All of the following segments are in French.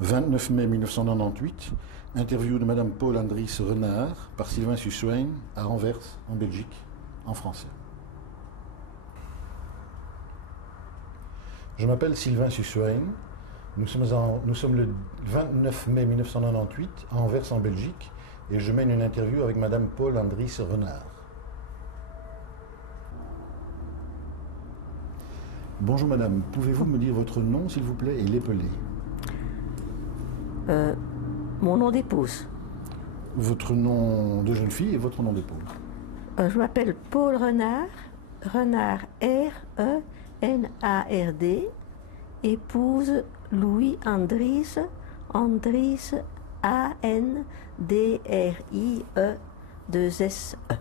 29 mai 1998, interview de Madame Paul Andries Renard par Sylvain Suswain à Anvers, en Belgique, en français. Je m'appelle Sylvain Suswain. Nous sommes le 29 mai 1998 à Anvers, en Belgique, et je mène une interview avec Madame Paul Andries Renard. Bonjour Madame, pouvez-vous me dire votre nom s'il vous plaît et l'épeler? Mon nom d'épouse. Votre nom de jeune fille et votre nom d'épouse? Je m'appelle Paul Renard, Renard R-E-N-A-R-D, épouse Louis Andries, Andries A-N-D-R-I-E-2-S-E.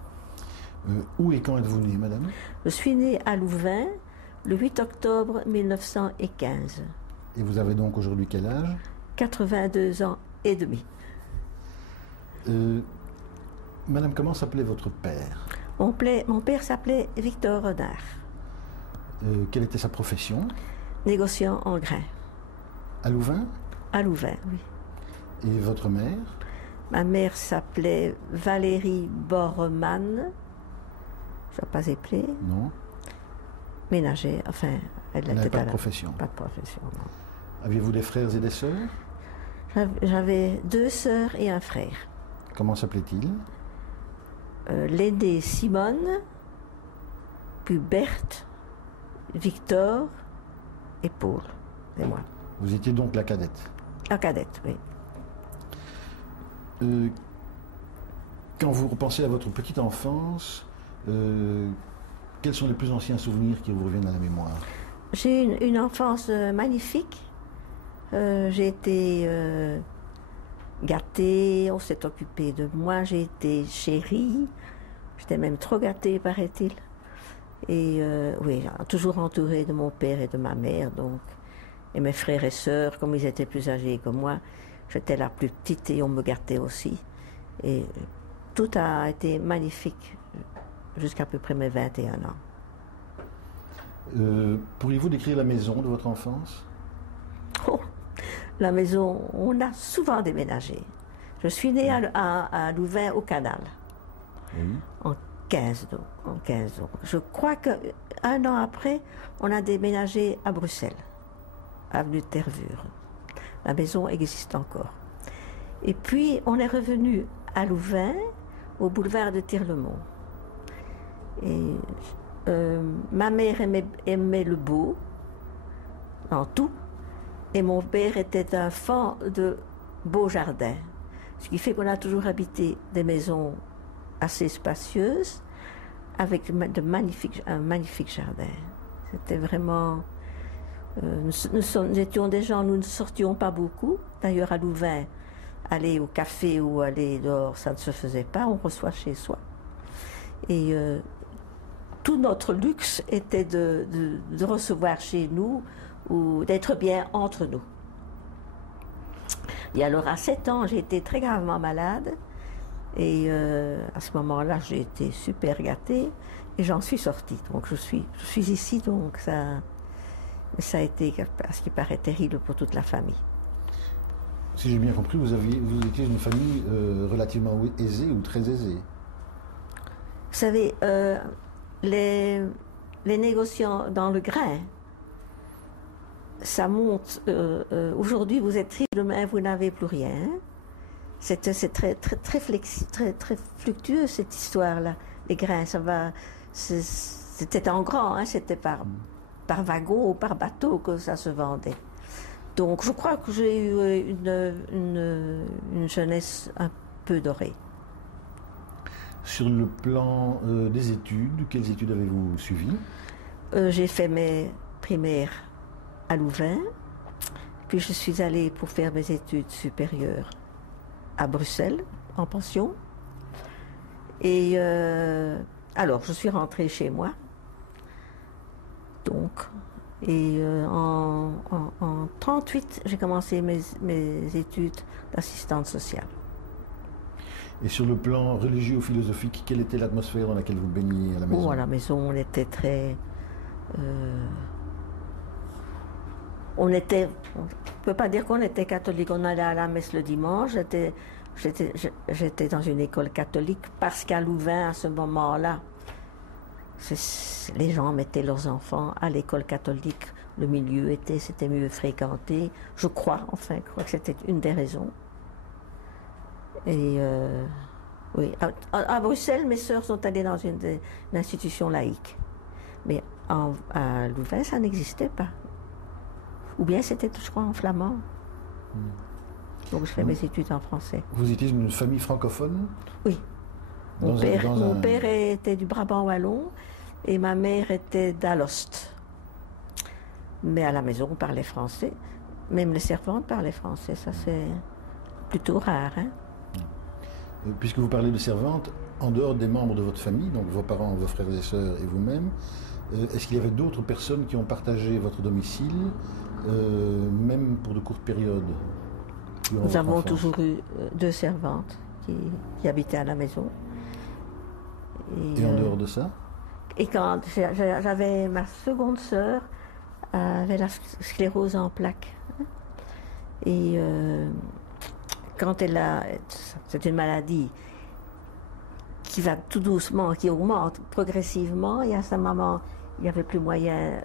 Où et quand êtes-vous née, madame? Je suis née à Louvain le 8 octobre 1915. Et vous avez donc aujourd'hui quel âge? 82 ans et demi. Madame, comment s'appelait votre père? Mon père s'appelait Victor Renard. Quelle était sa profession? Négociant en grains. À Louvain? À Louvain, oui. Et votre mère? Ma mère s'appelait Valérie Bormann. Je ne vais pas épeler. Non. Ménagère, enfin, elle n'avait n'était pas de profession. Pas de profession, non. Aviez-vous des frères et des sœurs? J'avais 2 sœurs et un frère. Comment s'appelait-il? L'aînée Simone, puis Berthe, Victor et Paul, et moi. Vous étiez donc la cadette? La cadette, oui. Quand vous repensez à votre petite enfance, quels sont les plus anciens souvenirs qui vous reviennent à la mémoire? J'ai eu une enfance magnifique. J'ai été gâtée, on s'est occupé de moi, j'ai été chérie. J'étais même trop gâtée, paraît-il. Et oui, toujours entourée de mon père et de ma mère, donc. Et mes frères et sœurs, comme ils étaient plus âgés que moi, j'étais la plus petite et on me gâtait aussi. Et tout a été magnifique jusqu'à peu près mes 21 ans. Pourriez-vous décrire la maison de votre enfance? Oh, la maison, on a souvent déménagé. Je suis née à Louvain au Canal. Oui. En 15 ans. Je crois qu'un an après, on a déménagé à Bruxelles, avenue de Tervure. La maison existe encore. Et puis, on est revenu à Louvain, au boulevard de Tirlemont. Et ma mère aimait le beau, en tout, et mon père était un fan de beaux jardins. Ce qui fait qu'on a toujours habité des maisons assez spacieuses, avec un magnifique jardin. C'était vraiment... nous étions des gens, nous ne sortions pas beaucoup. D'ailleurs, à Louvain, aller au café ou aller dehors, ça ne se faisait pas, on reçoit chez soi. Et tout notre luxe était de recevoir chez nous ou d'être bien entre nous. Et alors, à 7 ans, j'ai été très gravement malade. Et à ce moment-là, j'ai été super gâtée et j'en suis sortie. Donc, je suis ici, donc ça a été, à ce qui paraît, terrible pour toute la famille. Si j'ai bien compris, vous étiez une famille relativement aisée ou très aisée? Vous savez, les négociants dans le grain, ça monte. Aujourd'hui, vous êtes riche, demain, vous n'avez plus rien. C'est très fluctueux, cette histoire-là. Les grains, ça va. C'était en grand, hein, c'était par wagon ou par bateau que ça se vendait. Donc, je crois que j'ai eu une jeunesse un peu dorée. Sur le plan des études, quelles études avez-vous suivies? J'ai fait mes primaires à Louvain, puis je suis allée pour faire mes études supérieures à Bruxelles, en pension. Et alors, je suis rentrée chez moi. Donc, et en 1938, j'ai commencé mes études d'assistante sociale. Et sur le plan religieux ou philosophique, quelle était l'atmosphère dans laquelle vous baigniez à la maison? Oh, à la maison, on était très... peut pas dire qu'on était catholique. On allait à la messe le dimanche. J'étais dans une école catholique parce qu'à Louvain, à ce moment-là, les gens mettaient leurs enfants à l'école catholique. Le milieu c'était mieux fréquenté. Je crois que c'était une des raisons. Et oui, à Bruxelles, mes sœurs sont allées dans une institution laïque. Mais à Louvain, ça n'existait pas. Ou bien c'était, je crois, en flamand. Donc je fais mes études en français. Vous étiez une famille francophone? Oui. Mon père était du Brabant wallon et ma mère était d'Alost. Mais à la maison, on parlait français. Même les servantes parlaient français. Ça, c'est plutôt rare. Hein? Puisque vous parlez de servantes, en dehors des membres de votre famille, donc vos parents, vos frères et sœurs et vous-même, est-ce qu'il y avait d'autres personnes qui ont partagé votre domicile, même pour de courtes périodes? Nous avons toujours eu 2 servantes qui habitaient à la maison. Et en dehors de ça? Et quand j'avais ma seconde sœur, avait la sclérose en plaques. Et quand elle a... C'est une maladie qui va tout doucement, qui augmente progressivement, et à sa maman, il n'y avait plus moyen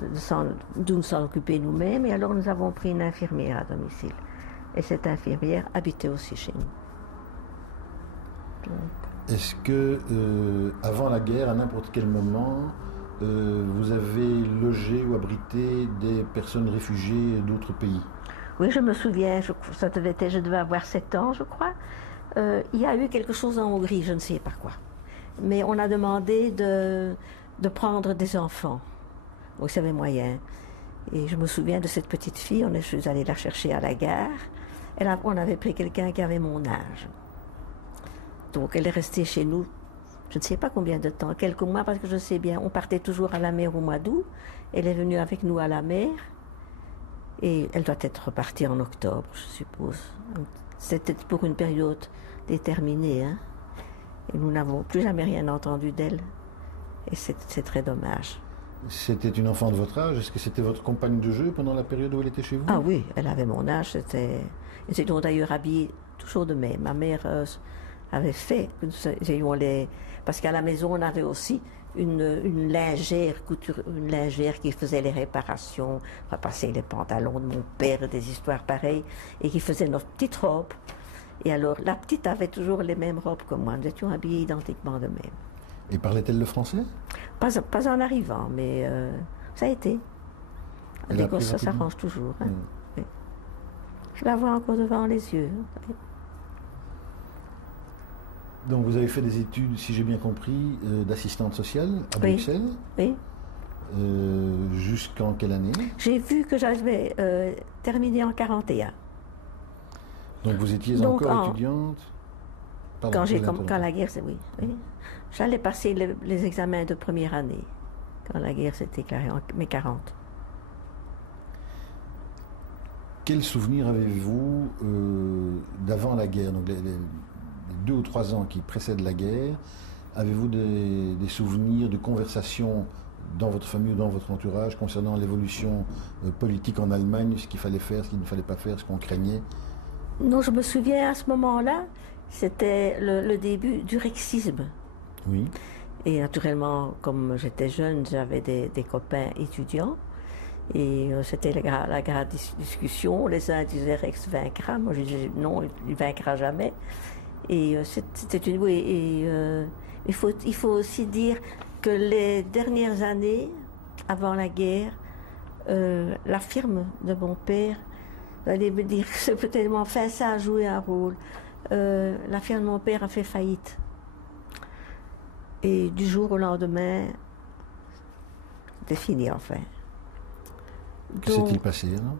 de nous s'en occuper nous-mêmes, et alors nous avons pris une infirmière à domicile. Et cette infirmière habitait aussi chez nous. Est-ce que, avant la guerre, à n'importe quel moment, vous avez logé ou abrité des personnes réfugiées d'autres pays? Oui, je me souviens, je devais avoir 7 ans, je crois. Il y a eu quelque chose en Hongrie, je ne sais pas quoi. Mais on a demandé de prendre des enfants. Donc, ça avait moyen. Et je me souviens de cette petite fille, je suis allée la chercher à la gare. On avait pris quelqu'un qui avait mon âge. Donc, elle est restée chez nous, je ne sais pas combien de temps, quelques mois, parce que je sais bien, on partait toujours à la mer au mois d'août. Elle est venue avec nous à la mer. Et elle doit être repartie en octobre, je suppose. C'était pour une période déterminée. Hein? Et nous n'avons plus jamais rien entendu d'elle. Et c'est très dommage. C'était une enfant de votre âge? Est-ce que c'était votre compagne de jeu pendant la période où elle était chez vous? Ah oui, elle avait mon âge. Ils étaient d'ailleurs habillés toujours de même. Ma mère avait fait que nous ayons parce qu'à la maison, on avait aussi une lingère qui faisait les réparations, repasser les pantalons de mon père, des histoires pareilles, et qui faisait notre petite robe. Et alors, la petite avait toujours les mêmes robes que moi. Nous étions habillés identiquement de même. Et parlait-elle le français? Pas en arrivant, mais ça a été. Des gosses, ça s'arrange toujours. Hein? Oui. Je la vois encore devant les yeux. Oui. Donc vous avez fait des études, si j'ai bien compris, d'assistante sociale à Bruxelles. Oui. Jusqu'en quelle année? J'ai vu que j'avais terminé en 41. Donc vous étiez encore étudiante? Pardon, quand la guerre, oui. J'allais passer les examens de première année, quand la guerre s'est déclarée en mai 40. Quel souvenir avez-vous d'avant la guerre, donc les 2 ou 3 ans qui précèdent la guerre? Avez-vous des souvenirs de conversations dans votre famille ou dans votre entourage concernant l'évolution politique en Allemagne, ce qu'il fallait faire, ce qu'il ne fallait pas faire, ce qu'on craignait? Non, je me souviens à ce moment-là, c'était le début du rexisme. Oui. Et naturellement, comme j'étais jeune, j'avais des copains étudiants. Et c'était la grande discussion. Les uns disaient Rex vaincra. Moi, je disais non, il ne vaincra jamais. Et c'était une... Oui, et il faut aussi dire que les dernières années, avant la guerre, la firme de mon père, allez me dire que c'est peut-être enfin ça a joué un rôle. La firme de mon père a fait faillite. Et du jour au lendemain, c'était fini enfin. Que s'est-il passé alors?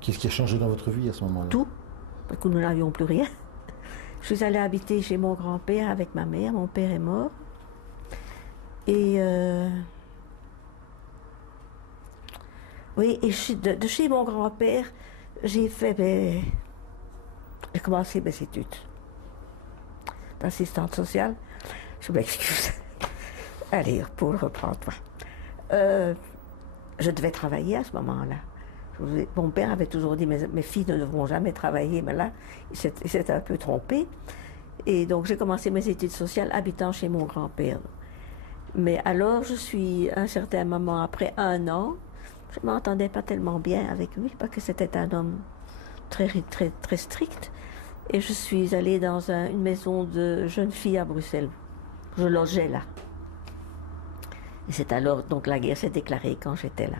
Qu'est-ce qui a changé dans votre vie à ce moment-là? Tout, parce que nous n'avions plus rien. Je suis allée habiter chez mon grand-père avec ma mère. Mon père est mort. Et oui, et de chez mon grand-père, j'ai commencé mes études d'assistante sociale. Je m'excuse. Allez, pour reprendre. je devais travailler à ce moment-là. Mon père avait toujours dit, mes filles ne devront jamais travailler, mais là, il s'était un peu trompé. Et donc, j'ai commencé mes études sociales habitant chez mon grand-père. Mais alors, je suis, un certain moment, après 1 an, je ne m'entendais pas tellement bien avec lui, parce que c'était un homme très, très, très strict. Et je suis allée dans une maison de jeunes filles à Bruxelles. Je logeais là. Et c'est alors, donc la guerre s'est déclarée quand j'étais là.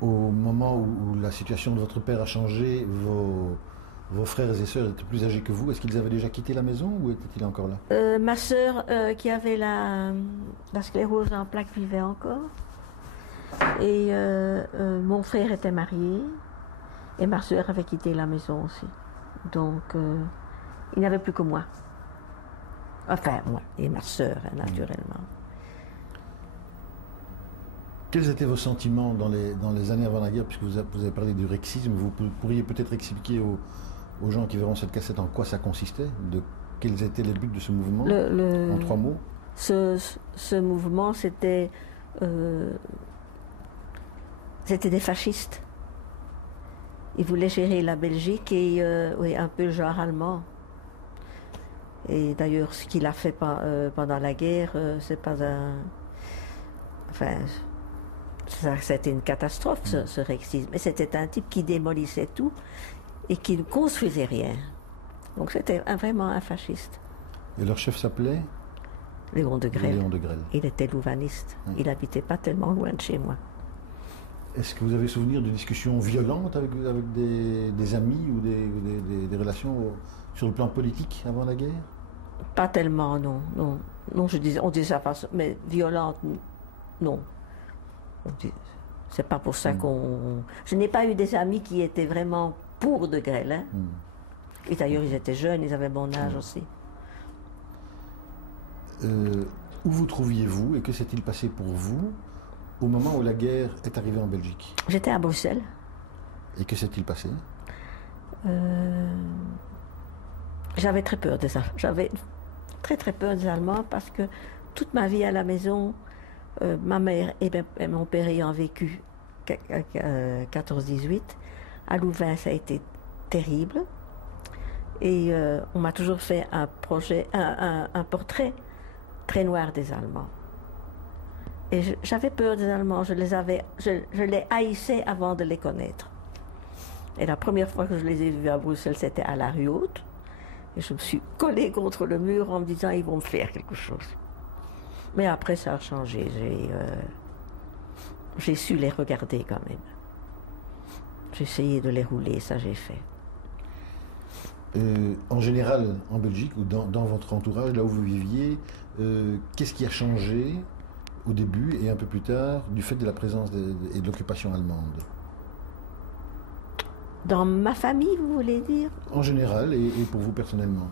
Au moment où la situation de votre père a changé, vos frères et sœurs étaient plus âgés que vous. Est-ce qu'ils avaient déjà quitté la maison ou étaient-ils encore là? Ma sœur, qui avait la sclérose en plaques, vivait encore. Et mon frère était marié. Et ma sœur avait quitté la maison aussi. Donc, il n'y avait plus que moi. Enfin, moi et ma sœur, naturellement. Quels étaient vos sentiments dans les années avant la guerre, puisque vous avez parlé du rexisme, vous pourriez peut-être expliquer aux gens qui verront cette cassette en quoi ça consistait, quels étaient les buts de ce mouvement, en 3 mots? Ce mouvement, c'était des fascistes. Ils voulaient gérer la Belgique et oui, un peu le genre allemand. Et d'ailleurs, ce qu'il a fait pendant la guerre, c'est pas un... Enfin... C'était une catastrophe, ce rexisme. Mais c'était un type qui démolissait tout et qui ne construisait rien. Donc c'était vraiment un fasciste. Et leur chef s'appelait Léon de Grelle. Léon de Grelle. Il était louvaniste. Oui. Il n'habitait pas tellement loin de chez moi. Est-ce que vous avez souvenir de discussions violentes avec des amis ou des relations sur le plan politique avant la guerre? Pas tellement, non. Non, on disait ça, mais violente, non. C'est pas pour ça qu'on... Je n'ai pas eu des amis qui étaient vraiment pour de Grelle. Hein. Et d'ailleurs, ils étaient jeunes, ils avaient mon âge aussi. Où vous trouviez-vous et que s'est-il passé pour vous au moment où la guerre est arrivée en Belgique? J'étais à Bruxelles. Et que s'est-il passé? J'avais très peur des Allemands. J'avais très très peur des Allemands parce que toute ma vie à la maison... ma mère et mon père ayant vécu 14-18, à Louvain, ça a été terrible. Et on m'a toujours fait un portrait très noir des Allemands. Et j'avais peur des Allemands, je les haïssais avant de les connaître. Et la première fois que je les ai vus à Bruxelles, c'était à la rue Haute. Et je me suis collée contre le mur en me disant, ils vont me faire quelque chose. Mais après, ça a changé. J'ai su les regarder quand même. J'ai essayé de les rouler, ça j'ai fait. En général, en Belgique ou dans votre entourage, là où vous viviez, qu'est-ce qui a changé au début et un peu plus tard du fait de la présence et de l'occupation allemande? Dans ma famille, vous voulez dire? En général et pour vous personnellement.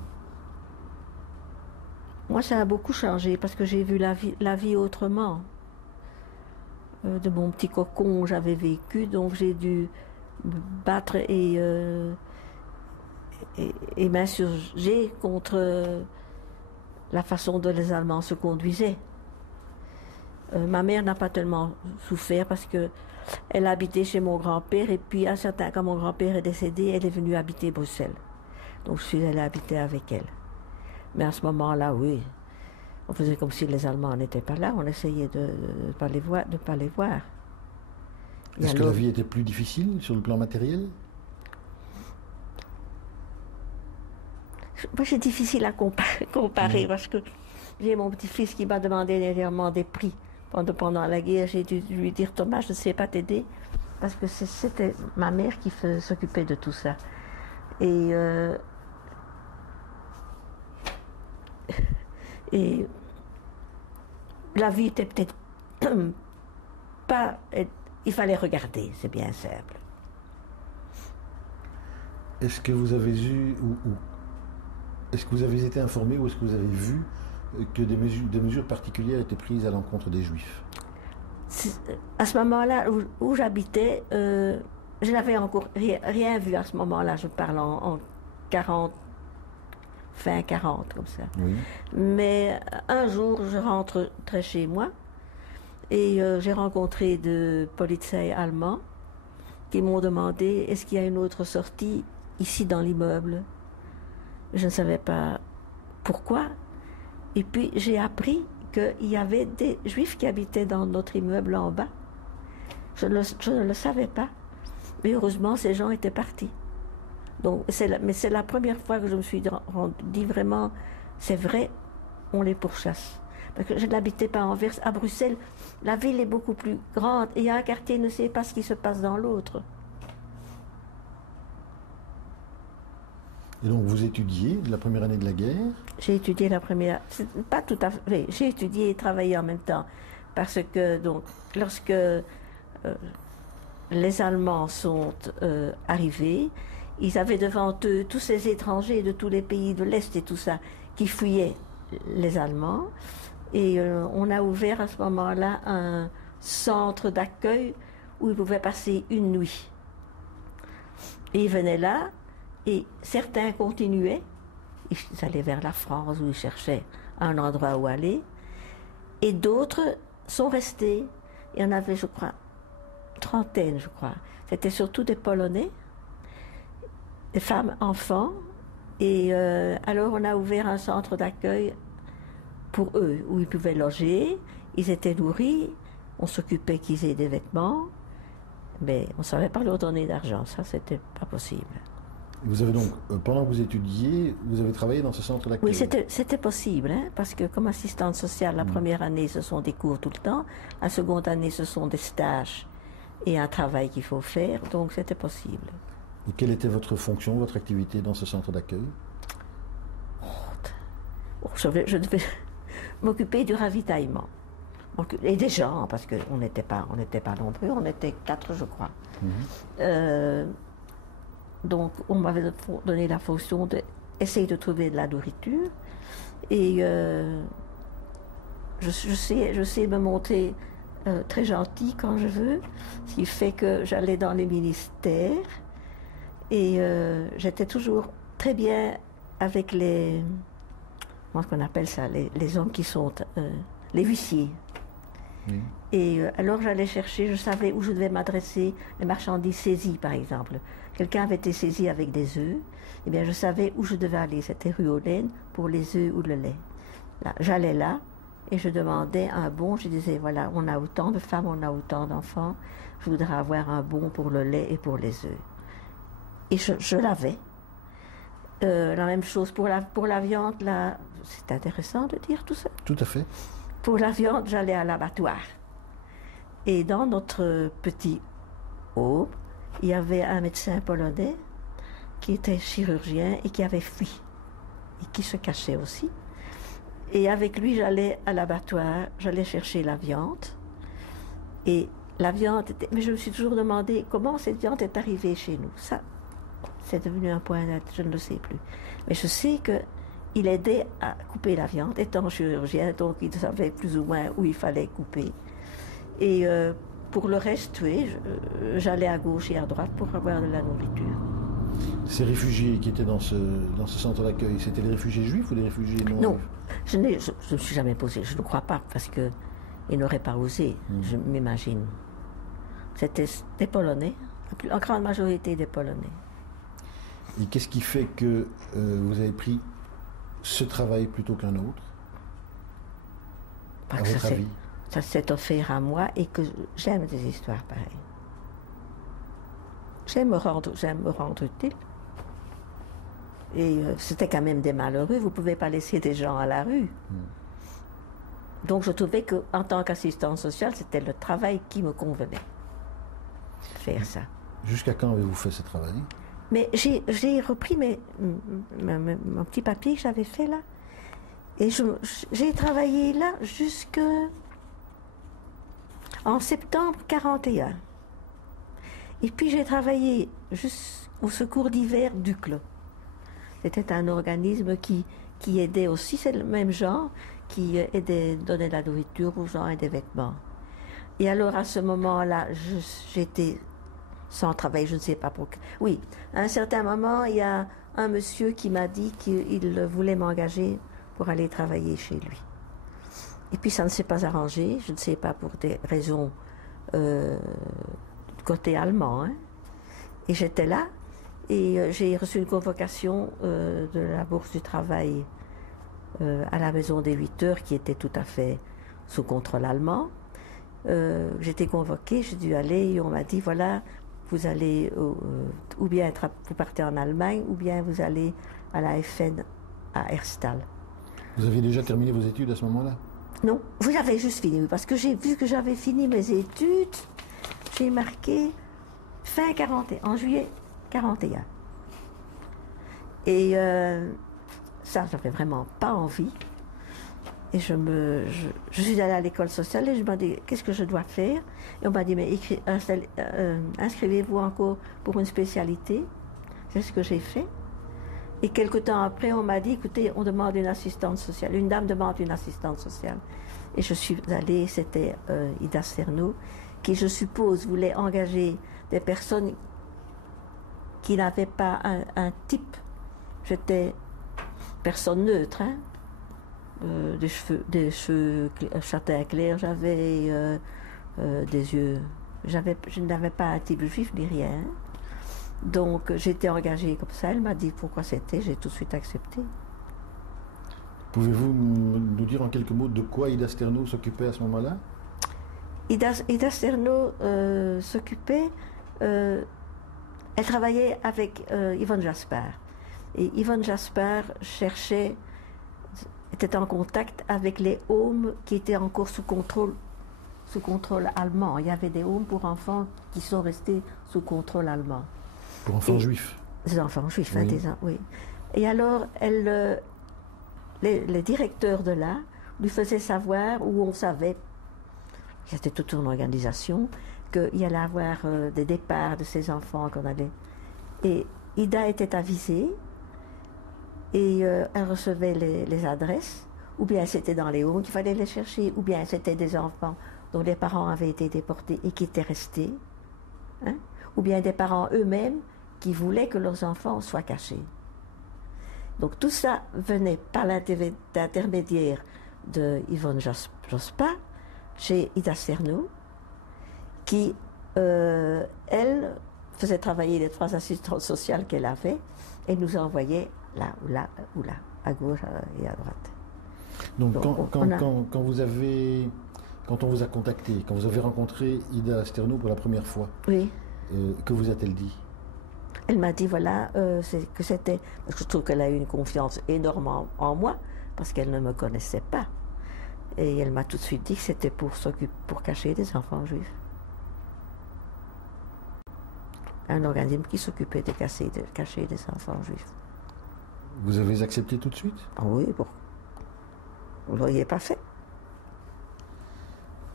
Moi, ça a beaucoup changé parce que j'ai vu la vie autrement. De mon petit cocon où j'avais vécu, donc j'ai dû me battre et m'insurger contre la façon dont les Allemands se conduisaient. Ma mère n'a pas tellement souffert parce que elle habitait chez mon grand-père et puis quand mon grand-père est décédé, elle est venue habiter Bruxelles. Donc je suis allée habiter avec elle. Mais à ce moment-là, oui, on faisait comme si les Allemands n'étaient pas là, on essayait de ne pas les voir. Est-ce que la vie était plus difficile sur le plan matériel? Moi, c'est difficile à comparer parce que j'ai mon petit-fils qui m'a demandé dernièrement des prix pendant la guerre. J'ai dû lui dire, Thomas, je ne sais pas t'aider parce que c'était ma mère qui s'occupait de tout ça. Et la vie était peut-être pas... Il fallait regarder, c'est bien simple. Est-ce que vous avez eu, est-ce que vous avez été informé ou est-ce que vous avez vu que des mesures particulières étaient prises à l'encontre des Juifs? À ce moment-là où j'habitais, je n'avais encore rien vu à ce moment-là. Je parle en 40, fin 40, comme ça. Oui. Mais un jour, je rentre chez moi Et j'ai rencontré de policiers allemands qui m'ont demandé est-ce qu'il y a une autre sortie ici dans l'immeuble. Je ne savais pas pourquoi. Et puis j'ai appris qu'il y avait des juifs qui habitaient dans notre immeuble en bas. Je ne le savais pas. Mais heureusement, ces gens étaient partis. Donc, mais c'est la première fois que je me suis dit vraiment, c'est vrai, on les pourchasse. Parce que je n'habitais pas à Anvers. À Bruxelles, la ville est beaucoup plus grande et un quartier ne sait pas ce qui se passe dans l'autre. Et donc vous étudiez la première année de la guerre? J'ai étudié la première, pas tout à fait, j'ai étudié et travaillé en même temps. Parce que donc, lorsque les Allemands sont arrivés, ils avaient devant eux tous ces étrangers de tous les pays de l'Est et tout ça, qui fuyaient les Allemands. Et on a ouvert à ce moment-là un centre d'accueil où ils pouvaient passer une nuit. Et ils venaient là, et certains continuaient. Ils allaient vers la France, où ils cherchaient un endroit où aller. Et d'autres sont restés. Il y en avait, je crois, une trentaine, je crois. C'était surtout des Polonais, des femmes, enfants. Et alors on a ouvert un centre d'accueil pour eux, où ils pouvaient loger. Ils étaient nourris, on s'occupait qu'ils aient des vêtements, mais on ne savait pas leur donner d'argent, ça c'était pas possible. Vous avez donc, pendant que vous étudiez, vous avez travaillé dans ce centre d'accueil? Oui, c'était possible, hein, parce que comme assistante sociale, la première année, ce sont des cours tout le temps, la seconde année, ce sont des stages et un travail qu'il faut faire, donc c'était possible. Et quelle était votre fonction, votre activité dans ce centre d'accueil? Je devais m'occuper du ravitaillement. Et des gens, parce qu'on n'était pas nombreux, on était 4, je crois. Donc, on m'avait donné la fonction d'essayer de trouver de la nourriture. Et je sais me montrer très gentil quand je veux, ce qui fait que j'allais dans les ministères. Et j'étais toujours très bien avec les... Comment est-ce qu'on appelle ça? Les hommes qui sont... les huissiers. Oui. Et alors j'allais chercher, je savais où je devais m'adresser, les marchandises saisies par exemple. Quelqu'un avait été saisi avec des œufs, eh bien je savais où je devais aller, c'était rue Hollen pour les œufs ou le lait. Là, j'allais là et je demandais un bon, je disais voilà, on a autant de femmes, on a autant d'enfants, je voudrais avoir un bon pour le lait et pour les œufs. Et je l'avais. La même chose pour la viande, là, c'est intéressant de dire tout ça. Tout à fait. Pour la viande, j'allais à l'abattoir. Et dans notre petit home, il y avait un médecin polonais qui était chirurgien et qui avait fui. Et qui se cachait aussi. Et avec lui, j'allais à l'abattoir, j'allais chercher la viande. Et la viande était... Mais je me suis toujours demandé comment cette viande est arrivée chez nous. Ça, c'est devenu un point net, je ne le sais plus. Mais je sais que il aidait à couper la viande, étant chirurgien, donc il savait plus ou moins où il fallait couper. Et pour le reste, oui, j'allais à gauche et à droite pour avoir de la nourriture. Ces réfugiés qui étaient dans ce centre d'accueil, c'était les réfugiés juifs ou les réfugiés non? Non, je ne me suis jamais posé, je ne crois pas, parce qu'ils n'auraient pas osé, je m'imagine. C'était des Polonais, la grande majorité des Polonais. Et qu'est-ce qui fait que vous avez pris ce travail plutôt qu'un autre, à votre avis? Ça s'est offert à moi et que j'aime des histoires pareilles. J'aime me rendre utile. Et c'était quand même des malheureux, vous ne pouvez pas laisser des gens à la rue. Donc je trouvais qu'en tant qu'assistante sociale, c'était le travail qui me convenait. Faire ça. Jusqu'à quand avez-vous fait ce travail? Mais j'ai repris mon petit papier que j'avais fait là. Et j'ai travaillé là jusqu'en septembre 1941. Et puis j'ai travaillé au secours d'hiver d'Uccle. C'était un organisme qui aidait aussi, c'est le même genre, qui aidait, donnait de la nourriture aux gens et des vêtements. Et alors à ce moment-là, j'étais sans travail, je ne sais pas pourquoi. Oui, à un certain moment, il y a un monsieur qui m'a dit qu'il voulait m'engager pour aller travailler chez lui. Et puis ça ne s'est pas arrangé, je ne sais pas pour des raisons côté allemand. Hein. Et j'étais là, et j'ai reçu une convocation de la Bourse du Travail à la maison des 8 heures, qui était tout à fait sous contrôle allemand. J'étais convoquée, j'ai dû aller, et on m'a dit, voilà, vous allez, ou bien vous partez en Allemagne, ou bien vous allez à la FN à Herstal. Vous aviez déjà terminé vos études à ce moment-là? Non, vous avez juste fini, parce que j'ai vu que j'avais fini mes études, j'ai marqué fin 41, en juillet 41. Et ça, j'avais vraiment pas envie. Et je suis allée à l'école sociale et je me dis, qu'est-ce que je dois faire? Et on m'a dit, mais inscrivez-vous encore pour une spécialité. C'est ce que j'ai fait. Et quelque temps après, on m'a dit, écoutez, on demande une assistante sociale. Une dame demande une assistante sociale. Et je suis allée, c'était Ida Sterno, qui, je suppose, voulait engager des personnes qui n'avaient pas un type. J'étais personne neutre, hein. Des cheveux châtain clair, j'avais des yeux. Je n'avais pas un type juif ni rien. Donc j'étais engagée comme ça. Elle m'a dit pourquoi c'était. J'ai tout de suite accepté. Pouvez-vous nous dire en quelques mots de quoi Ida Sterno s'occupait à ce moment-là? Ida Sterno s'occupait. Elle travaillait avec Yvonne Jaspard. Et Yvonne Jaspard était en contact avec les homes qui étaient encore sous contrôle allemand. Il y avait des homes pour enfants qui sont restés sous contrôle allemand. Pour enfants juifs? Des enfants juifs, oui. Oui. Et alors, les directeurs de là lui faisaient savoir, où on savait, c'était toute une organisation, qu'il y allait avoir des départs de ces enfants qu'on allait. Et Ida était avisée. Et elle recevait les adresses, ou bien c'était dans les homes qu'il fallait les chercher, ou bien c'était des enfants dont les parents avaient été déportés et qui étaient restés, hein, ou bien des parents eux-mêmes qui voulaient que leurs enfants soient cachés. Donc tout ça venait par l'intermédiaire de Yvonne Jospin, chez Ida Sterno, qui, elle, faisait travailler les 3 assistantes sociales qu'elle avait et nous envoyait là ou là ou là, à gauche et à droite. Donc quand on vous a contacté, quand vous avez rencontré Ida Sterno pour la première fois, oui. Que vous a-t-elle dit? Elle m'a dit voilà, que c'était, parce que je trouve qu'elle a eu une confiance énorme en moi, parce qu'elle ne me connaissait pas. Et elle m'a tout de suite dit que c'était pour cacher des enfants juifs. Un organisme qui s'occupait de cacher des enfants juifs. Vous avez accepté tout de suite? Ah oui, bon. Vous ne l'auriez pas fait.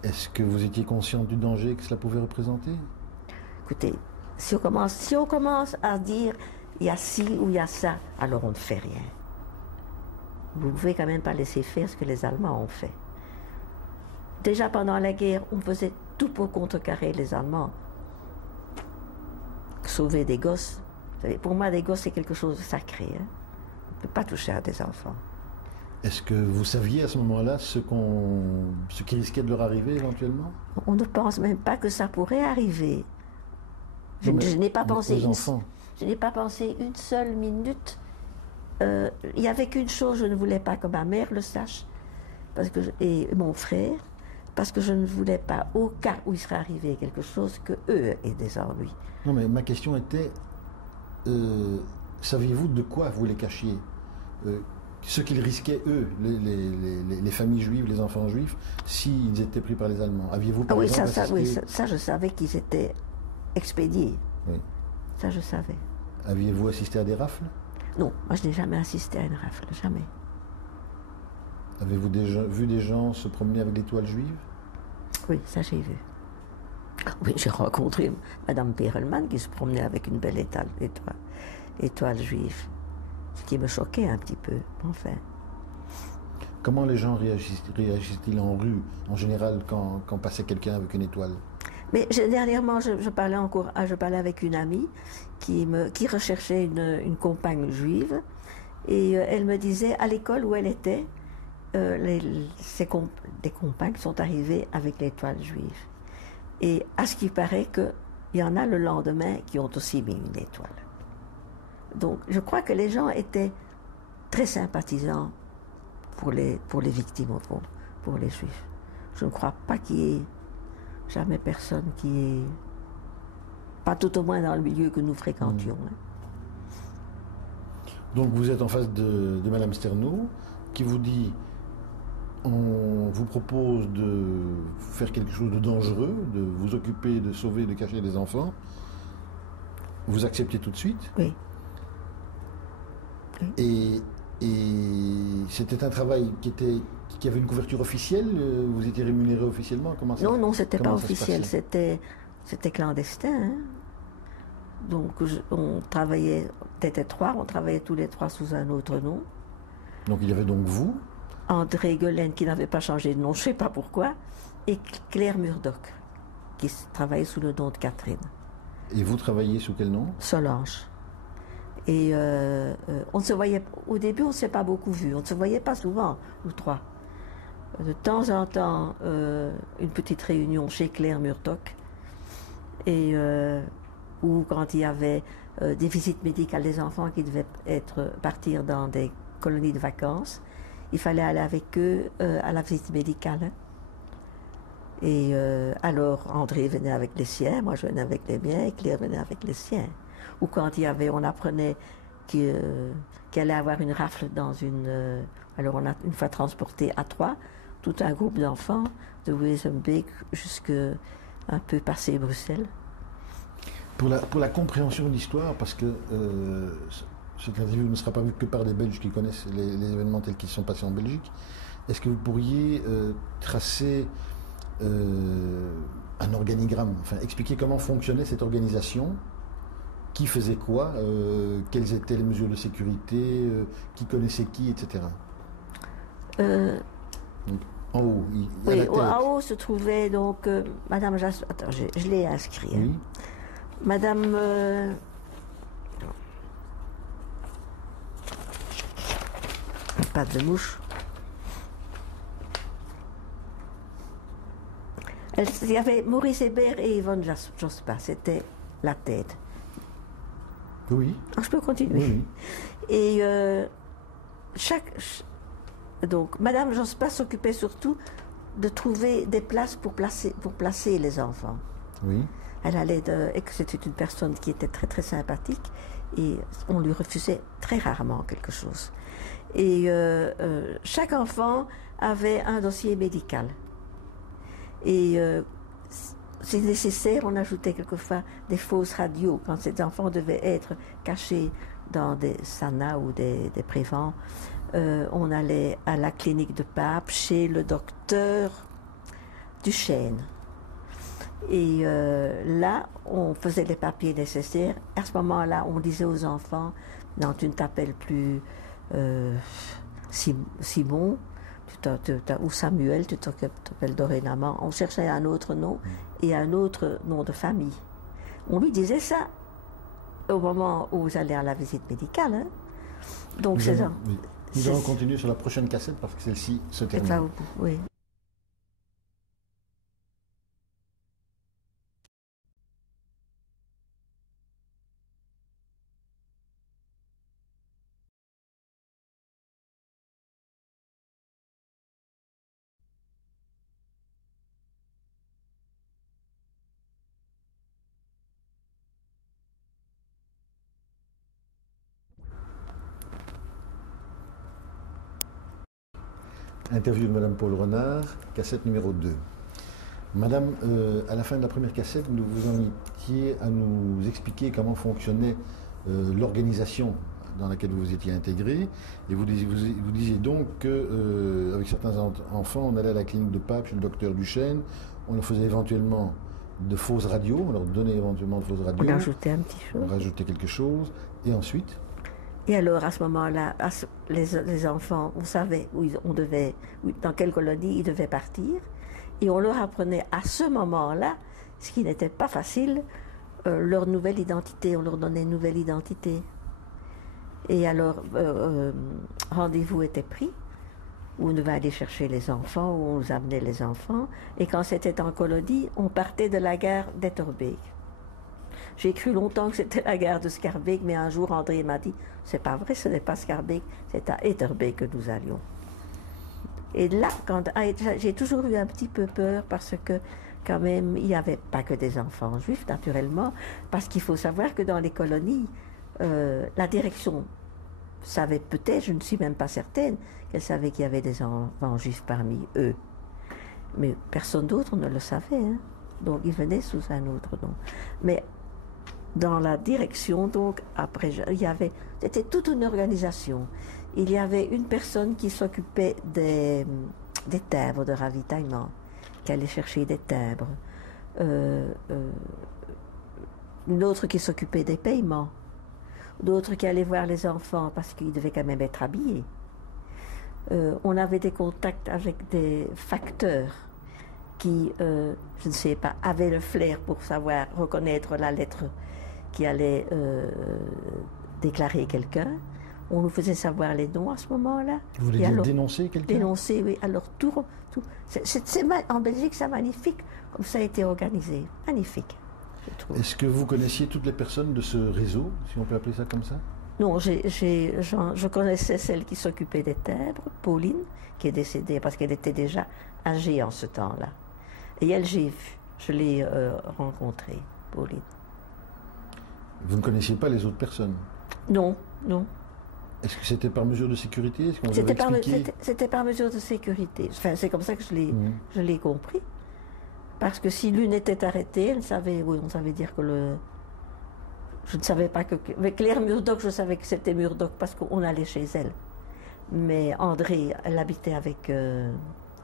Est-ce que vous étiez conscient du danger que cela pouvait représenter? Écoutez, si on commence à dire il y a ci ou il y a ça, alors on ne fait rien. Vous ne pouvez quand même pas laisser faire ce que les Allemands ont fait. Déjà pendant la guerre, on faisait tout pour contrecarrer les Allemands. Sauver des gosses. Vous savez, pour moi, des gosses, c'est quelque chose de sacré. Hein. On ne peut pas toucher à des enfants. Est-ce que vous saviez à ce moment-là ce qui risquait de leur arriver éventuellement? On ne pense même pas que ça pourrait arriver. Je n'ai pas pensé une seule minute. Il n'y avait qu'une chose, je ne voulais pas que ma mère le sache, et mon frère, parce que je ne voulais pas, au cas où il serait arrivé quelque chose, que eux aient des ennuis. Non, mais ma question était, saviez-vous de quoi vous les cachiez? Ce qu'ils risquaient, eux, les familles juives, les enfants juifs, s'ils étaient pris par les Allemands. Aviez-vous par exemple ça, je savais qu'ils étaient expédiés. Oui. Ça, je savais. Aviez-vous assisté à des rafles? Non, moi je n'ai jamais assisté à une rafle, jamais. Avez-vous déjà vu des gens se promener avec des toiles juives? Oui, ça j'ai vu. Oui, j'ai rencontré Madame Perelman qui se promenait avec une belle étoile juive. Ce qui me choquait un petit peu, enfin. Comment les gens réagissent-ils en rue, en général, quand passait quelqu'un avec une étoile? Mais dernièrement, je parlais avec une amie qui recherchait une compagne juive, et elle me disait, à l'école où elle était, des compagnes sont arrivées avec l'étoile juive. Et à ce qui paraît qu'il y en a le lendemain qui ont aussi mis une étoile. Donc je crois que les gens étaient très sympathisants pour les victimes, au fond, pour les juifs. Je ne crois pas qu'il y ait jamais personne qui est, pas tout au moins dans le milieu que nous fréquentions. Donc vous êtes en face de Madame Sternot, qui vous dit: on vous propose de faire quelque chose de dangereux, de vous occuper, de sauver, de cacher des enfants. Vous acceptez tout de suite? Oui. Et c'était un travail qui avait une couverture officielle? Vous étiez rémunéré officiellement? Non, c'était pas officiel, c'était clandestin. Hein. Donc on travaillait, on était trois, on travaillait tous les trois sous un autre nom. Donc il y avait donc vous, André Guelaine, qui n'avait pas changé de nom, je ne sais pas pourquoi, et Claire Murdoch, qui travaillait sous le nom de Catherine. Et vous travailliez sous quel nom? Solange. Et on se voyait, au début, on ne s'est pas beaucoup vus, on ne se voyait pas souvent, nous trois. De temps en temps, une petite réunion chez Claire Murdoch, et ou quand il y avait des visites médicales des enfants qui devaient partir dans des colonies de vacances, il fallait aller avec eux à la visite médicale. Hein. Et alors André venait avec les siens, moi je venais avec les miens, et Claire venait avec les siens. Ou quand on apprenait qu'il allait avoir une rafle dans une... alors on a une fois transporté à trois, tout un groupe d'enfants, de Wezenbeek jusque un peu passé Bruxelles. Pour la compréhension de l'histoire, parce que cette interview ne sera pas vue que par des Belges qui connaissent les événements tels qu'ils sont passés en Belgique, est-ce que vous pourriez tracer un organigramme, enfin expliquer comment fonctionnait cette organisation, qui faisait quoi, quelles étaient les mesures de sécurité, qui connaissait qui, etc. Donc, en haut, oui, en haut se trouvait donc Madame Jaspers. Attends, je l'ai inscrit. Oui. Hein. Madame. Pas de mouche. Il y avait Maurice Hébert et Yvonne Jospin, c'était la tête. Oui. Alors, je peux continuer. Oui. Et donc, Madame Jospin s'occupait surtout de trouver des places pour placer les enfants. Oui. Elle allait et que c'était une personne qui était très très sympathique et on lui refusait très rarement quelque chose. Et chaque enfant avait un dossier médical. Et c'est nécessaire, on ajoutait quelquefois des fausses radios quand ces enfants devaient être cachés dans des sanas ou des prévents. On allait à la clinique de Pape chez le docteur Duchesne. Et là, on faisait les papiers nécessaires. À ce moment-là, on disait aux enfants, non, tu ne t'appelles plus Simon ou Samuel, tu t'appelles dorénavant. On cherchait un autre nom et un autre nom de famille. On lui disait ça au moment où vous allez à la visite médicale. Hein. Donc nous allons continuer sur la prochaine cassette parce que celle-ci se termine. Oui. Interview de Madame Paul Renard, cassette numéro 2. Madame, à la fin de la première cassette, vous vous invitiez à nous expliquer comment fonctionnait l'organisation dans laquelle vous étiez intégré. Et vous disiez donc qu'avec certains enfants, on allait à la clinique de Pape, chez le docteur Duchesne, on leur faisait éventuellement de fausses radios, on leur donnait éventuellement de fausses radios. On ajoutait un petit chose. On rajoutait quelque chose. Et ensuite? Et alors, à ce moment-là, les enfants, on savait dans quelle colonie ils devaient partir. Et on leur apprenait à ce moment-là, ce qui n'était pas facile, leur nouvelle identité. On leur donnait une nouvelle identité. Et alors, rendez-vous était pris où on devait aller chercher les enfants, où on nous amenait les enfants. Et quand c'était en colonie, on partait de la gare d'Etterbeek. J'ai cru longtemps que c'était la gare de Schaerbeek, mais un jour André m'a dit, c'est pas vrai, ce n'est pas Schaerbeek, c'est à Etterbeek que nous allions. Et là, j'ai toujours eu un petit peu peur parce que quand même, il n'y avait pas que des enfants juifs, naturellement, parce qu'il faut savoir que dans les colonies, la direction savait peut-être, je ne suis même pas certaine, qu'elle savait qu'il y avait des enfants juifs parmi eux. Mais personne d'autre ne le savait, hein. Donc ils venaient sous un autre nom. Mais dans la direction, donc, après, c'était toute une organisation. Il y avait une personne qui s'occupait des timbres de ravitaillement, qui allait chercher des timbres. Une autre qui s'occupait des paiements. D'autres qui allaient voir les enfants parce qu'ils devaient quand même être habillés. On avait des contacts avec des facteurs qui, je ne sais pas, avaient le flair pour savoir reconnaître la lettre qui allait déclarer quelqu'un. On nous faisait savoir les noms à ce moment-là. Vous voulez dire dénoncer quelqu'un? Dénoncer, oui. Alors tout. En Belgique, c'est magnifique comme ça a été organisé. Magnifique, je trouve. Est-ce que vous connaissiez toutes les personnes de ce réseau, si on peut appeler ça comme ça? Non, je connaissais celle qui s'occupait des timbres, Pauline, qui est décédée parce qu'elle était déjà âgée en ce temps-là. Et elle, j'ai vu, je l'ai rencontrée, Pauline. Vous ne connaissiez pas les autres personnes? Non, non. Est-ce que c'était par mesure de sécurité? Est-ce qu'on vous C'était avait expliqué? c'était par mesure de sécurité. Enfin, c'est comme ça que je l'ai compris. Parce que si l'une était arrêtée, elle savait, oui, on savait dire que je ne savais pas que... Avec Claire Murdoch, je savais que c'était Murdoch parce qu'on allait chez elle. Mais André, elle habitait avec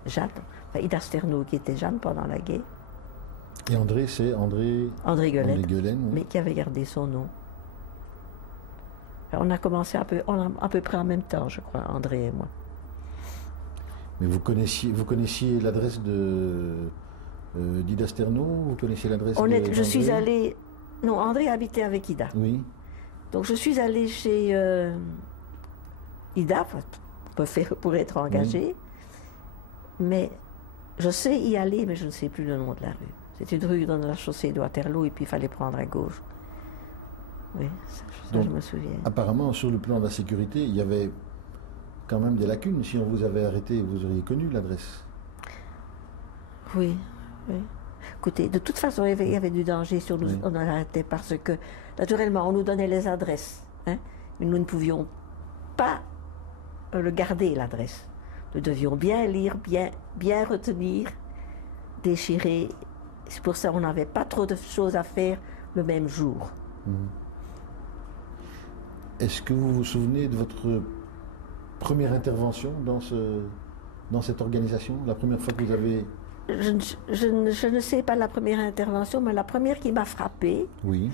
Jeanne, enfin, Ida Sterno, qui était Jeanne pendant la guerre. Et André, c'est André Guelen, oui. Mais qui avait gardé son nom. On a commencé à peu près en même temps, je crois, André et moi. Mais vous connaissiez l'adresse d'Ida Sterno? Vous connaissiez l'adresse Je suis allée... Non, André habitait avec Ida. Oui. Donc je suis allée chez Ida pour être engagée. Oui. Mais je sais y aller, mais je ne sais plus le nom de la rue. C'est une rue dans la chaussée de Waterloo et puis il fallait prendre à gauche. Oui, ça donc, je me souviens. Apparemment, sur le plan de la sécurité, il y avait quand même des lacunes. Si on vous avait arrêté, vous auriez connu l'adresse. Oui, oui. Écoutez, de toute façon, il y avait du danger sur nous. Oui. On arrêtait parce que, naturellement, on nous donnait les adresses. Hein, mais nous ne pouvions pas le garder, l'adresse. Nous devions bien lire, bien retenir, déchirer. C'est pour ça qu'on n'avait pas trop de choses à faire le même jour. Est-ce que vous vous souvenez de votre première intervention dans cette organisation? La première fois que vous avez... Je ne sais pas la première intervention, mais la première qui m'a frappée, oui.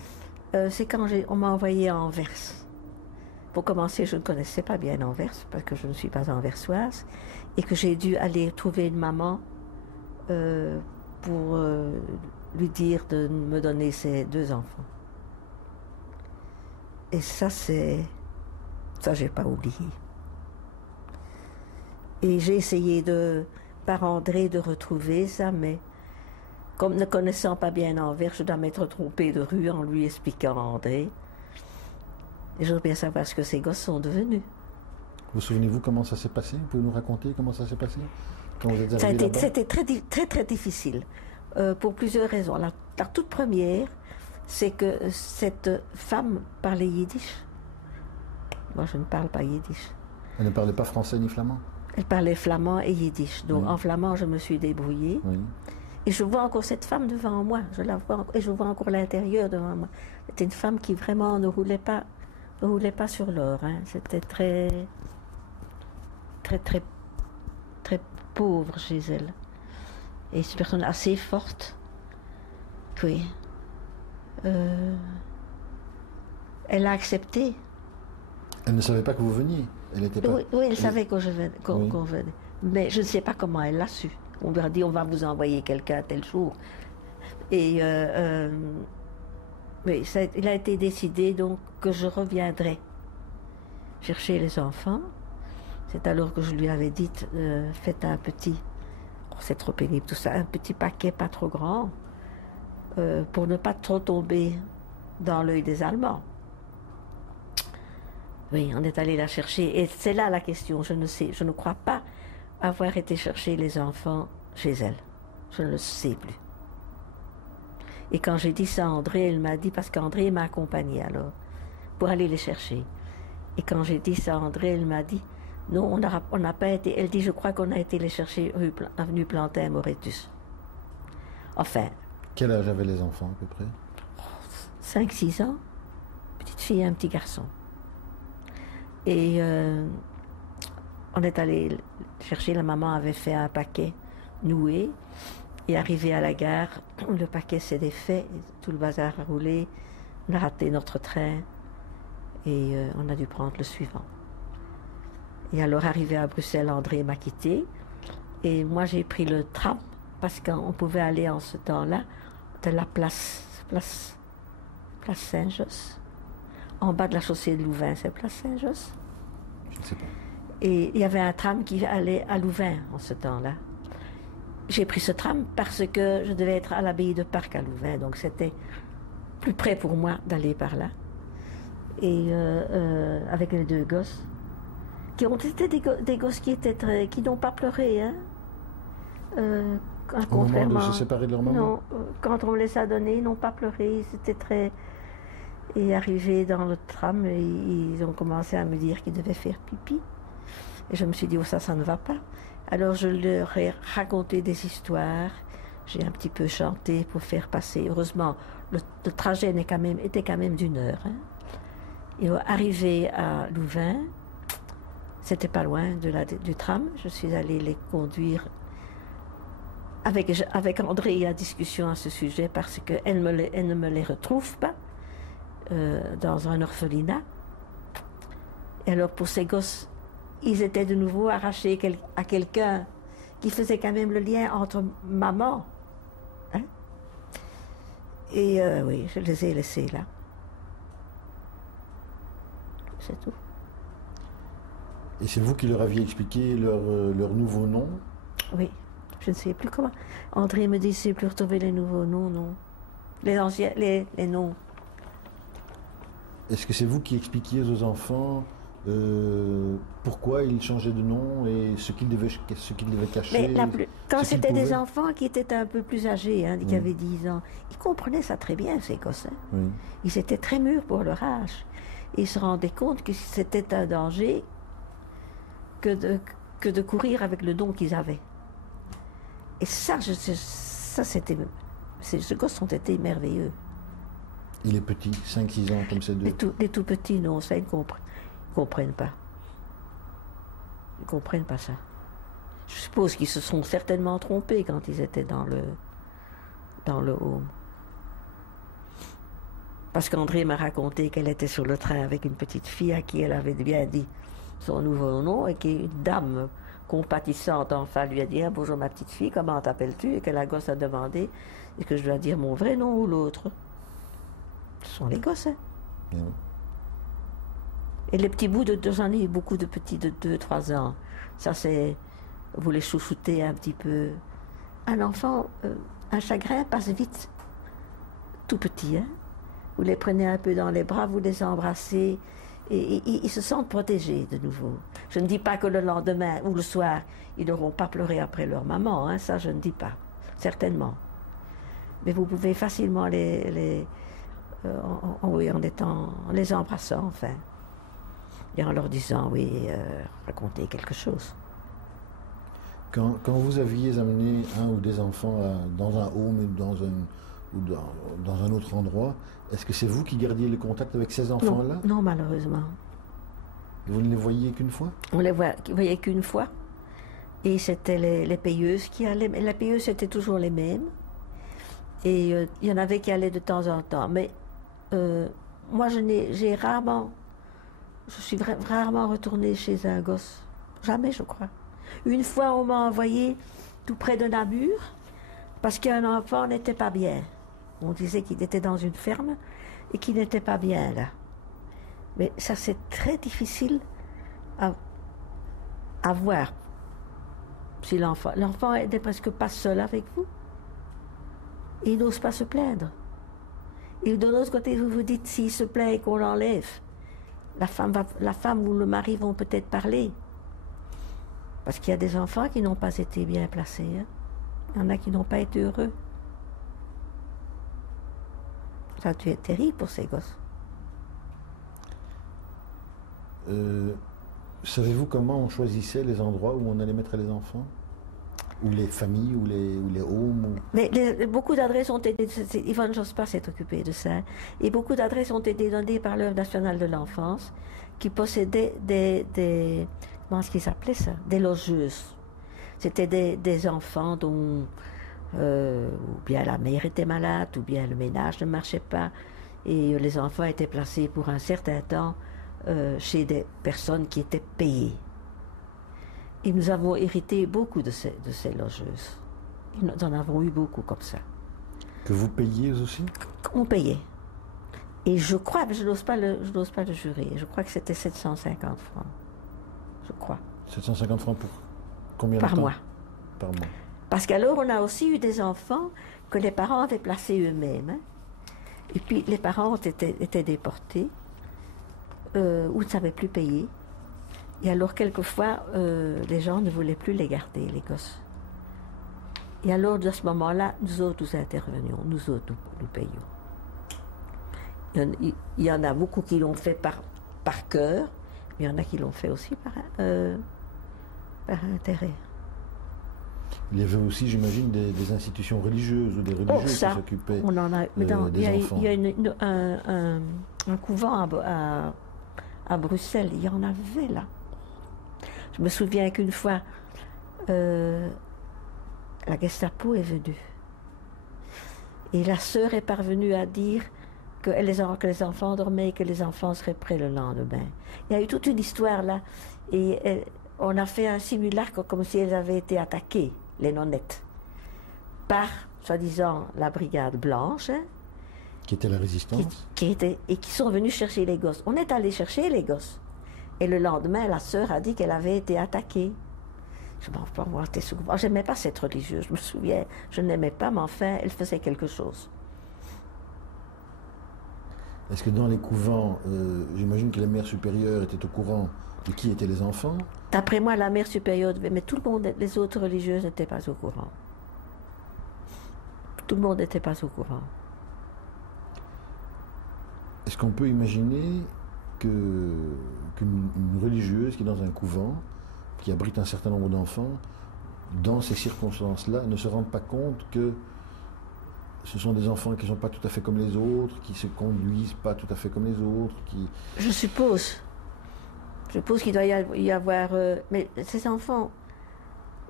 C'est quand on m'a envoyé à Anvers. Pour commencer, je ne connaissais pas bien Anvers, parce que je ne suis pas anversoise, et que j'ai dû aller trouver une maman pour lui dire de me donner ses 2 enfants. Et ça, j'ai pas oublié. Et j'ai essayé par André de retrouver ça, mais comme ne connaissant pas bien Anvers, je dois m'être trompée de rue en lui expliquant à André. Et je veux bien savoir ce que ces gosses sont devenus. Vous souvenez-vous comment ça s'est passé? Vous pouvez nous raconter comment ça s'est passé quand vous êtes arrivé là-bas? C'était très, très difficile, pour plusieurs raisons. La toute première, c'est que cette femme parlait yiddish. Moi, je ne parle pas yiddish. Elle ne parlait pas français ni flamand? Elle parlait flamand et yiddish. Donc, oui. En flamand, je me suis débrouillée. Oui. Et je vois encore cette femme devant moi. Je la vois et je vois encore l'intérieur devant moi. C'était une femme qui vraiment ne roulait pas sur l'or. Hein. C'était très, très, très, très pauvre chez elle. Et c'est une personne assez forte. Oui. Elle a accepté. Elle ne savait pas que vous veniez. Elle était pas... Oui, elle savait qu'on venait. Mais je ne sais pas comment elle l'a su. On lui a dit, on va vous envoyer quelqu'un tel jour. Et oui, il a été décidé donc que je reviendrai chercher les enfants. C'est alors que je lui avais dit, faites un petit, oh, c'est trop pénible tout ça, un petit paquet pas trop grand, pour ne pas trop tomber dans l'œil des Allemands. Oui, on est allé la chercher, et c'est là la question, je ne crois pas avoir été chercher les enfants chez elle. Je ne le sais plus. Et quand j'ai dit ça à André, elle m'a dit, parce qu'André m'a accompagnée alors, pour aller les chercher. Et quand j'ai dit ça à André, elle m'a dit, non, on n'a pas été, elle dit, je crois qu'on a été les chercher avenue Plantin, Moretus. Enfin. Quel âge avaient les enfants à peu près? 5-6 ans, petite fille et un petit garçon. Et on est allé chercher, la maman avait fait un paquet noué, et arrivé à la gare, le paquet s'est défait, tout le bazar a roulé, on a raté notre train, et on a dû prendre le suivant. Et alors, arrivé à Bruxelles, André m'a quitté, et moi j'ai pris le tram, parce qu'on pouvait aller en ce temps-là de la place Saint-Josse, en bas de la chaussée de Louvain, c'est place Saint-Josse? Je ne sais pas. Et il y avait un tram qui allait à Louvain en ce temps-là. J'ai pris ce tram parce que je devais être à l'abbaye de Parc à Louvain, donc c'était plus près pour moi d'aller par là. Et avec les deux gosses, qui ont été des gosses qui n'ont pas pleuré, hein. Au moment de se séparer de leur maman? Non, quand on me les a donnés, ils n'ont pas pleuré, c'était très... Et arrivés dans le tram, ils ont commencé à me dire qu'ils devaient faire pipi. Et je me suis dit, oh ça ne va pas. Alors je leur ai raconté des histoires, j'ai un petit peu chanté pour faire passer. Heureusement, le trajet était quand même d'1 heure. Hein. Et arrivé à Louvain, c'était pas loin du tram, je suis allée les conduire avec André, il y a discussion à ce sujet parce qu'elle ne me les retrouve pas dans un orphelinat. Et alors pour ces gosses, ils étaient de nouveau arrachés à quelqu'un qui faisait quand même le lien entre maman. Hein? Et oui, je les ai laissés là. C'est tout. Et c'est vous qui leur aviez expliqué leur nouveau nom? Oui, je ne sais plus comment. André me dit, je ne sais plus retrouver les nouveaux noms, non. Les anciens, les noms. Est-ce que c'est vous qui expliquiez aux enfants pourquoi ils changeaient de nom et ce qu'ils devaient cacher? Mais quand c'était des enfants qui étaient un peu plus âgés, hein, qui avaient 10 ans, ils comprenaient ça très bien, ces gosses. Hein. Oui. Ils étaient très mûrs pour leur âge. Et ils se rendaient compte que c'était un danger que de courir avec le nom qu'ils avaient. Et ça c'était... Ces gosses ont été merveilleux. Il est petit, 5-6 ans comme ces deux. Les tout petits, non, ça, ils ne comprennent pas. Ils ne comprennent pas ça. Je suppose qu'ils se sont certainement trompés quand ils étaient dans le home. Parce qu'André m'a raconté qu'elle était sur le train avec une petite fille à qui elle avait bien dit son nouveau nom et qu'une dame compatissante enfin lui a dit « Bonjour ma petite fille, comment t'appelles-tu » et que la gosse a demandé « Est-ce que je dois dire mon vrai nom ou l'autre ?» Ce sont les gosses, hein. Bien. Et les petits bouts j'en ai eu beaucoup de petits de 2-3 ans. Ça, c'est... Vous les chouchoutez un petit peu. Un enfant, un chagrin passe vite. Tout petit, hein. Vous les prenez un peu dans les bras, vous les embrassez, et ils se sentent protégés de nouveau. Je ne dis pas que le lendemain ou le soir, ils n'auront pas pleuré après leur maman, hein. Ça, je ne dis pas. Certainement. Mais vous pouvez facilement en les embrassant, enfin, et en leur disant, oui, racontez quelque chose. Quand vous aviez amené un ou des enfants dans un home ou dans un autre endroit, est-ce que c'est vous qui gardiez le contact avec ces enfants-là? Non, malheureusement. Vous ne les voyiez qu'une fois? On les voyait qu'une fois. Et c'était les payeuses qui allaient. Les payeuses, c'était toujours les mêmes. Et il y en avait qui allaient de temps en temps. Mais moi, je suis rarement retournée chez un gosse. Jamais, je crois. Une fois, on m'a envoyé tout près de Namur parce qu'un enfant n'était pas bien. On disait qu'il était dans une ferme et qu'il n'était pas bien là. Mais ça, c'est très difficile à voir si l'enfant n'est presque pas seul avec vous. Il n'ose pas se plaindre. Et de l'autre côté, vous vous dites, s'il se plaint et qu'on l'enlève, la femme ou le mari vont peut-être parler. Parce qu'il y a des enfants qui n'ont pas été bien placés. Hein. Il y en a qui n'ont pas été heureux. Ça a dû être terrible pour ces gosses. Savez-vous comment on choisissait les endroits où on allait mettre les enfants? Ou les familles, ou les homes Mais beaucoup d'adresses ont été... Yvonne Jospin s'est occupée de ça. Et beaucoup d'adresses ont été données par l'Œuvre nationale de l'enfance, qui possédait des comment est-ce qu'ils appelaient ça? Des logeuses. C'était des enfants dont ou bien la mère était malade, ou bien le ménage ne marchait pas. Et les enfants étaient placés pour un certain temps chez des personnes qui étaient payées. Et nous avons hérité beaucoup de ces logeuses. Nous en avons eu beaucoup comme ça. Que vous payiez aussi? On payait. Et je crois, mais je n'ose pas le jurer, je crois que c'était 750 francs. Je crois. 750 francs pour combien de temps? Par mois. Par mois. Parce qu'alors, on a aussi eu des enfants que les parents avaient placés eux-mêmes. Hein. Et puis, les parents étaient déportés ou ne savaient plus payer. Et alors, quelquefois, les gens ne voulaient plus les garder, les gosses. Et alors, à ce moment-là, nous autres, nous intervenions, nous autres, nous payions. Il y en a beaucoup qui l'ont fait par cœur, mais il y en a qui l'ont fait aussi par intérêt. Il y avait aussi, j'imagine, des institutions religieuses ou des religieux qui s'occupaient on en a, mais des enfants. Il y a un couvent à Bruxelles, il y en avait là. Je me souviens qu'une fois, la Gestapo est venue. Et la sœur est parvenue à dire que les enfants dormaient et que les enfants seraient prêts le lendemain. Il y a eu toute une histoire là. Et on a fait un simulacre comme si elles avaient été attaquées, les nonnettes, par, soi-disant, la brigade blanche. Hein, qui était la résistance. Et qui sont venus chercher les gosses. On est allé chercher les gosses. Et le lendemain, la sœur a dit qu'elle avait été attaquée. Je n'aimais pas cette religieuse, je me souviens. Je n'aimais pas, mais enfin, elle faisait quelque chose. Est-ce que dans les couvents, j'imagine que la mère supérieure était au courant de qui étaient les enfants? D'après moi, la mère supérieure, mais tout le monde, les autres religieuses n'étaient pas au courant. Tout le monde n'était pas au courant. Est-ce qu'on peut imaginer qu'une religieuse qui est dans un couvent, qui abrite un certain nombre d'enfants, dans ces circonstances-là, ne se rende pas compte que ce sont des enfants qui ne sont pas tout à fait comme les autres, qui ne se conduisent pas tout à fait comme les autres, qui... Je suppose qu'il doit y avoir... mais ces enfants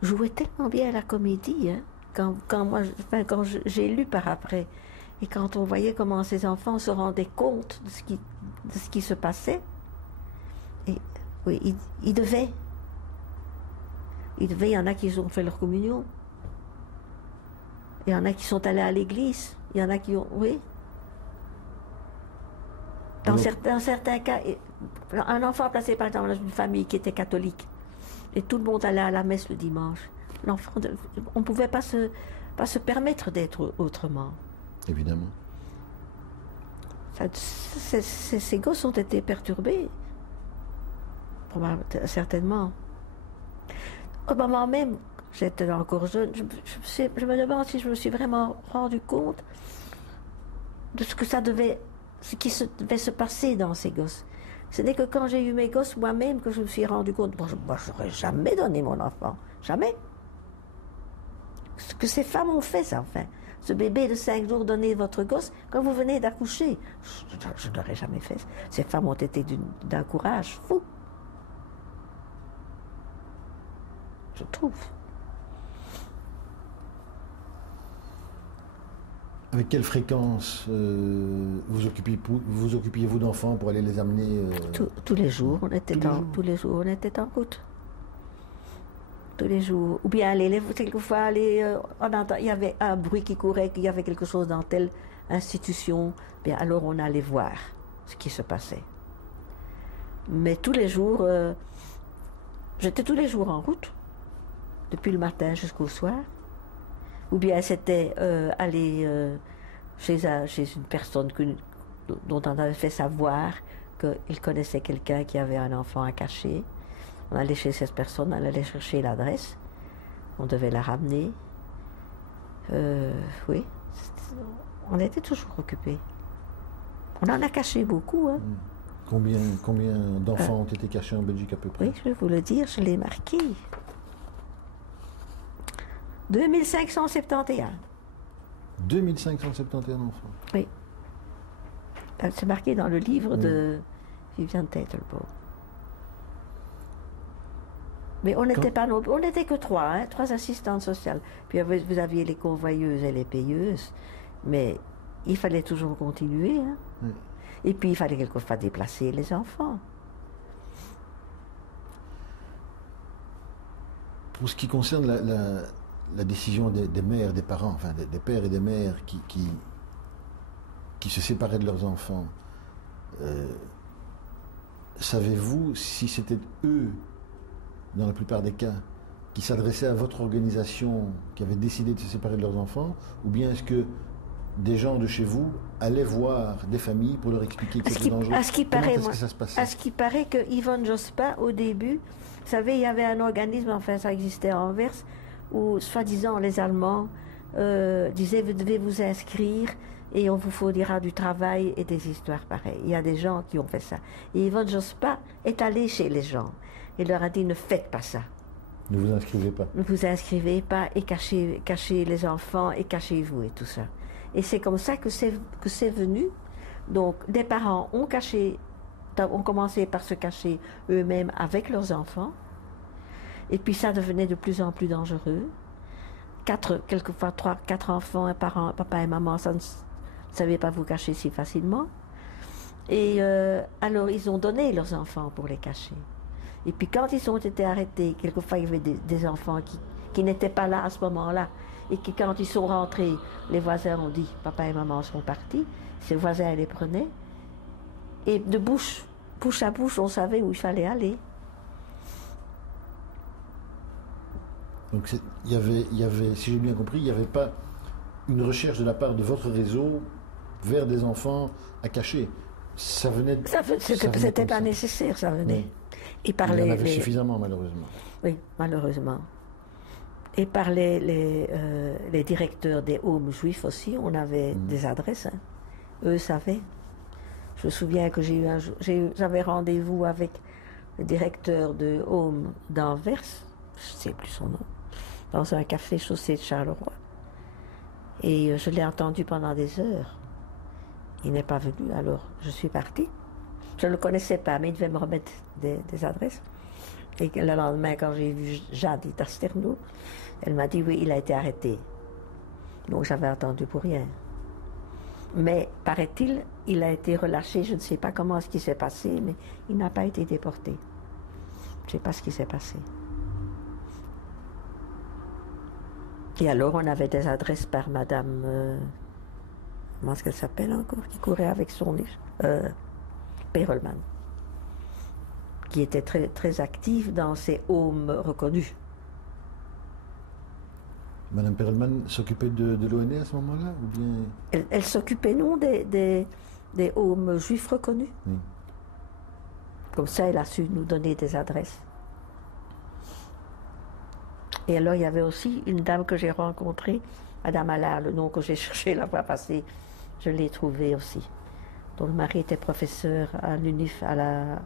jouaient tellement bien à la comédie, hein, quand j'ai lu par après, et quand on voyait comment ces enfants se rendaient compte de ce qui se passait, et oui, ils devaient. Il y en a qui ont fait leur communion. Il y en a qui sont allés à l'église. Il y en a qui ont... Oui. Dans certains cas, un enfant placé par exemple dans une famille qui était catholique, et tout le monde allait à la messe le dimanche. On ne pouvait pas se permettre d'être autrement. Évidemment. Ces gosses ont été perturbés. Certainement. Au moment même, j'étais encore jeune, je me demande si je me suis vraiment rendu compte de ce qui devait se passer dans ces gosses. Ce n'est que quand j'ai eu mes gosses moi-même que je me suis rendu compte. Moi, je n'aurais jamais donné mon enfant. Jamais. Ce que ces femmes ont fait, ça, enfin. Ce bébé de 5 jours, donnez votre gosse quand vous venez d'accoucher. Je n'aurais jamais fait ça. Ces femmes ont été d'un courage fou. Je trouve. Avec quelle fréquence vous occupiez-vous d'enfants pour aller les amener tous les jours, tous les jours, on était en route. Tous les jours. Ou bien quelquefois, il y avait un bruit qui courait, qu'il y avait quelque chose dans telle institution. Bien, alors on allait voir ce qui se passait. Mais tous les jours, J'étais tous les jours en route, depuis le matin jusqu'au soir. Ou bien c'était aller chez une personne dont on avait fait savoir qu'il connaissait quelqu'un qui avait un enfant à cacher. On allait chez cette personne, on allait chercher l'adresse, on devait la ramener. Oui, on était toujours occupés. On en a caché beaucoup. Hein. Combien d'enfants ont été cachés en Belgique à peu près? Oui, je vais vous le dire, je l'ai marqué. 2571. 2571 enfants. Oui. C'est marqué dans le livre de Viviane Teitelbaum. Mais on n'était pas, on n'était que trois, hein, 3 assistantes sociales. Puis vous aviez les convoyeuses et les payeuses, mais il fallait toujours continuer. Hein. Oui. Et puis il fallait quelquefois déplacer les enfants. Pour ce qui concerne la décision des mères, des parents, enfin des pères et des mères qui se séparaient de leurs enfants, savez-vous si c'était eux, dans la plupart des cas, qui s'adressaient à votre organisation, qui avaient décidé de se séparer de leurs enfants, ou bien est-ce que des gens de chez vous allaient voir des familles pour leur expliquer que c'était dangereux? À ce qui paraît, Comment est-ce que ça se passait? À ce qui paraît que Yvonne Jospin, au début, vous savez, il y avait un organisme, enfin ça existait à Anvers, où soi-disant les Allemands disaient vous devez vous inscrire et on vous fournira du travail et des histoires pareilles. Il y a des gens qui ont fait ça. Et Yvonne Jospin est allée chez les gens et leur a dit ne faites pas ça. Ne vous inscrivez pas. Ne vous inscrivez pas et cachez les enfants et cachez-vous et tout ça. Et c'est comme ça que c'est venu. Donc des parents ont commencé par se cacher eux-mêmes avec leurs enfants. Et puis ça devenait de plus en plus dangereux. Quelquefois 4 enfants, un parent, papa et maman, ça ne savait pas vous cacher si facilement. Et alors ils ont donné leurs enfants pour les cacher. Et puis quand ils ont été arrêtés, quelquefois il y avait des enfants qui n'étaient pas là à ce moment-là. Et que quand ils sont rentrés, les voisins ont dit, papa et maman sont partis, ces voisins les prenaient. Et de bouche à bouche, on savait où il fallait aller. Donc il y avait, si j'ai bien compris, il n'y avait pas une recherche de la part de votre réseau vers des enfants à cacher. Ça venait. C'était pas nécessaire, ça venait. Oui. Et par il y en avait suffisamment, malheureusement. Oui, malheureusement. Et par les directeurs des homes juifs aussi, on avait des adresses. Hein. Eux savaient. Je me souviens que j'avais rendez-vous avec le directeur de home d'Anvers, je ne sais plus son nom, dans un café chaussée de Charleroi. Et je l'ai entendu pendant des heures. Il n'est pas venu, alors je suis partie. Je ne le connaissais pas, mais il devait me remettre des adresses. Et le lendemain, quand j'ai vu Jade Tasterno, elle m'a dit oui, il a été arrêté. Donc j'avais attendu pour rien. Mais, paraît-il, il a été relâché, je ne sais pas comment ce qui s'est passé, mais il n'a pas été déporté. Je ne sais pas ce qui s'est passé. Et alors, on avait des adresses par madame... comment est-ce qu'elle s'appelle encore? Qui courait avec son... Perelman. Qui était très, très active dans ces homes reconnus. Madame Perelman s'occupait de l'ONE à ce moment-là ou bien... Elle s'occupait, non, des homes juifs reconnus. Oui. Comme ça, elle a su nous donner des adresses. Et alors, il y avait aussi une dame que j'ai rencontrée, Madame Allard, le nom que j'ai cherché la fois passée, je l'ai trouvé aussi. Dont le mari était professeur à l'UNIF, à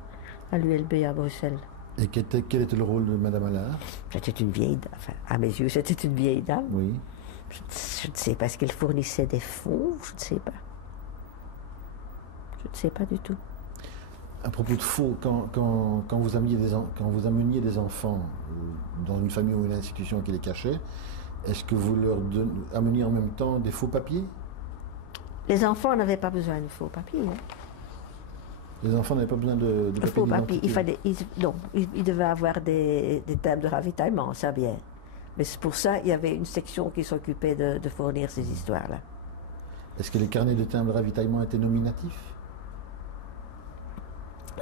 l'ULB à Bruxelles. Et quel était le rôle de Madame Allard? C'était une vieille dame, enfin, à mes yeux, c'était une vieille dame. Oui. Je ne sais pas, est-ce qu'elle fournissait des fonds? Je ne sais pas. Je ne sais pas du tout. À propos de faux, quand vous ameniez des enfants dans une famille ou une institution qui les cachait, est-ce que vous leur ameniez en même temps des faux papiers? Les enfants n'avaient pas besoin de faux papiers. Hein. Les enfants n'avaient pas besoin de papiers faux papiers. Ils devaient avoir des tables de ravitaillement, ça bien. Mais c'est pour ça il y avait une section qui s'occupait de fournir ces histoires-là. Est-ce que les carnets de timbres de ravitaillement étaient nominatifs?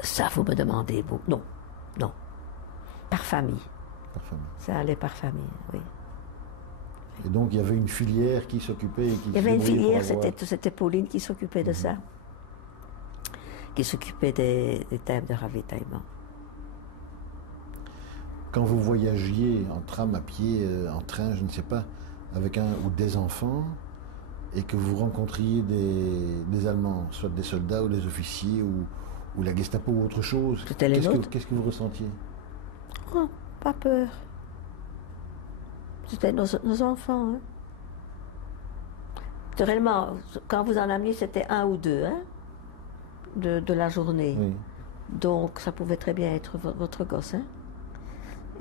Ça, vous me demandez, vous. Non. Par famille. Par famille. Ça allait par famille, oui. Et donc il y avait une filière qui s'occupait et qui Il y avait une débrouillait filière, pour avoir- c'était Pauline qui s'occupait de ça, qui s'occupait des thèmes de ravitaillement. Quand vous voyagiez en tram, à pied, en train, je ne sais pas, avec un ou des enfants, et que vous rencontriez des Allemands, soit des soldats ou des officiers ou la Gestapo ou autre chose, C'était les nôtres. qu'est-ce que vous ressentiez? Oh, pas peur. C'était nos enfants. Hein. Naturellement, quand vous en ameniez, c'était un ou deux hein, de la journée. Oui. Donc ça pouvait très bien être votre gosse. Hein.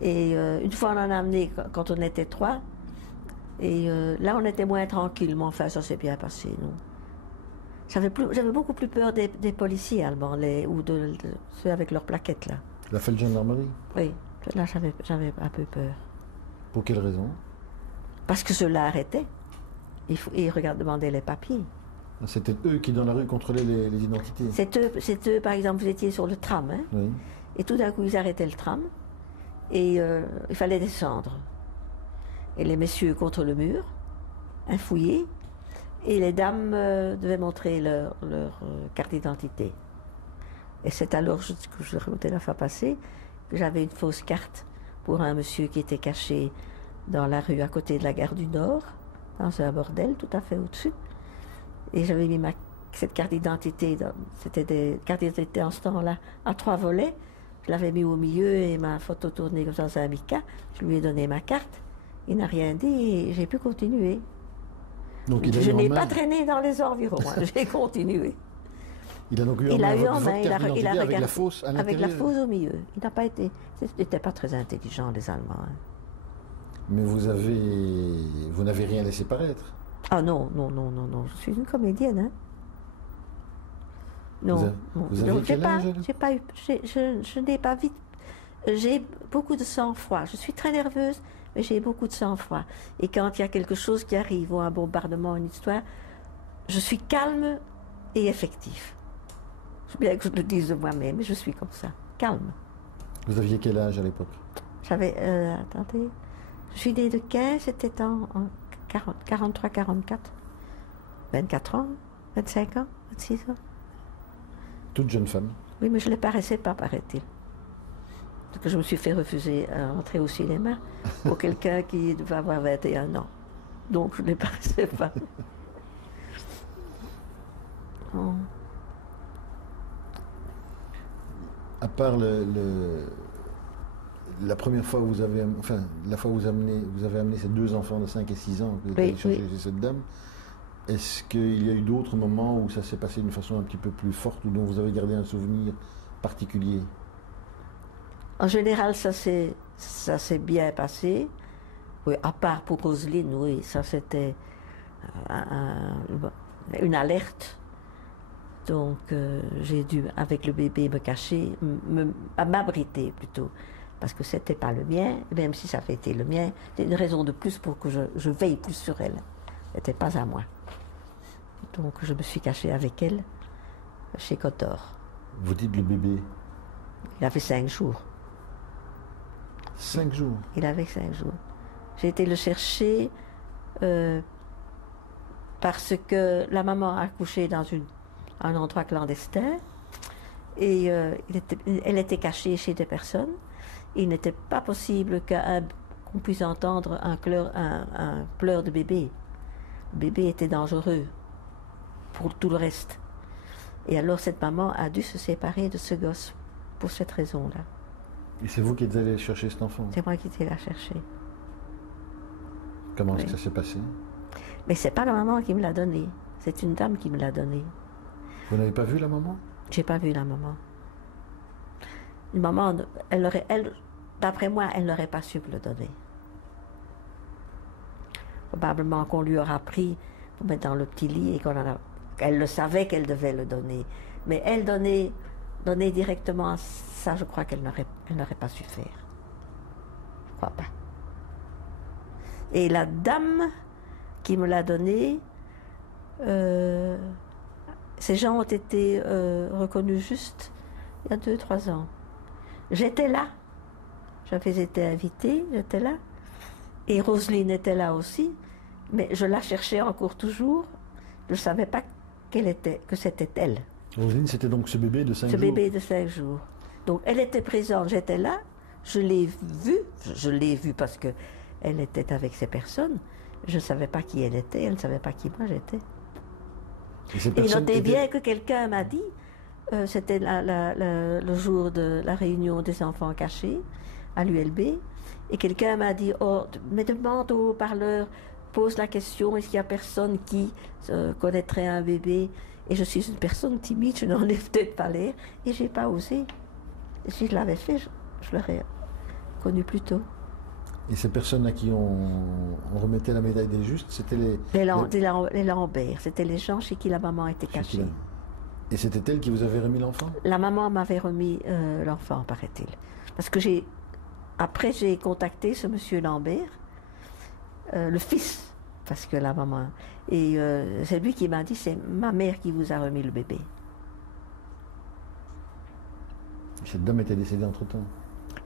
Et une fois on en a amené quand on était trois. Et là on était moins tranquille, mais enfin ça s'est bien passé. J'avais beaucoup plus peur des policiers allemands, ou de ceux avec leurs plaquettes là. La Feldgendarmerie? Oui, là j'avais un peu peur. Pour quelle raison? Parce que ceux-là arrêtaient. Ils demandaient les papiers. C'était eux qui dans la rue contrôlaient les identités? C'est eux, par exemple, vous étiez sur le tram, hein, Oui. et tout d'un coup ils arrêtaient le tram, et il fallait descendre. Et les messieurs contre le mur, un fouillé, et les dames devaient montrer leur carte d'identité. Et c'est alors que je racontais la fois passée que j'avais une fausse carte pour un monsieur qui était caché dans la rue à côté de la gare du Nord, dans un bordel tout à fait au-dessus. Et j'avais mis cette carte d'identité, c'était des cartes d'identité en ce temps-là, à 3 volets. Je l'avais mis au milieu et ma photo tournée comme ça dans un mica. Je lui ai donné ma carte. Il n'a rien dit et j'ai pu continuer. Donc, Je n'ai pas traîné dans les environs, hein. J'ai continué. Il a donc eu Il en a main eu en votre main, carte il d'identité a avec la regardé, fausse à avec l'intérieur? la fausse au milieu. Il n'a pas été, n'était pas très intelligent, les Allemands. Hein. Mais vous n'avez rien laissé paraître. Ah non, je suis une comédienne. Hein. Non, Vous avez quel âge? je n'ai pas vite. J'ai beaucoup de sang-froid. Je suis très nerveuse, mais j'ai beaucoup de sang-froid. Et quand il y a quelque chose qui arrive, ou un bombardement, une histoire, je suis calme et effective. C'est bien que je le dise de moi-même, mais je suis comme ça, calme. Vous aviez quel âge à l'époque? J'avais, attendez, je suis née de 15, c'était en 43-44. 24 ans, 25 ans, 26 ans. Toute jeune femme. Oui, mais je ne les paraissais pas, paraît-il. Parce que je me suis fait refuser à entrer au cinéma pour quelqu'un qui devait avoir 21 ans. Donc je ne les paraissais pas. Oh. À part la première fois où vous avez, enfin, la fois où vous avez amené ces deux enfants de 5 et 6 ans que vous avez cherché chez cette dame, est-ce qu'il y a eu d'autres moments où ça s'est passé d'une façon un petit peu plus forte ou dont vous avez gardé un souvenir particulier? En général, ça s'est bien passé. Oui, à part pour Roselyne, oui, ça c'était une alerte. Donc j'ai dû, avec le bébé, me cacher, m'abriter plutôt. Parce que c'était pas le mien, même si ça avait été le mien, c'est une raison de plus pour que je veille plus sur elle. C'était pas à moi. Donc je me suis cachée avec elle chez Cotor. Vous dites le bébé? Il avait 5 jours. 5 jours? Il avait 5 jours. J'ai été le chercher parce que la maman a accouché dans un endroit clandestin et elle était cachée chez des personnes. Il n'était pas possible qu'on puisse entendre un pleur de bébé. Le bébé était dangereux pour tout le reste. Et alors cette maman a dû se séparer de ce gosse pour cette raison-là. Et c'est vous qui êtes allé chercher cet enfant? C'est moi qui étais la chercher. Comment est-ce que ça s'est passé? Mais c'est pas la maman qui me l'a donné. C'est une dame qui me l'a donné. Vous n'avez pas vu la maman? J'ai pas vu la maman. Une maman, d'après moi, elle n'aurait pas su me le donner. Probablement qu'on lui aura pris pour mettre dans le petit lit et elle le savait qu'elle devait le donner. Mais elle donner directement, ça je crois qu'elle n'aurait pas su faire. Je crois pas. Et la dame qui me l'a donné, ces gens ont été reconnus juste il y a 2-3 ans. J'étais là J'avais été invitée, j'étais là. Et Roselyne était là aussi. Mais je la cherchais encore toujours. Je ne savais pas que c'était elle. Roselyne, c'était donc ce bébé de 5 jours. Ce bébé de 5 jours. Donc elle était présente, j'étais là. Je l'ai vue parce qu'elle était avec ces personnes. Je ne savais pas qui elle était, elle ne savait pas qui moi j'étais. Et notez bien que quelqu'un m'a dit, c'était le jour de la réunion des enfants cachés à l'ULB, et quelqu'un m'a dit, oh, mais demande au haut-parleur, pose la question, est-ce qu'il y a personne qui connaîtrait un bébé? Et je suis une personne timide, je n'en ai peut-être pas l'air, et je n'ai pas osé. Et si je l'avais fait, je l'aurais connu plus tôt. Et ces personnes à qui on remettait la médaille des justes, c'était les Lambert, c'était les gens chez qui la maman était cachée. Et c'était elle qui vous avait remis l'enfant? La maman m'avait remis l'enfant, paraît-il. Parce que après j'ai contacté ce monsieur Lambert, le fils, parce que la maman... Et c'est lui qui m'a dit, c'est ma mère qui vous a remis le bébé. Cette dame était décédée entre-temps.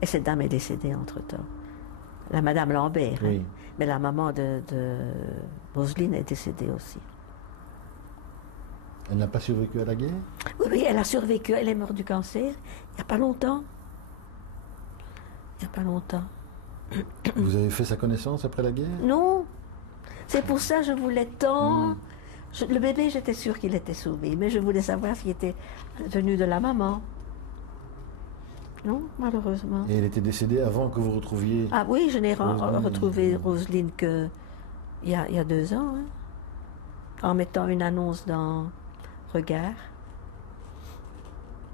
Et cette dame est décédée entre-temps. La madame Lambert, oui. Hein. Mais la maman de Roselyne est décédée aussi. Elle n'a pas survécu à la guerre? Oui, elle a survécu, elle est morte du cancer, il n'y a pas longtemps. Il n'y a pas longtemps. Vous avez fait sa connaissance après la guerre? Non, c'est pour ça que je voulais tant... Le bébé, j'étais sûre qu'il était sauvé, mais je voulais savoir ce qui était venu de la maman. Non, malheureusement. Et elle était décédée avant que vous retrouviez... Ah oui, je n'ai retrouvé Roselyne qu'il y a 2 ans, hein, en mettant une annonce dans Regard.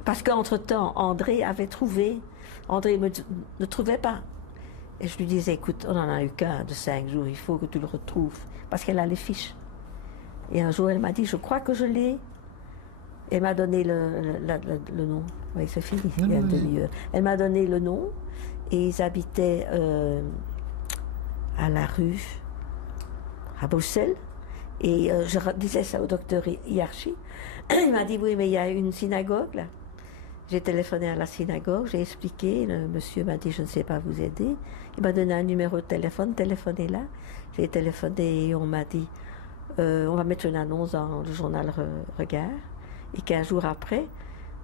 Parce qu'entre-temps, André avait trouvé... André ne trouvait pas. Et je lui disais, écoute, on n'en a eu qu'un de 5 jours, il faut que tu le retrouves. Parce qu'elle a les fiches. Et un jour, elle m'a dit, je crois que je l'ai. Elle m'a donné le nom. Oui, c'est fini, il y a 2 heures. Elle m'a donné le nom et ils habitaient à la rue, à Bruxelles. Et je disais ça au docteur Hiarchi. Il m'a dit, oui, mais il y a une synagogue là. J'ai téléphoné à la synagogue, j'ai expliqué. Le monsieur m'a dit, je ne sais pas vous aider. Il m'a donné un numéro de téléphone, téléphonez là. J'ai téléphoné et on m'a dit, on va mettre une annonce dans le journal Regard. Et 15 jours après,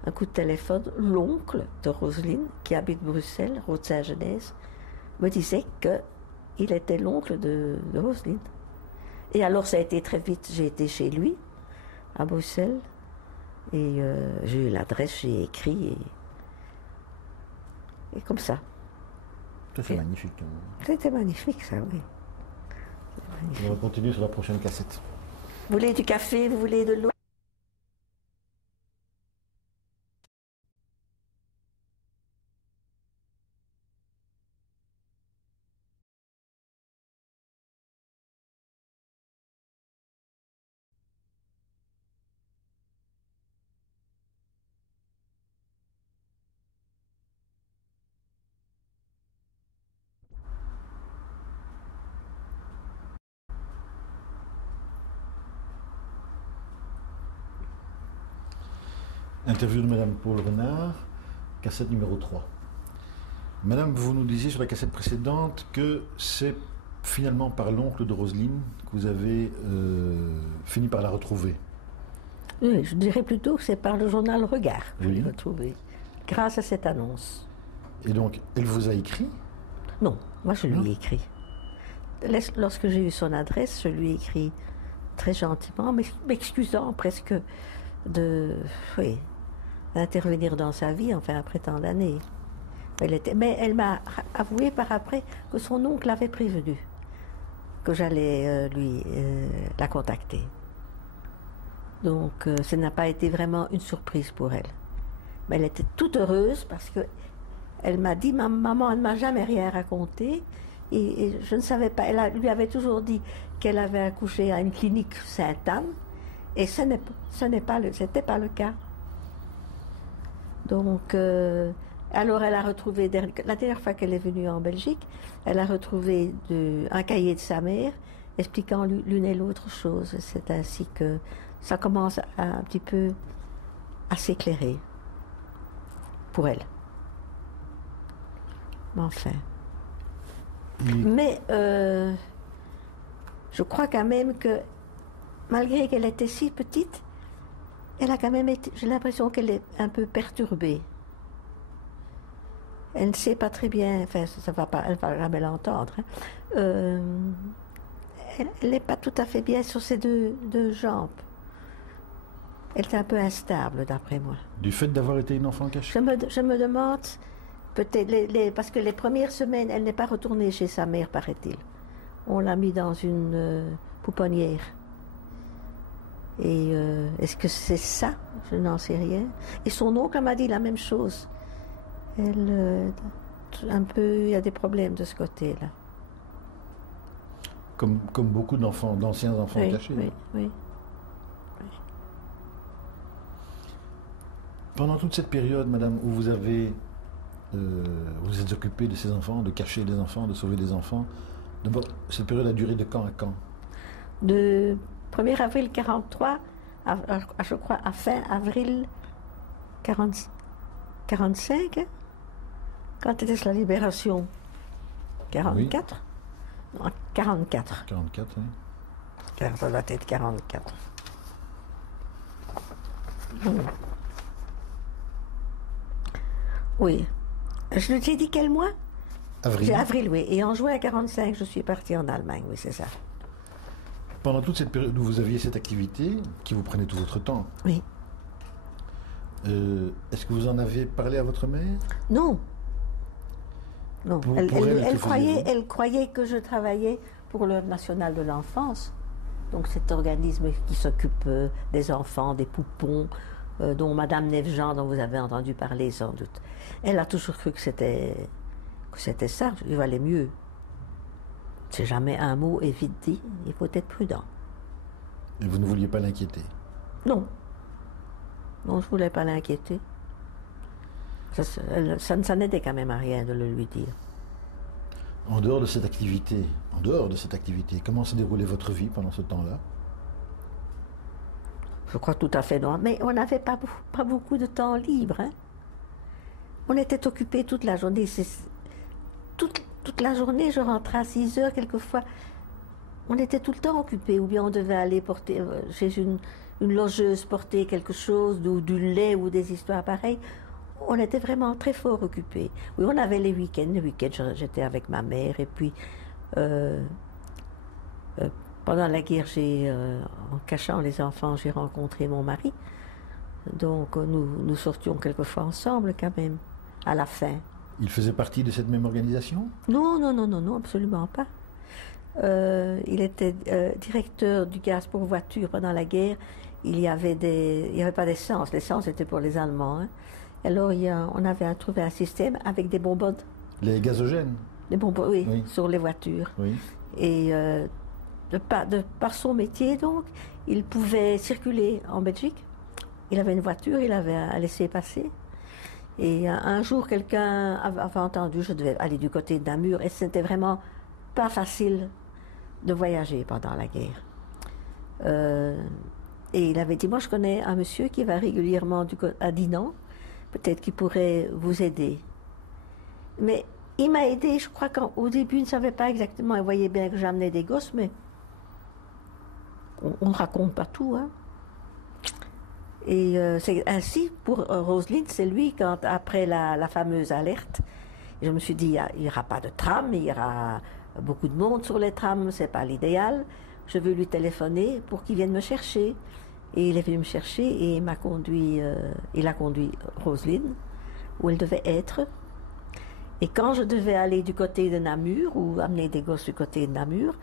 un coup de téléphone, l'oncle de Roselyne, qui habite Bruxelles, Route-Saint-Genèse, me disait qu'il était l'oncle de Roselyne. Et alors ça a été très vite, j'ai été chez lui, à Bruxelles, et j'ai eu l'adresse, j'ai écrit, et comme ça. Ça c'est magnifique. C'était magnifique ça, oui. Magnifique. On va continuer sur la prochaine cassette. Vous voulez du café, vous voulez de l'eau? Interview de Madame Paul Renard, cassette numéro 3. Madame, vous nous disiez sur la cassette précédente que c'est finalement par l'oncle de Roselyne que vous avez fini par la retrouver. Oui, je dirais plutôt que c'est par le journal Regard que je l'ai retrouvée, grâce à cette annonce. Et donc, elle vous a écrit? Non, moi je lui ai écrit. Lorsque j'ai eu son adresse, je lui ai écrit très gentiment, m'excusant presque d'intervenir dans sa vie, enfin après tant d'années. Mais elle m'a avoué par après que son oncle l'avait prévenu, que j'allais la contacter. Donc ça n'a pas été vraiment une surprise pour elle. Mais elle était toute heureuse parce que elle m'a dit, maman, elle ne m'a jamais rien raconté. Et je ne savais pas, lui avait toujours dit qu'elle avait accouché à une clinique Sainte-Anne. Et c'était pas le cas. Donc, alors elle a retrouvé, la dernière fois qu'elle est venue en Belgique, elle a retrouvé un cahier de sa mère expliquant l'une et l'autre chose. C'est ainsi que ça commence un petit peu à s'éclairer pour elle. Mais enfin. Et- Mais je crois quand même que, malgré qu'elle était si petite, elle a quand même été, j'ai l'impression qu'elle est un peu perturbée. Elle ne sait pas très bien, enfin, ça va pas, elle va jamais l'entendre, hein. Elle n'est pas tout à fait bien sur ses deux jambes. Elle est un peu instable, d'après moi. Du fait d'avoir été une enfant cachée. Je me demande, peut-être, parce que les premières semaines, elle n'est pas retournée chez sa mère, paraît-il. On l'a mis dans une pouponnière. Et est-ce que c'est ça? Je n'en sais rien. Et son oncle m'a dit la même chose. Elle, un peu, il y a des problèmes de ce côté-là. Comme beaucoup d'enfants, d'anciens enfants Oui, cachés. oui, oui. Pendant toute cette période, madame, où vous êtes occupée de ces enfants, de cacher les enfants, de sauver les enfants, d'abord, cette période a duré de quand à quand? De 1er avril 43 je crois, à fin avril 45, hein? Quand était la libération? 44? Non, 44. 44, oui. Ça doit être 44. Oui. Je t'ai dit quel mois? Avril. C'est avril, oui. Et en juin 45, je suis partie en Allemagne, oui, c'est ça. Pendant toute cette période où vous aviez cette activité, qui vous prenait tout votre temps, Oui. est-ce que vous en avez parlé à votre mère? Non. Non. Pour Elle que croyait, faisiez-vous? elle croyait que je travaillais pour l'Œuvre nationale de l'enfance. Donc cet organisme qui s'occupe des enfants, des poupons, dont Madame Nevejean, dont vous avez entendu parler sans doute. Elle a toujours cru que c'était ça, il valait mieux. C'est jamais un mot est vite dit, il faut être prudent. Et vous ne vouliez pas l'inquiéter? Non. Non, je ne voulais pas l'inquiéter. Ça n'aidait quand même à rien de le lui dire. En dehors de cette activité, comment se déroulait votre vie pendant ce temps-là? Je crois tout à fait non. Mais on n'avait pas beaucoup de temps libre, hein. On était occupés toute la journée. Toute la journée, je rentrais à 6 heures quelquefois. On était tout le temps occupés. Ou bien on devait aller porter chez une logeuse, porter quelque chose, ou du lait ou des histoires pareilles. On était vraiment très fort occupés. Oui, on avait les week-ends. Les week-ends, j'étais avec ma mère. Et puis, pendant la guerre, en cachant les enfants, j'ai rencontré mon mari. Donc, nous sortions quelquefois ensemble quand même, à la fin. Il faisait partie de cette même organisation? Non, non, non, non, non, absolument pas. Il était directeur du gaz pour voiture pendant la guerre. Il n'y avait pas d'essence. L'essence était pour les Allemands, hein. Alors, on avait trouvé un système avec des bonbonnes. Les gazogènes? Des bonbonnes, oui, Oui. sur les voitures. Oui. Et par son métier, donc, il pouvait circuler en Belgique. Il avait une voiture, il avait à laisser passer. Et un jour, quelqu'un avait entendu, je devais aller du côté de Namur, et c'était vraiment pas facile de voyager pendant la guerre. Et il avait dit, moi je connais un monsieur qui va régulièrement à Dinan, peut-être qu'il pourrait vous aider. Mais il m'a aidé, je crois qu'au début, il ne savait pas exactement, il voyait bien que j'amenais des gosses, mais on ne raconte pas tout, hein. Et c'est ainsi, pour Roselyne, c'est lui, après la fameuse alerte, je me suis dit, il n'y aura pas de tram, il y aura beaucoup de monde sur les trams, c'est pas l'idéal. Je veux lui téléphoner pour qu'il vienne me chercher. Et il est venu me chercher et il a conduit Roselyne, où elle devait être. Et quand je devais aller du côté de Namur, ou amener des gosses du côté de Namur,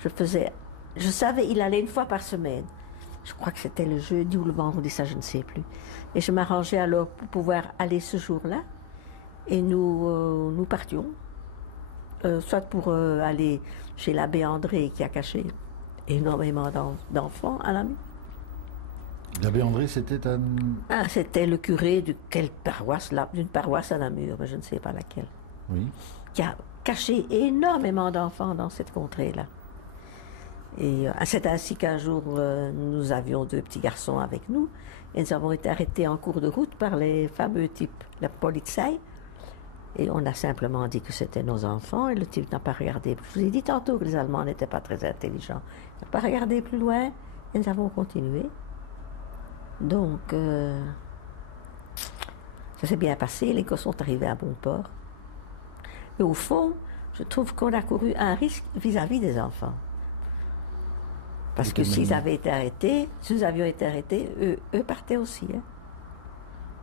je savais, il allait une fois par semaine. Je crois que c'était le jeudi ou le vendredi, ça je ne sais plus. Et je m'arrangeais alors pour pouvoir aller ce jour-là. Et nous partions, soit pour aller chez l'abbé André qui a caché énormément d'enfants à Namur. L'abbé André, c'était un... Ah, c'était le curé d'une paroisse à Namur, mais je ne sais pas laquelle. Oui. Qui a caché énormément d'enfants dans cette contrée-là. Et c'est ainsi qu'un jour, nous avions 2 petits garçons avec nous, et nous avons été arrêtés en cours de route par les fameux types, la Polizei. Et on a simplement dit que c'était nos enfants et le type n'a pas regardé. Je vous ai dit tantôt que les Allemands n'étaient pas très intelligents. Il n'a pas regardé plus loin et nous avons continué. Donc, ça s'est bien passé, les gosses sont arrivés à bon port. Mais au fond, je trouve qu'on a couru un risque vis-à-vis des enfants. Parce que s'ils avaient été arrêtés, si nous avions été arrêtés, eux partaient aussi. Hein.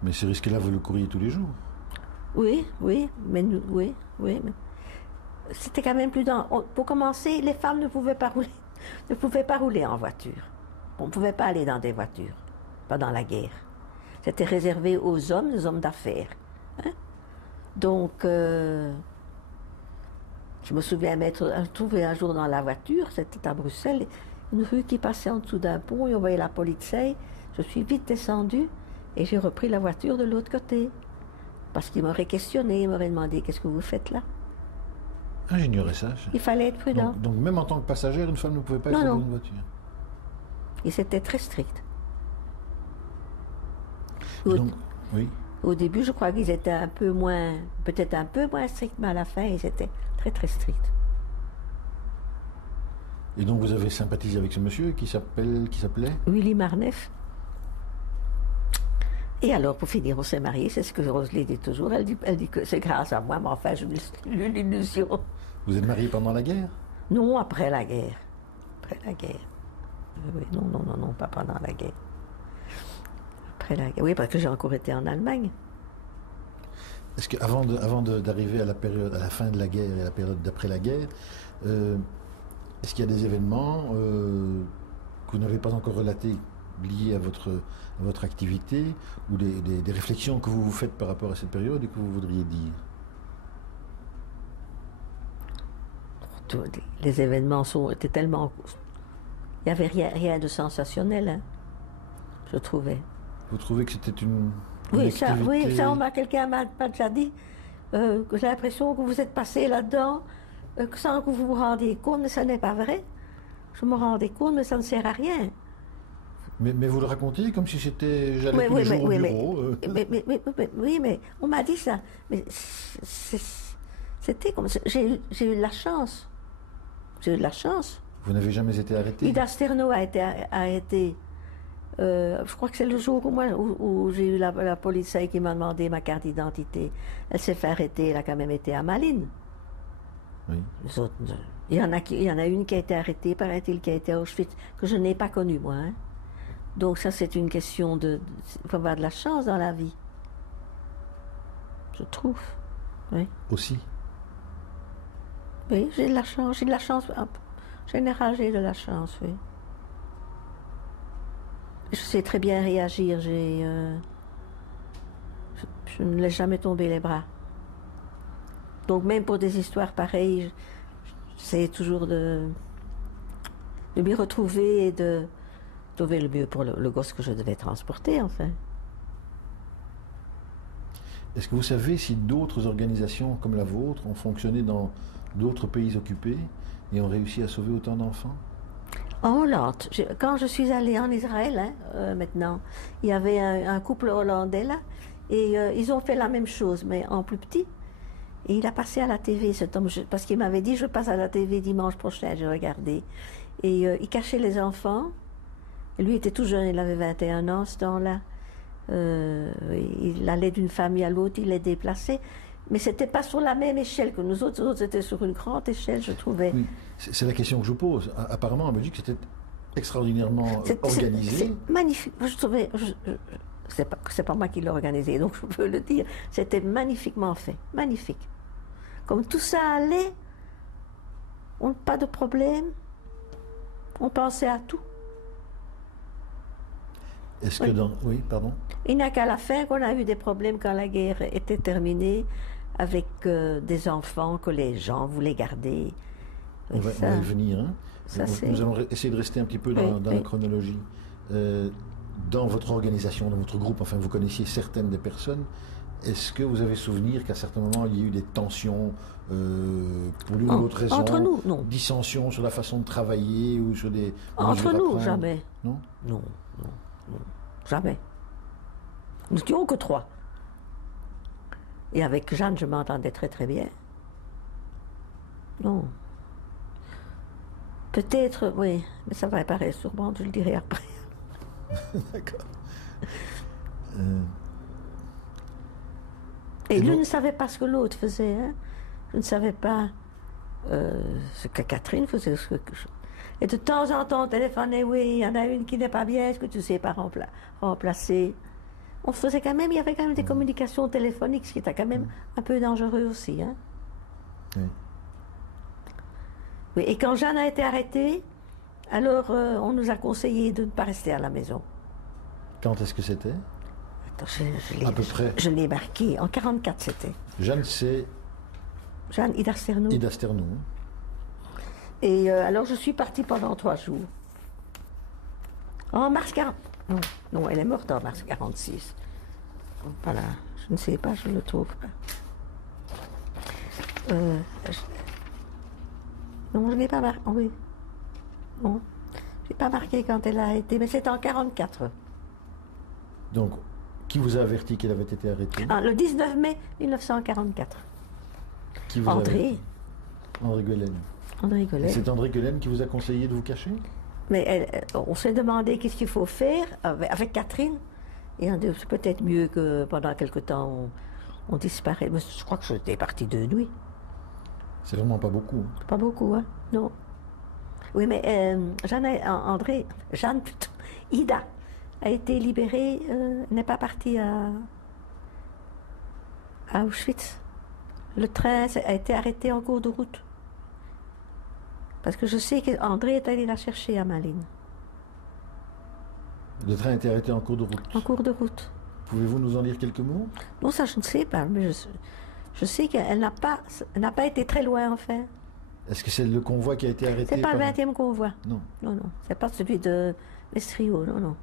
Mais ce risque-là, vous le couriez tous les jours? Oui, mais c'était quand même plus pour commencer, les femmes ne pouvaient pas rouler en voiture. On ne pouvait pas aller dans des voitures pendant la guerre. C'était réservé aux hommes d'affaires. Hein? Donc, je me souviens m'être trouvé un jour dans la voiture, c'était à Bruxelles, une rue qui passait en dessous d'un pont, et on voyait la police. Je suis vite descendue et j'ai repris la voiture de l'autre côté. Parce qu'il m'aurait questionné, il m'aurait demandé qu'est-ce que vous faites là. Ah, j'ignorais ça. Il fallait être prudent. Donc même en tant que passagère, une femme ne pouvait pas être dans une voiture. Et c'était très strict. Donc, oui. Au début, je crois qu'ils étaient peut-être un peu moins stricts, mais à la fin, ils étaient très très stricts. Et donc vous avez sympathisé avec ce monsieur qui s'appelait Willy Marnef. Et alors, pour finir, on s'est mariés, c'est ce que Roselyne dit toujours. Elle dit que c'est grâce à moi, mais enfin, je l'ai l'illusion. Vous êtes mariés pendant la guerre? Non, après la guerre. Après la guerre. Oui, non, pas pendant la guerre. Après la guerre. Oui, parce que j'ai encore été en Allemagne. Est-ce qu'avant d'arriver à la fin de la guerre et à la période d'après la guerre, est-ce qu'il y a des événements que vous n'avez pas encore relatés liés à votre activité ou des réflexions que vous vous faites par rapport à cette période et que vous voudriez dire? Les événements étaient tellement... Il n'y avait rien de sensationnel, hein, je trouvais. Vous trouvez que c'était une activité... Quelqu'un m'a déjà dit que j'ai l'impression que vous êtes passé là-dedans, que sans que vous vous rendiez compte, mais ça n'est pas vrai. Je me rendais compte, mais ça ne sert à rien. Mais vous le racontiez comme si j'allais tous les jours au bureau. Oui, mais on m'a dit ça. Mais c'était comme ça. J'ai eu de la chance. J'ai eu de la chance. Vous n'avez jamais été arrêté? Ida Sterno a été arrêtée. Je crois que c'est le jour où j'ai eu la police qui m'a demandé ma carte d'identité. Elle s'est fait arrêter, elle a quand même été à Malines. Oui. Les autres, il y en a une qui a été arrêtée, paraît-il, qui a été à Auschwitz, que je n'ai pas connue, moi. Hein. Donc ça, c'est une question il faut avoir de la chance dans la vie. Je trouve. Oui. Aussi? Oui, j'ai de la chance. En général, j'ai de la chance, oui. Je sais très bien réagir. Je ne laisse jamais tomber les bras. Donc même pour des histoires pareilles, j'essaie toujours de m'y retrouver et de trouver le mieux pour le gosse que je devais transporter, enfin. Est-ce que vous savez si d'autres organisations comme la vôtre ont fonctionné dans d'autres pays occupés et ont réussi à sauver autant d'enfants? En Hollande, quand je suis allée en Israël, maintenant, il y avait un couple hollandais là, et ils ont fait la même chose, mais en plus petit. Et il a passé à la TV, cet homme, parce qu'il m'avait dit, je passe à la TV dimanche prochain, j'ai regardé. Et il cachait les enfants. Et lui était tout jeune, il avait 21 ans ce temps-là. Il allait d'une famille à l'autre, il les déplaçait. Mais c'était pas sur la même échelle que nous autres. Nous autres, c'était sur une grande échelle, je trouvais. Oui, c'est la question que je pose. Apparemment, en Belgique, c'était extraordinairement organisé. C'est magnifique. Je trouvais... C'est pas moi qui l'ai organisé, donc je peux le dire. C'était magnifiquement fait. Magnifique. Comme tout ça allait, pas de problème. On pensait à tout. Est-ce que Oui, pardon. Il n'y a qu'à la fin qu'on a eu des problèmes quand la guerre était terminée, avec des enfants que les gens voulaient garder. On va y venir. Hein. Nous allons essayer de rester un petit peu dans la chronologie. Dans votre organisation, dans votre groupe, enfin vous connaissiez certaines des personnes. Est-ce que vous avez souvenir qu'à certains moments il y a eu des tensions pour l'une ou l'autre raison? Entre nous, non. Dissensions sur la façon de travailler ou sur des... Entre nous, jamais. Non? Non. Jamais. Nous n'étions que 3. Et avec Jeanne, je m'entendais très très bien. Non. Peut-être, oui, mais ça va apparaître sûrement, je le dirai après. D'accord. Et l'une donc- ne savait pas ce que l'autre faisait. Hein. Je ne savais pas ce que Catherine faisait. Et de temps en temps, on téléphonait, oui, il y en a une qui n'est pas bien, est-ce que tu sais pas remplacer? On faisait quand même, il y avait quand même des communications téléphoniques, ce qui était quand même un peu dangereux aussi. Hein. Oui. Oui, et quand Jeanne a été arrêtée, alors on nous a conseillé de ne pas rester à la maison. Quand est-ce que c'était? Attends, À peu près. Je l'ai marqué, en 44 c'était. Jeanne, c'est Jeanne Ida Sternou. Ida Sternou. Et alors je suis partie pendant 3 jours. En mars 40. Non, non, elle est morte en mars 46. Voilà, je ne sais pas, je ne le trouve pas. Non, je n'ai pas marqué. Oui. Non, je n'ai pas marqué quand elle a été, mais c'est en 44. Donc, qui vous a averti qu'elle avait été arrêtée? Ah, le 19 mai 1944. Qui vous a André. averti? André Guelen. André Et Gollet. c'est André Guelen qui vous a conseillé de vous cacher? Mais on s'est demandé qu'est-ce qu'il faut faire avec Catherine. Et on dit c'est peut-être mieux que pendant quelque temps on disparaît. Mais je crois que j'étais partie 2 nuits. C'est vraiment pas beaucoup. Pas beaucoup, hein? Non. Oui, mais Jeanne plutôt, Ida a été libérée, n'est pas partie à Auschwitz. Le train a été arrêté en cours de route. Parce que je sais qu'André est allé la chercher à Malines. Le train a été arrêté en cours de route. En cours de route. Pouvez-vous nous en dire quelques mots? Non, ça je ne sais pas, mais je sais qu'elle n'a pas été très loin en fait. Est-ce que c'est le convoi qui a été arrêté C'est pas le par- 20e convoi. Non. Non, non. C'est pas celui de Mestrio, non, non.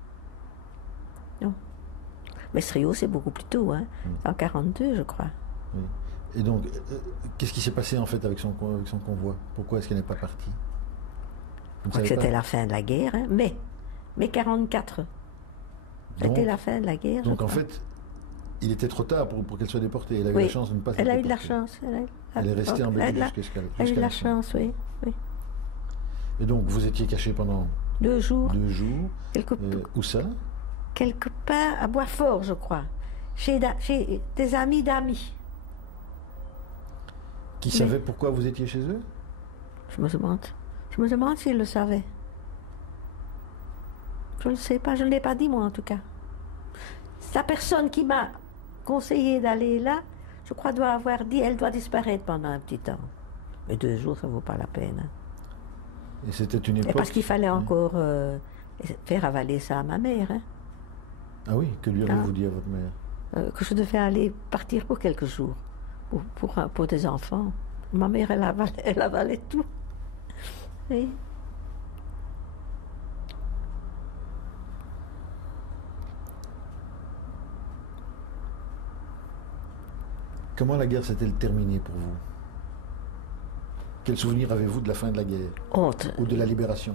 Non. Mestrio, c'est beaucoup plus tôt, hein. En 42, je crois. Oui. Et donc, qu'est-ce qui s'est passé en fait avec son convoi? Pourquoi est-ce qu'elle n'est pas partie? Vous Je ne crois que savez c'était pas? la fin de la guerre, hein. Mais 44. C'était Donc- la fin de la guerre. je Donc en crois. fait, il était trop tard pour qu'elle soit déportée. Elle a eu Oui. la chance de ne pas Elle être a eu de la déportée. chance. Elle est restée en Belgique Elle a jusqu'à elle a eu de la la fin. chance, oui. Oui. Et donc, vous étiez caché pendant 2 jours. 2 jours. Quelque, Où ça? quelque part à Boisfort, je crois. Chez des amis d'amis. Qui savaient pourquoi vous étiez chez eux? Je me demande s'ils le savaient. Je ne sais pas, je ne l'ai pas dit moi en tout cas. La personne qui m'a conseillé d'aller là, je crois doit avoir dit elle doit disparaître pendant un petit temps. Mais 2 jours, ça ne vaut pas la peine. Hein. Et c'était une Et époque... parce qu'il fallait encore faire avaler ça à ma mère. Hein. Ah oui, que lui avez-vous Ah. dit à votre mère? Que je devais aller partir pour quelques jours. Pour des enfants. Ma mère, elle avalait tout. Oui. Comment la guerre s'est-elle terminée pour vous? Quel souvenir avez-vous de la fin de la guerre? Honte. Ou de la libération?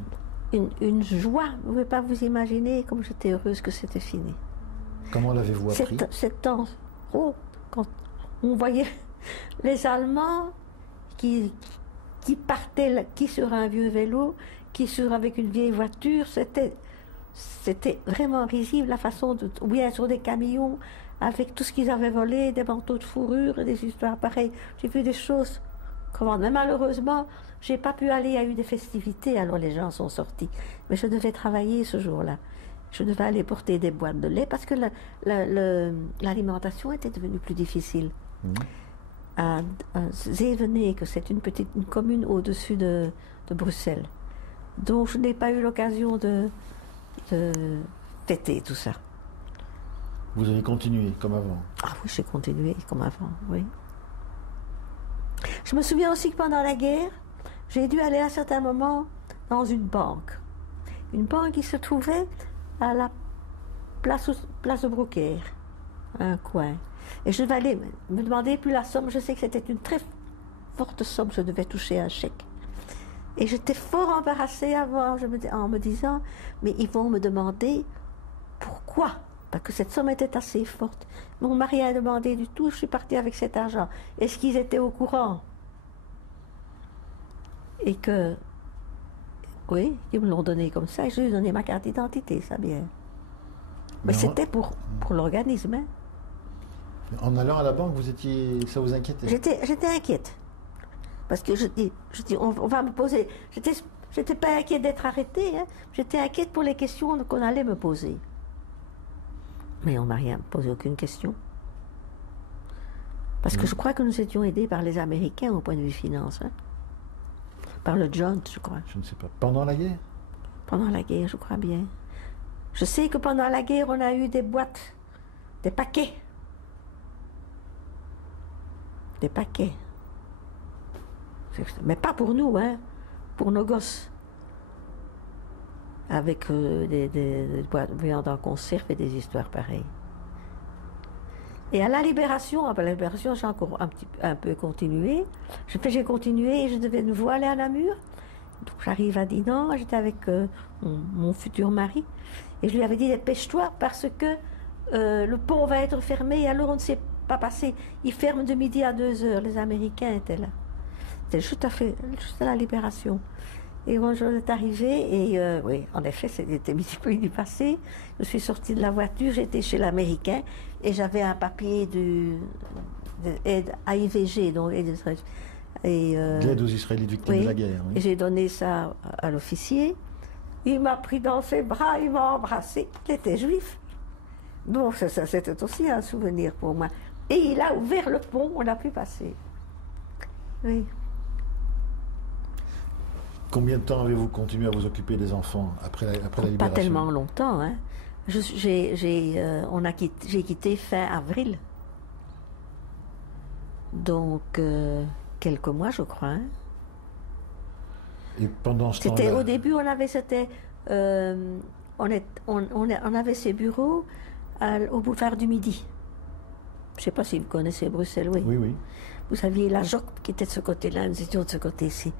Une joie. Vous ne pouvez pas vous imaginer comme j'étais heureuse que c'était fini. Comment l'avez-vous appris? Cet temps, quand on voyait les Allemands qui partaient, qui sur un vieux vélo, qui avec une vieille voiture, c'était vraiment risible la façon de... Ou bien sur des camions, avec tout ce qu'ils avaient volé, des manteaux de fourrure et des histoires pareilles. J'ai vu des choses... Mais malheureusement, j'ai pas pu aller, il y a eu des festivités, alors les gens sont sortis. Mais je devais travailler ce jour-là. Je devais aller porter des boîtes de lait parce que l'alimentation était devenue plus difficile. À Zevenay, que c'est une commune au-dessus de Bruxelles. Donc je n'ai pas eu l'occasion de fêter tout ça. Vous avez continué comme avant? Ah oui, j'ai continué comme avant, oui. Je me souviens aussi que pendant la guerre, j'ai dû aller à un certain moment dans une banque. Une banque qui se trouvait à la place de Brouckère, un coin. Et je devais aller me demander plus la somme. Je sais que c'était une très forte somme, je devais toucher un chèque. Et j'étais fort embarrassée avant, en me disant, mais ils vont me demander pourquoi. parce que cette somme était assez forte. Mon mari a demandé du tout, je suis partie avec cet argent. Est-ce qu'ils étaient au courant? Et que, oui, ils me l'ont donné comme ça, et je lui ai donné ma carte d'identité, ça bien. Mais c'était pour l'organisme. Hein. En allant à la banque, ça vous inquiétait? J'étais inquiète. Parce que je dis on va me poser. J'étais pas inquiète d'être arrêtée, hein. J'étais inquiète pour les questions qu'on allait me poser. Mais on m'a rien posé aucune question. Parce que je crois que nous étions aidés par les Américains au point de vue finance. Hein. Par le Joint, je crois. Je ne sais pas. Pendant la guerre? Pendant la guerre, je crois bien. Je sais que pendant la guerre, on a eu des boîtes, des paquets. Des paquets. Mais pas pour nous, hein, pour nos gosses. Avec des boîtes de viande en conserve et des histoires pareilles. Et à la Libération, j'ai encore un peu continué. J'ai continué et je devais de nouveau aller à Namur. Donc j'arrive à Dinan, j'étais avec mon futur mari. Et je lui avais dit, dépêche-toi parce que le pont va être fermé et alors on ne s'est pas passé. Ils ferment de midi à 2h, les Américains étaient là. C'était juste à la Libération. Et quand je suis arrivée, et oui, en effet, c'était midi passé. Je suis sortie de la voiture, j'étais chez l'Américain et j'avais un papier d'aide AIVG, donc l'aide aux Israélites victimes de la guerre. Oui. Et j'ai donné ça à l'officier. Il m'a pris dans ses bras, il m'a embrassé. Il était juif. Donc ça c'était aussi un souvenir pour moi. Et il a ouvert le pont, on a pu passer. Oui. Combien de temps avez-vous continué à vous occuper des enfants après la libération? Pas tellement longtemps. Hein. J'ai quitté fin avril. Donc, quelques mois, je crois. Hein. Et pendant ce temps-là... Au début, on avait ces bureaux au boulevard du Midi. Je ne sais pas si vous connaissez Bruxelles, oui. Oui, oui. Vous aviez la Joc qui était de ce côté-là, nous étions de ce côté-ci.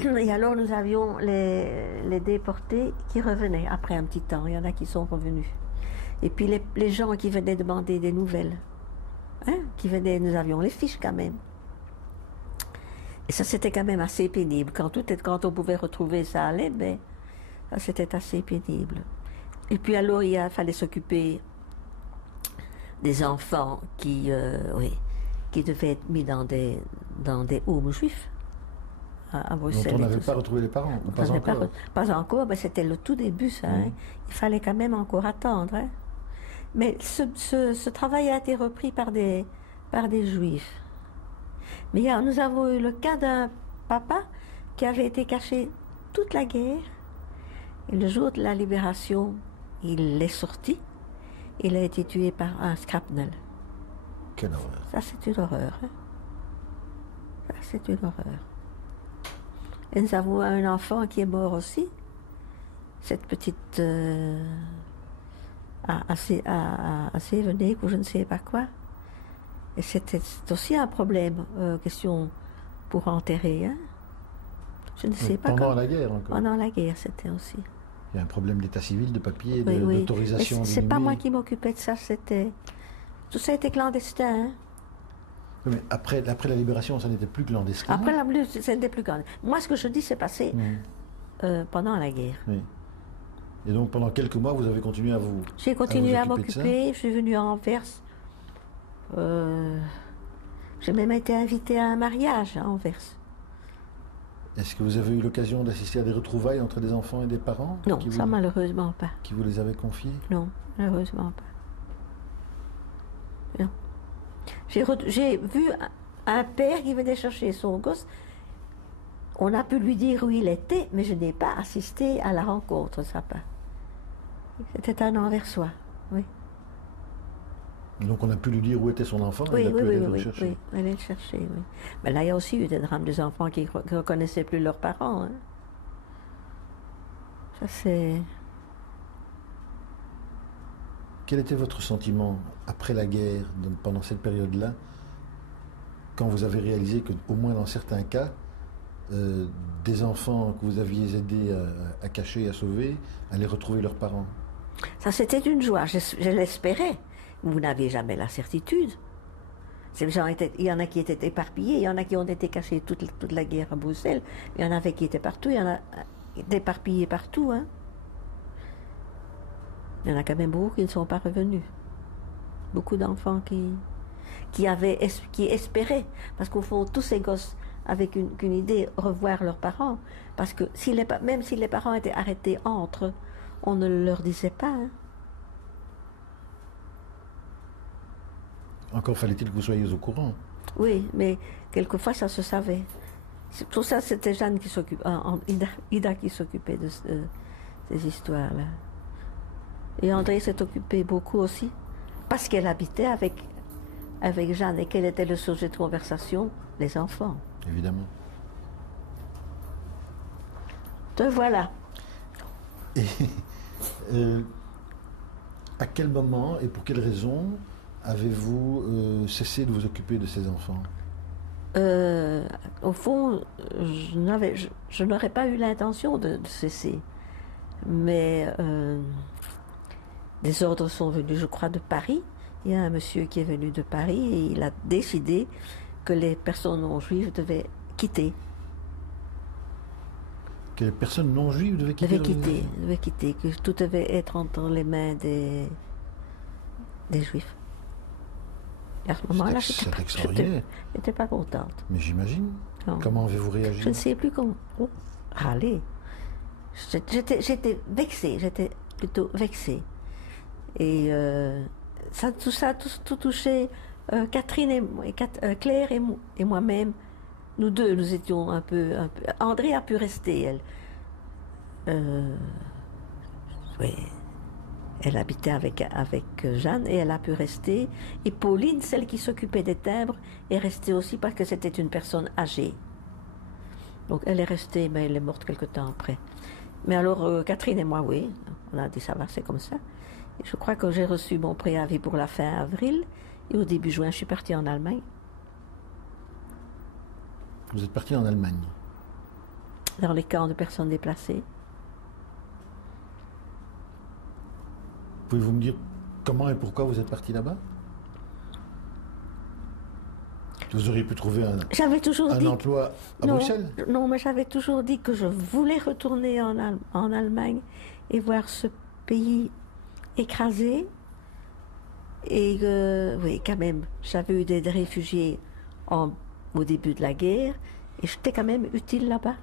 Et alors nous avions les déportés qui revenaient après un petit temps. Il y en a qui sont revenus. Et puis les gens qui venaient demander des nouvelles. Hein, nous avions les fiches quand même. Et ça c'était quand même assez pénible. Quand on pouvait retrouver ça allait, mais ça c'était assez pénible. Et puis alors il fallait s'occuper des enfants qui devaient être mis dans des homes juifs. À Bruxelles. Donc on n'avait pas retrouvé les parents, ou pas encore? Pas encore, mais c'était le tout début, ça. Hein. Il fallait quand même encore attendre. Hein. Mais ce travail a été repris par des juifs. Mais nous avons eu le cas d'un papa qui avait été caché toute la guerre. Et le jour de la libération, il est sorti. Il a été tué par un shrapnel. Quelle horreur. Ça, c'est une horreur. Hein. Ça, c'est une horreur. Et nous avons un enfant qui est mort aussi. Cette petite assez venue ou je ne sais pas quoi. Et c'est aussi un problème, question pour enterrer. Hein. Je ne sais pas. Pendant la guerre encore. Pendant la guerre, c'était aussi. Il y a un problème d'état civil, de papier, oui. d'autorisation. C'est pas moi qui m'occupais de ça, tout ça était clandestin. Hein. Oui, mais après la libération, ça n'était plus clandestin. Après la libération, ça n'était plus clandestin. Moi, ce que je dis, c'est passé pendant la guerre. Oui. Et donc, pendant quelques mois, vous avez continué à vous J'ai continué à m'occuper. Je suis venue à Anvers. J'ai même été invitée à un mariage à Anvers. Est-ce que vous avez eu l'occasion d'assister à des retrouvailles entre des enfants et des parents? Non, ça malheureusement pas. Qui vous les avaient confiés? Non, malheureusement pas. Non. J'ai vu un père qui venait chercher son gosse. On a pu lui dire où il était, mais je n'ai pas assisté à la rencontre, ça pas. C'était un Anversois, oui. Donc on a pu lui dire où était son enfant, oui, et il a pu aller le chercher. Oui, aller le chercher, oui. Mais là, il y a aussi eu des drames des enfants qui ne reconnaissaient plus leurs parents. Hein. Ça, c'est... Quel était votre sentiment après la guerre, pendant cette période-là, quand vous avez réalisé qu'au moins dans certains cas, des enfants que vous aviez aidés à cacher, à sauver, allaient retrouver leurs parents? Ça, c'était une joie, je l'espérais. Vous n'aviez jamais la certitude. Ces gens il y en a qui étaient éparpillés, il y en a qui ont été cachés toute la guerre à Bruxelles, il y en avait qui étaient partout, il y en a éparpillés partout. Hein. Il y en a quand même beaucoup qui ne sont pas revenus. Beaucoup d'enfants qui espéraient, parce qu'au fond, tous ces gosses avaient qu'une idée, revoir leurs parents, parce que même si les parents étaient arrêtés entre, on ne leur disait pas. Hein. Encore fallait-il que vous soyez au courant. Oui, mais quelquefois ça se savait. Tout ça, c'était Jeanne qui s'occupait, Ida qui s'occupait de ces histoires-là. Et André s'est occupé beaucoup aussi, parce qu'elle habitait avec Jeanne et quel était le sujet de conversation? Les enfants. Évidemment. Te voilà. Et à quel moment et pour quelle raison avez-vous cessé de vous occuper de ces enfants? Au fond, je n'aurais pas eu l'intention de cesser. Mais des ordres sont venus, je crois, de Paris. Il y a un monsieur qui est venu de Paris et il a décidé que les personnes non juives devaient quitter. Que les personnes non juives devaient quitter? Devaient quitter, que tout devait être entre les mains des juifs. Et à ce moment-là, je n'étais pas contente. Mais j'imagine. Comment avez-vous réagi? Je ne sais plus comment. Oh, râler. J'étais vexée, j'étais plutôt vexée. Et tout touchait Catherine Claire et moi-même. Nous deux, nous étions un peu. André a pu rester, elle. Oui. Elle habitait avec Jeanne et elle a pu rester. Et Pauline, celle qui s'occupait des timbres, est restée aussi parce que c'était une personne âgée. Donc elle est restée, mais elle est morte quelque temps après. Mais alors, Catherine et moi, oui, on a dit ça va, c'est comme ça. Et je crois que j'ai reçu mon préavis pour la fin avril. Et au début juin, je suis partie en Allemagne. Vous êtes partie en Allemagne? Dans les camps de personnes déplacées. Pouvez-vous me dire comment et pourquoi vous êtes parti là-bas? Vous auriez pu trouver un emploi à Bruxelles? Non, mais j'avais toujours dit que je voulais retourner en Allemagne et voir ce pays écrasé. Et oui, quand même, j'avais eu des réfugiés au début de la guerre et j'étais quand même utile là-bas.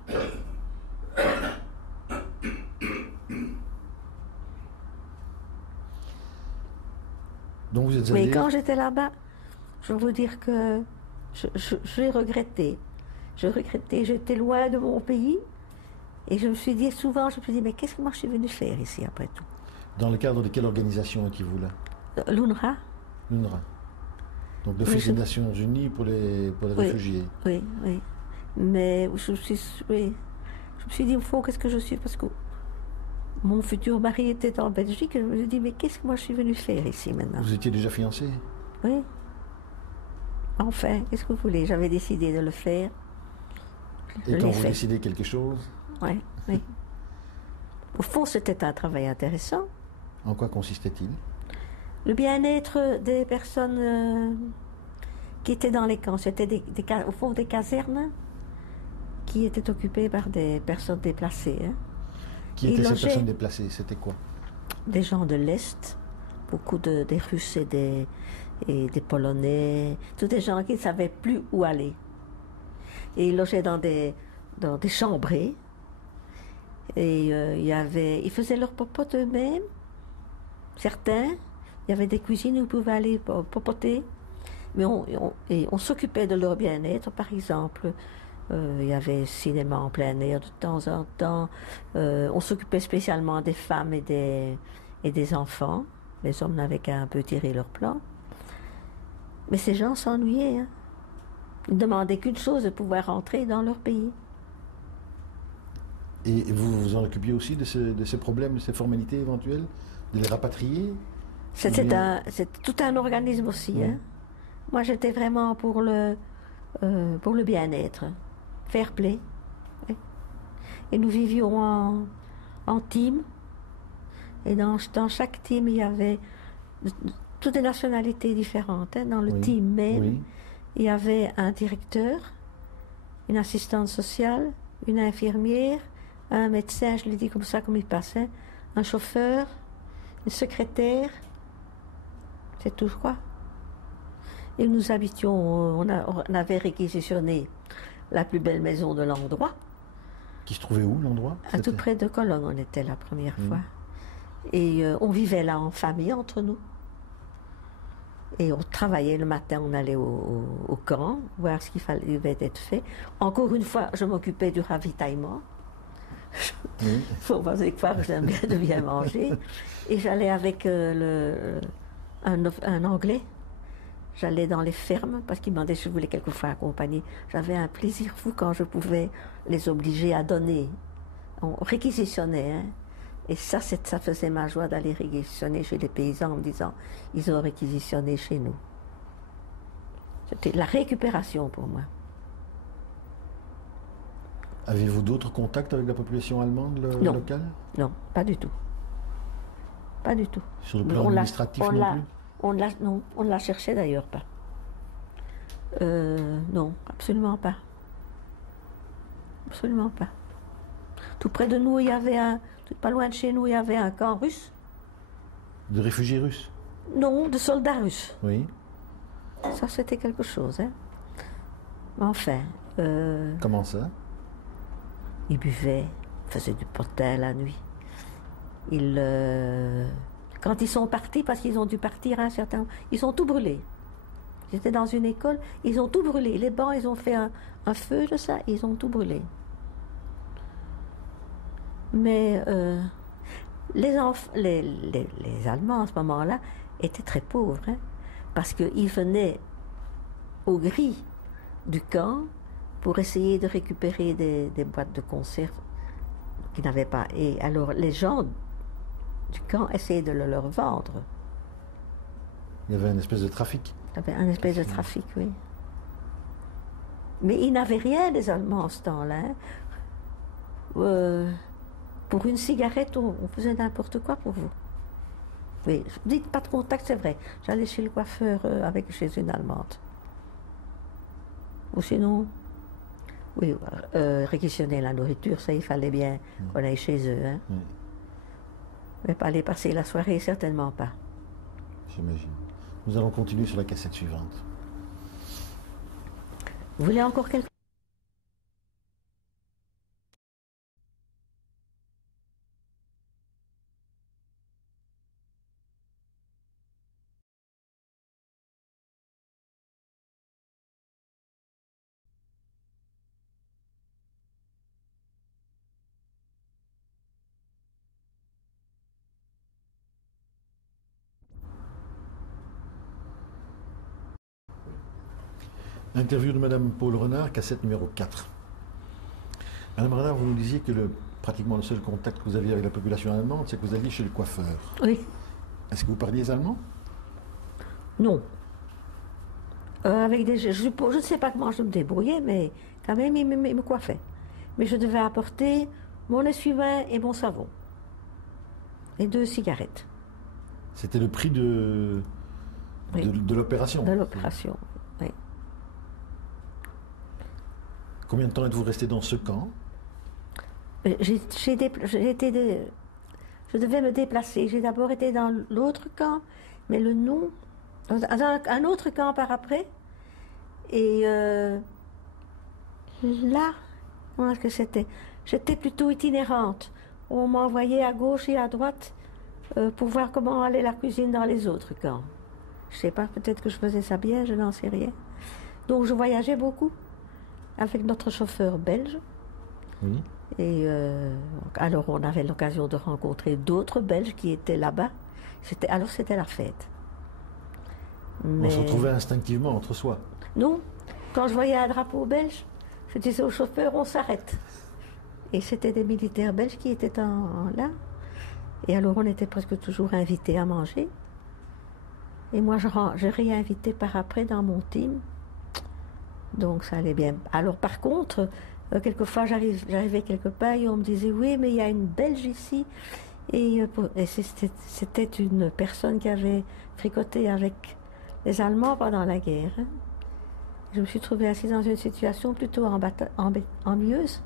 Donc vous êtes allé... Mais quand j'étais là-bas, je veux vous dire que j'ai regretté. Je regrettais, j'étais loin de mon pays. Et je me suis dit souvent, mais qu'est-ce que moi je suis venue faire ici après tout? Dans le cadre de quelle organisation étiez-vous là? L'UNRWA. L'UNRWA. Donc l'Office des Nations Unies pour les réfugiés. Oui, oui. Mais je me suis dit, au fond, qu'est-ce que je suis? Parce que mon futur mari était en Belgique, et je me suis dit, mais qu'est-ce que moi je suis venue faire ici maintenant? Vous étiez déjà fiancée? Oui. Enfin, qu'est-ce que vous voulez? J'avais décidé de le faire. Et quand vous décidez quelque chose? Oui, oui. Au fond, c'était un travail intéressant. En quoi consistait-il? Le bien-être des personnes qui étaient dans les camps. C'était au fond des casernes qui étaient occupées par des personnes déplacées. Hein. Qui étaient ces personnes déplacées? C'était quoi? Des gens de l'Est, beaucoup des Russes et des Polonais, tous des gens qui ne savaient plus où aller. Et ils logeaient dans des chambrées. Et ils faisaient leur popote eux-mêmes, certains. Il y avait des cuisines où ils pouvaient aller popoter. Mais on s'occupait de leur bien-être, par exemple. Il y avait cinéma en plein air de temps en temps. On s'occupait spécialement des femmes et des enfants. Les hommes n'avaient qu'à un peu tirer leur plan. Mais ces gens s'ennuyaient. Hein. Ils ne demandaient qu'une chose, de pouvoir rentrer dans leur pays. Et vous vous en occupiez aussi de ces problèmes, de ces formalités éventuelles? De les rapatrier? C'était tout un organisme aussi. Hein. Moi, j'étais vraiment pour le bien-être. Fair play. Oui. Et nous vivions en team. Et dans chaque team, il y avait toutes des nationalités différentes. Hein. Dans le Oui, team même, oui. il y avait un directeur, une assistante sociale, une infirmière, un médecin, je l'ai dit comme ça, comme il passait, un chauffeur, une secrétaire, c'est tout, je crois. Et nous habitions, on avait réquisitionné la plus belle maison de l'endroit. Qui se trouvait où, l'endroit? À tout près de Cologne, on était la première Mhm. fois. Et on vivait là en famille entre nous. Et on travaillait le matin, on allait au camp, voir ce qu'il fallait être fait. Encore une fois, je m'occupais du ravitaillement. Oui. Il faut pas croire que j'aime bien de bien manger. Et j'allais avec un Anglais. J'allais dans les fermes parce qu'il me demandait si je voulais quelquefois accompagner. J'avais un plaisir fou quand je pouvais les obliger à donner. On réquisitionnait. Hein. Et ça faisait ma joie d'aller réquisitionner chez les paysans en me disant ils ont réquisitionné chez nous. C'était la récupération pour moi. Avez-vous d'autres contacts avec la population allemande Non. locale? Non, pas du tout. Pas du tout. Sur le plan administratif non plus? Non, on ne la cherchait d'ailleurs pas. Non, absolument pas. Absolument pas. Tout près de nous, il y avait tout pas loin de chez nous, il y avait un camp russe. De réfugiés russes? Non, de soldats russes. Oui. Ça, c'était quelque chose, hein. Enfin. Comment ça? Ils buvaient, faisaient du potin la nuit. Quand ils sont partis, parce qu'ils ont dû partir à un certain moment, ils ont tout brûlé. J'étais dans une école, ils ont tout brûlé. Les bancs, ils ont fait un feu de ça, ils ont tout brûlé. Mais les Allemands, à ce moment-là, étaient très pauvres, hein, parce qu'ils venaient au gris du camp pour essayer de récupérer des boîtes de conserve qu'ils n'avaient pas. Et alors, les gens du camp essayaient de le leur vendre. Il y avait une espèce de trafic. Il y avait un espèce de trafic, oui. Mais ils n'avaient rien, les Allemands, en ce temps-là. Hein. Pour une cigarette, on faisait n'importe quoi pour vous. Oui, dites pas de contact, c'est vrai. J'allais chez le coiffeur chez une Allemande. Ou sinon, oui, réquisitionner la nourriture, ça, il fallait bien qu'on aille chez eux. Hein. Mais pas aller passer la soirée, certainement pas. J'imagine. Nous allons continuer sur la cassette suivante. Vous voulez encore quelque chose? Interview de Madame Paul Renard, cassette numéro 4. Madame Renard, vous nous disiez que pratiquement le seul contact que vous aviez avec la population allemande, c'est que vous alliez chez le coiffeur. Oui. Est-ce que vous parliez allemand? Non. Je ne sais pas comment je me débrouillais, mais quand même, il me coiffait. Mais je devais apporter mon essuie-main et mon savon. Et 2 cigarettes. C'était le prix de l'opération? De l'opération, oui. Combien de temps êtes-vous resté dans ce camp? Je devais me déplacer. J'ai d'abord été dans l'autre camp, mais le nom... Un autre camp par après. Et là, comment est-ce que c'était? J'étais plutôt itinérante. On m'envoyait à gauche et à droite pour voir comment allait la cuisine dans les autres camps. Je ne sais pas, peut-être que je faisais ça bien, je n'en sais rien. Donc je voyageais beaucoup avec notre chauffeur belge. Oui. Et alors on avait l'occasion de rencontrer d'autres Belges qui étaient là-bas. Alors c'était la fête. Mais... On se retrouvait instinctivement entre soi. Non, quand je voyais un drapeau belge, je disais au chauffeur, on s'arrête. Et c'était des militaires belges qui étaient là. Et alors on était presque toujours invités à manger. Et moi je réinvitais par après dans mon team. Donc ça allait bien. Alors par contre, quelquefois j'arrivais quelque part et on me disait, oui, mais il y a une Belge ici. Et c'était une personne qui avait fricoté avec les Allemands pendant la guerre. Hein. Je me suis trouvée assise dans une situation plutôt ennuyeuse,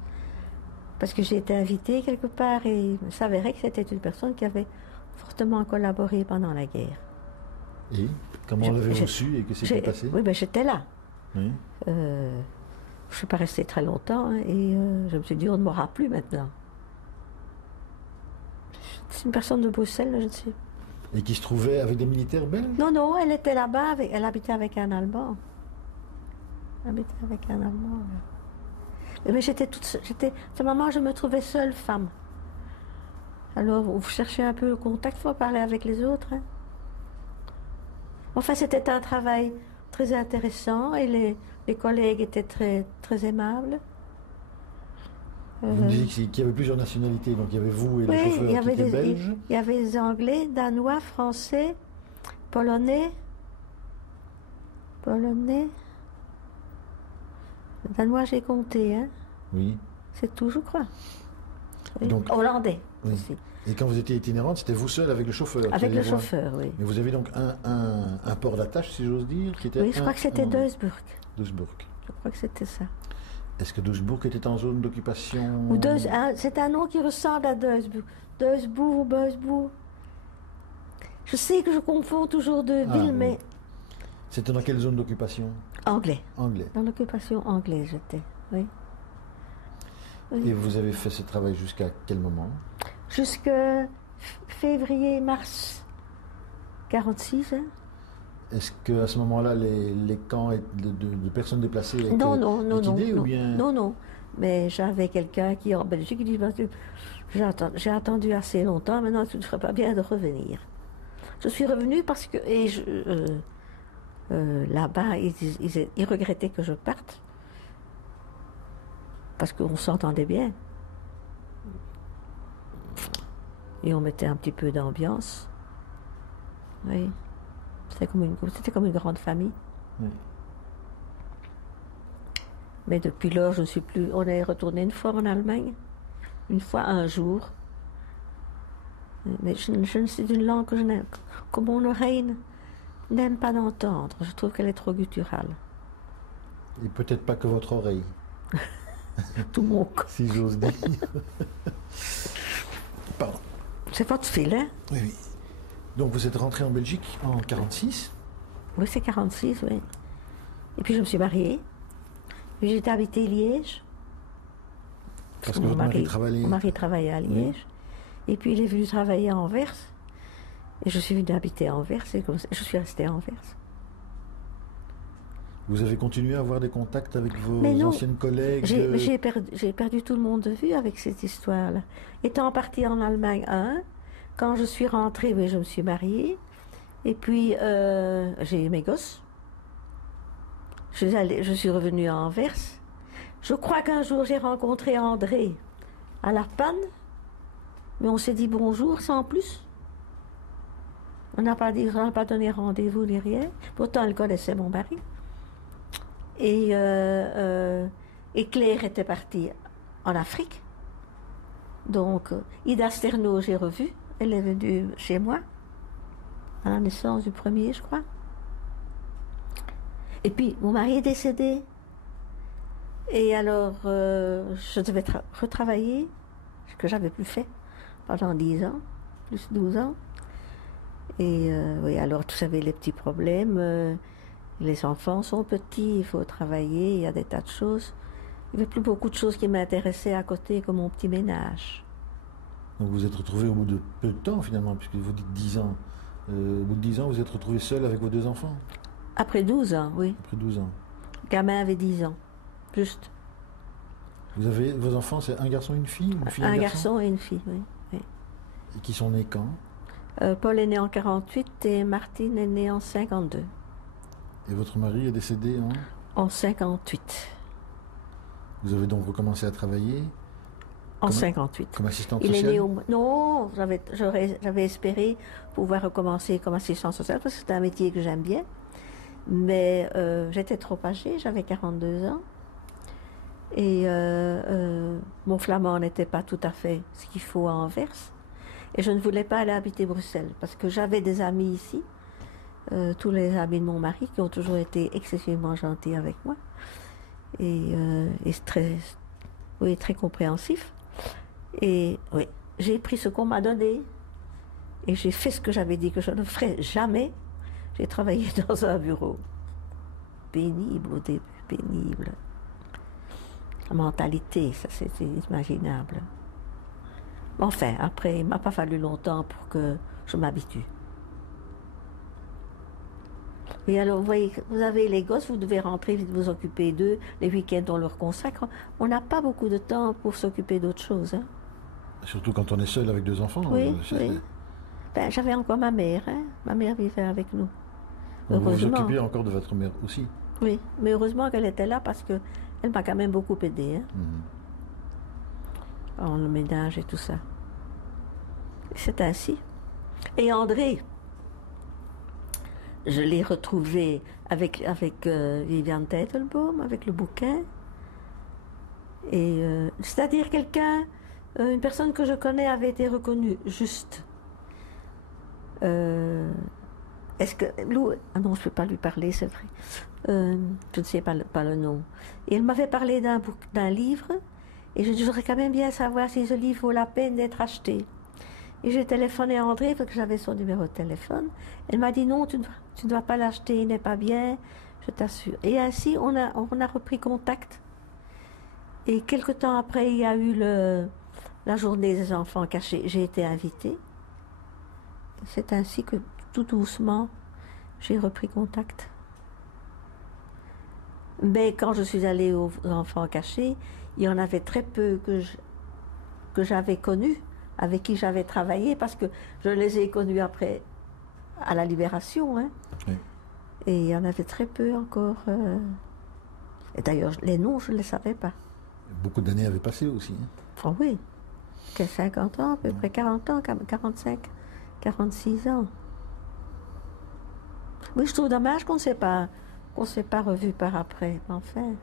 parce que j'ai été invitée quelque part et il s'avérait que c'était une personne qui avait fortement collaboré pendant la guerre. Et comment l'avez-vous su et que s'est passé? Oui, ben j'étais là. Oui. Je ne suis pas restée très longtemps hein, et je me suis dit on ne m'aura plus maintenant. C'est une personne de Bruxelles, je ne sais. Et qui se trouvait avec des militaires belges? Non, non, elle était là-bas, elle habitait avec un Allemand. Elle habitait avec un Allemand. Là. Mais j'étais toute seule. À ce moment, je me trouvais seule femme. Alors, vous cherchez un peu le contact, il faut parler avec les autres. Hein. Enfin, c'était un travail très intéressant et les collègues étaient très, très aimables. Vous me disiez qu'il y avait plusieurs nationalités, donc il y avait vous et le chauffeur qui étaient belges. Il y avait les Anglais, Danois, Français, Polonais. Le Danois, j'ai compté, hein. Oui. C'est tout, je crois. Oui. Donc, Hollandais oui. aussi. Et quand vous étiez itinérante, c'était vous seul avec le chauffeur? Avec le chauffeur, oui. Mais vous avez donc un port d'attache, si j'ose dire, qui était... Oui, je crois que c'était Duisburg. Duisburg. Je crois que c'était ça. Est-ce que Duisburg était en zone d'occupation? C'est un nom qui ressemble à Duisburg. Duisburg ou Duisburg. Je sais que je confonds toujours deux villes, oui. mais... C'était dans quelle zone d'occupation? Anglais. Anglais. Dans l'occupation anglaise, j'étais, oui. Oui. Et vous avez fait ce travail jusqu'à quel moment? Jusqu'à février-mars 46. Hein. Est-ce qu'à ce moment-là, les camps de personnes déplacées étaient liquidés ou bien... Non. Mais j'avais quelqu'un qui, en Belgique, dit j'ai attendu assez longtemps, maintenant tu ne ferais pas bien de revenir. Je suis revenue parce que... là-bas, ils regrettaient que je parte. Parce qu'on s'entendait bien. Et on mettait un petit peu d'ambiance. Oui. C'était comme une grande famille. Oui. Mais depuis lors, je ne suis plus... On est retourné une fois en Allemagne. Une fois, un jour. Mais c'est une langue que mon oreille n'aime pas d'entendre. Je trouve qu'elle est trop gutturale. Et peut-être pas que votre oreille. Tout mon corps. Si j'ose dire. Pardon. C'est votre fil, hein? Oui, oui. Donc vous êtes rentré en Belgique en 46? Oui, c'est 46, oui. Et puis je me suis mariée. Puis j'ai habité Liège. Parce que votre mari travaillait... Mon mari travaillait à Liège. Oui. Et puis il est venu travailler à Anvers. Et je suis venue habiter à Anvers. Et comme ça, je suis restée à Anvers. Vous avez continué à avoir des contacts avec vos anciennes collègues? J'ai perdu tout le monde de vue avec cette histoire-là. Étant partie en Allemagne, quand je suis rentrée, oui, je me suis mariée. Et puis, j'ai eu mes gosses. Je suis revenue à Anvers. Je crois qu'un jour, j'ai rencontré André à la panne. Mais on s'est dit bonjour sans plus. On n'a pas donné rendez-vous ni rien. Pourtant, elle connaissait mon mari. Et Claire était partie en Afrique. Donc, Ida Sterno, j'ai revu. Elle est venue chez moi, à la naissance du premier, je crois. Et puis, mon mari est décédé. Et alors, je devais retravailler, ce que j'avais plus fait pendant 10 ans, plus 12 ans. Et oui, alors, vous savez, les petits problèmes... Les enfants sont petits, il faut travailler, il y a des tas de choses. Il n'y avait plus beaucoup de choses qui m'intéressaient à côté, comme mon petit ménage. Donc vous êtes retrouvé au bout de peu de temps finalement, puisque vous dites 10 ans. Au bout de 10 ans, vous êtes retrouvé seul avec vos 2 enfants? Après 12 ans, oui. Après 12 ans. Le gamin avait 10 ans, juste. Vous avez vos enfants, c'est un garçon et une fille, ou une fille et un garçon et une fille, oui. Et qui sont nés quand? Paul est né en 48 et Martine est née en 52. Et votre mari est décédé en 58. Vous avez donc recommencé à travailler en 58. Comme assistante sociale? Il est né Non, j'avais espéré pouvoir recommencer comme assistante sociale parce que c'est un métier que j'aime bien. Mais j'étais trop âgée, j'avais 42 ans. Et mon flamand n'était pas tout à fait ce qu'il faut à Anvers. Et je ne voulais pas aller habiter Bruxelles parce que j'avais des amis ici, tous les amis de mon mari qui ont toujours été excessivement gentils avec moi et très, oui, très compréhensifs. Et oui, j'ai pris ce qu'on m'a donné et j'ai fait ce que j'avais dit que je ne ferais jamais. J'ai travaillé dans un bureau pénible au début, pénible. La mentalité, ça c'était inimaginable. Enfin, après, il ne m'a pas fallu longtemps pour que je m'habitue. Et alors, vous voyez, vous avez les gosses, vous devez rentrer, vite vous occuper d'eux. Les week-ends, on leur consacre. On n'a pas beaucoup de temps pour s'occuper d'autre chose. Hein. Surtout quand on est seul avec 2 enfants. Oui, oui. Ben, j'avais encore ma mère. Hein. Ma mère vivait avec nous. Vous vous occupez encore de votre mère aussi. Oui, mais heureusement qu'elle était là parce qu'elle m'a quand même beaucoup aidé. Hein. En le ménage et tout ça. C'est ainsi. Et André, je l'ai retrouvé avec Viviane Teitelbaum, avec le bouquin. Et c'est-à-dire quelqu'un, une personne que je connais avait été reconnue juste. Est-ce que Lou, ah non, je ne peux pas lui parler, c'est vrai. Je ne sais pas le nom. Et elle m'avait parlé d'un livre. Et je dis, je voudrais quand même bien savoir si ce livre vaut la peine d'être acheté. Et j'ai téléphoné à André parce que j'avais son numéro de téléphone. Elle m'a dit non, tu ne dois pas l'acheter, il n'est pas bien, je t'assure. Et ainsi, on a repris contact. Et quelque temps après, il y a eu la journée des enfants cachés. J'ai été invitée. C'est ainsi que tout doucement, j'ai repris contact. Mais quand je suis allée aux enfants cachés, il y en avait très peu que j'avais connus, avec qui j'avais travaillé, parce que je les ai connus après, à la Libération. Hein. Oui. Et il y en avait très peu encore. Et d'ailleurs, les noms, je ne les savais pas. Beaucoup d'années avaient passé aussi. Hein. Oh oui, 50 ans, à peu près 40 ans, 45, 46 ans. Oui, je trouve dommage qu'on ne s'est pas revu par après, enfin.